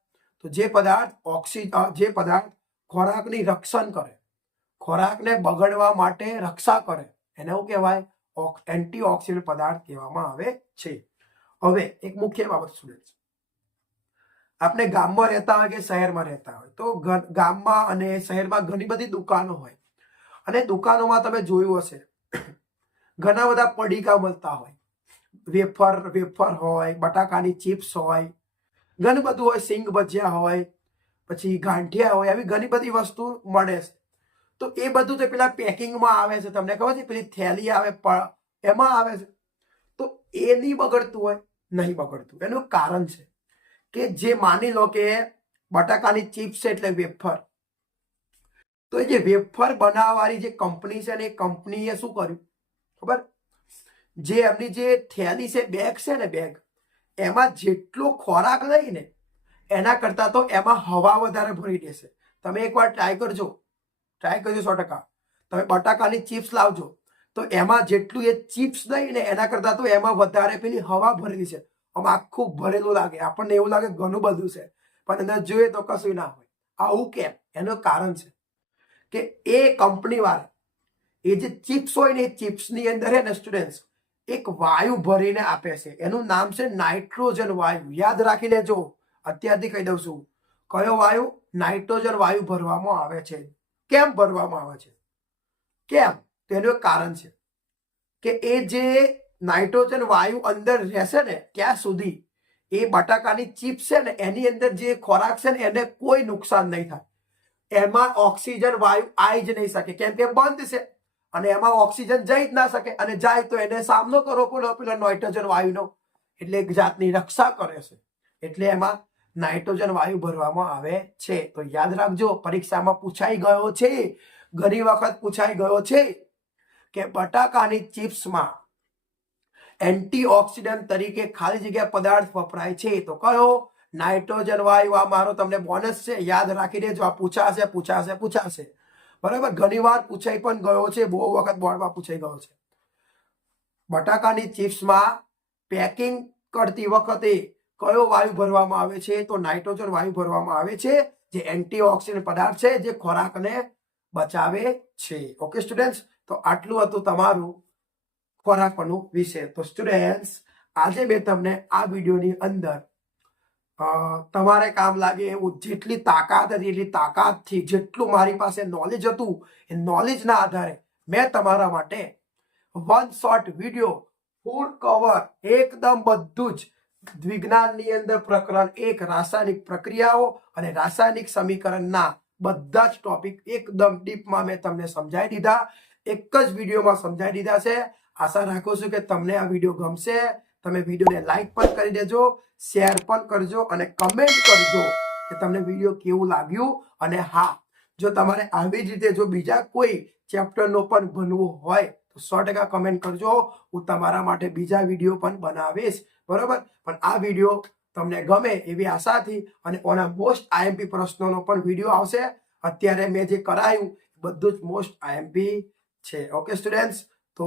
તો જે પદાર્થ ખોરાકની રક્ષણ કરે, ખોરાકને બગડવા માટે રક્ષા કરે, એને શું કહેવાય? એન્ટીઓક્સિડન્ટ પદાર્થ કહેવામાં આવે છે. હવે એક મુખ્ય બાબત સ્ટુડન્ટ, આપણે ગામમાં રહેતા હોય કે શહેરમાં રહેતા હોય, તો ગામમાં અને શહેરમાં ઘણી બધી દુકાનો હોય, અને દુકાનોમાં તમે જોયું હશે ઘણા બધા પડીકા મળતા હોય, વેફર હોય, બટાકાની ચિપ્સ હોય, ઘણું બધું હોય, સિંગ ભજીયા હોય, પછી ગાંઠિયા હોય, આવી ઘણી બધી વસ્તુ મળે છે. તો એ બધું તો પેલા પેકિંગમાં આવે છે, તમને ખબર છે, પેલી થેલી આવે એમાં આવે છે. તો એ નહીં બગડતું હોય, નહીં બગડતું. એનું કારણ છે કે જે માની લો કે બટાકાની ચિપ્સ છે એટલે વેફર, તો એ જે વેફર બનાવવાની જે કંપની છે ને, એ કંપનીએ શું કર્યું ખબર? જે એમની જે થેલી છે, બેગ છે ને, બેગ, એમાં જેટલો ખોરાક લઈને એના કરતાં તો એમાં હવા વધારે ભરી દેશે. તમે એકવાર ટ્રાય કરજો 100%. તમે બટાકાની ચિપ્સ લાવજો, તો એમાં જેટલું એ ચિપ્સ લઈને એના કરતાં તો એમાં વધારે પેલી હવા ભરેલી છે. આમ આખું ભરેલું લાગે, આપણને એવું લાગે ઘણું બધું છે, પણ અંદર જોઈએ તો કશું ના હોય. આવું કેમ? એનું કારણ છે કે એ કંપની વાળા એ જે ચિપ્સ હોય ને, એ ચિપ્સની અંદર હે ને સ્ટુડન્ટ્સ, એક વાયુ ભરીને આપે છે. એનું નામ છે નાઇટ્રોજન વાયુ. યાદ રાખી લેજો, અત્યારથી કહી દઉં છું. કયો વાયુ? નાઇટ્રોજન વાયુ ભરવામાં આવે છે. કેમ ભરવામાં આવે છે? કેમ? તેનું એક કારણ છે કે એ જે નાઇટ્રોજન વાયુ અંદર રહેશે ને, ત્યાં સુધી એ બટાકાની ચિપ્સ છે ને, એની અંદર જે ખોરાક છે ને, એને કોઈ નુકસાન નહીં થાય. એમાં ઓક્સિજન વાયુ આવી જ નહીં શકે, કેમ કે બંધ છે. અને એમાં ઓક્સિજન જઈ જ ના શકે, અને જાય તો એને સામનો કરવો પડે પેલા નાઇટ્રોજન વાયુનો, એટલે એક જાતની રક્ષા કરે છે. એટલે એમાં નાઇટ્રોજન વાયુ ભરવામાં આવે છે. તો યાદ રાખજો, પરીક્ષામાં પૂછાઈ ગયો છે, ઘણી વખત પૂછાઈ ગયો છે કે બટાકાની ચિપ્સમાં એન્ટીઓક્સિડન્ટ તરીકે ખાલી જગ્યા પદાર્થ વપરાય છે, તો કયો? નાઇટ્રોજન વાયુ. આ મારો તમને બોનસ છે, યાદ રાખી દેજો. આ પૂછાશે. બરાબર, ઘણી વાર પૂછાઈ પણ ગયો છે, બહુ વખત બોર્ડમાં પૂછાઈ ગયો છે. બટાકાની ચિપ્સમાં પેકિંગ કરતી વખતે કયો વાયુ ભરવામાં આવે છે? તો નાઇટ્રોજન વાયુ ભરવામાં આવે છે, જે એન્ટીઓક્સિડન્ટ પદાર્થ છે, જે ખોરાકને બચાવે છે. ઓકે સ્ટુડન્ટ્સ, તો આટલું હતું તમારું ખોરાક પરનું વિષય. તો સ્ટુડન્ટ્સ, આજે મેં તમને આ વિડીયોની અંદર તમારે કામ લાગે એવું જેટલી તાકાત હતી એટલી તાકાતથી જેટલું મારી પાસે નોલેજ હતું એ નોલેજના આધારે મેં તમારા માટે વન શોર્ટ વિડીયો ફૂલ કવર એકદમ બધું જ વિજ્ઞાનની અંદર પ્રકરણ 1 રાસાયણિક પ્રક્રિયાઓ અને રાસાયણિક સમીકરણના બધા જ ટોપિક એકદમ ડીપમાં મેં તમને સમજાવી દીધા. એક જ વિડીયોમાં સમજાવી દીધા છે. આશા રાખું છું કે તમને આ વિડીયો ગમશે. તમે વિડીયોને લાઈક પણ કરી દેજો, શેર પણ કરજો અને કમેન્ટ કરજો કે તમને વિડીયો કેવું લાગ્યું. અને હા, જો તમારે આવી જ રીતે જો બીજા કોઈ ચેપ્ટરનો પણ ભણવું હોય તો 100% કમેન્ટ કરજો. હું તમારા માટે બીજા વિડીયો પણ બનાવીશ. બરોબર, પણ આ વિડીયો તમને ગમે એવી આશાથી, અને ઓના મોસ્ટ આઈએમપી પ્રશ્નોનો પણ વિડીયો આવશે. અત્યારે મેં જે કરાયું બધું જ મોસ્ટ આઈએમપી છે. ઓકે સ્ટુડન્ટ્સ, તો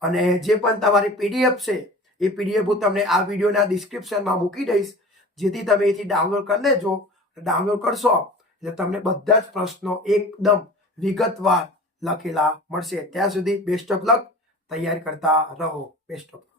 અને જે પણ તમારી પીડીએફ છે એ પીડીએફ હું તમને આ વિડીયોના ડિસ્ક્રિપ્શનમાં મૂકી દઈશ, જેથી તમે એથી ડાઉનલોડ કરી લેજો. ડાઉનલોડ કરશો એટલે તમને બધા જ પ્રશ્નો એકદમ વિગતવાર લખેલા મળશે. ત્યાં સુધી બેસ્ટ ઓફ લક, તૈયાર કરતા રહો. Best of.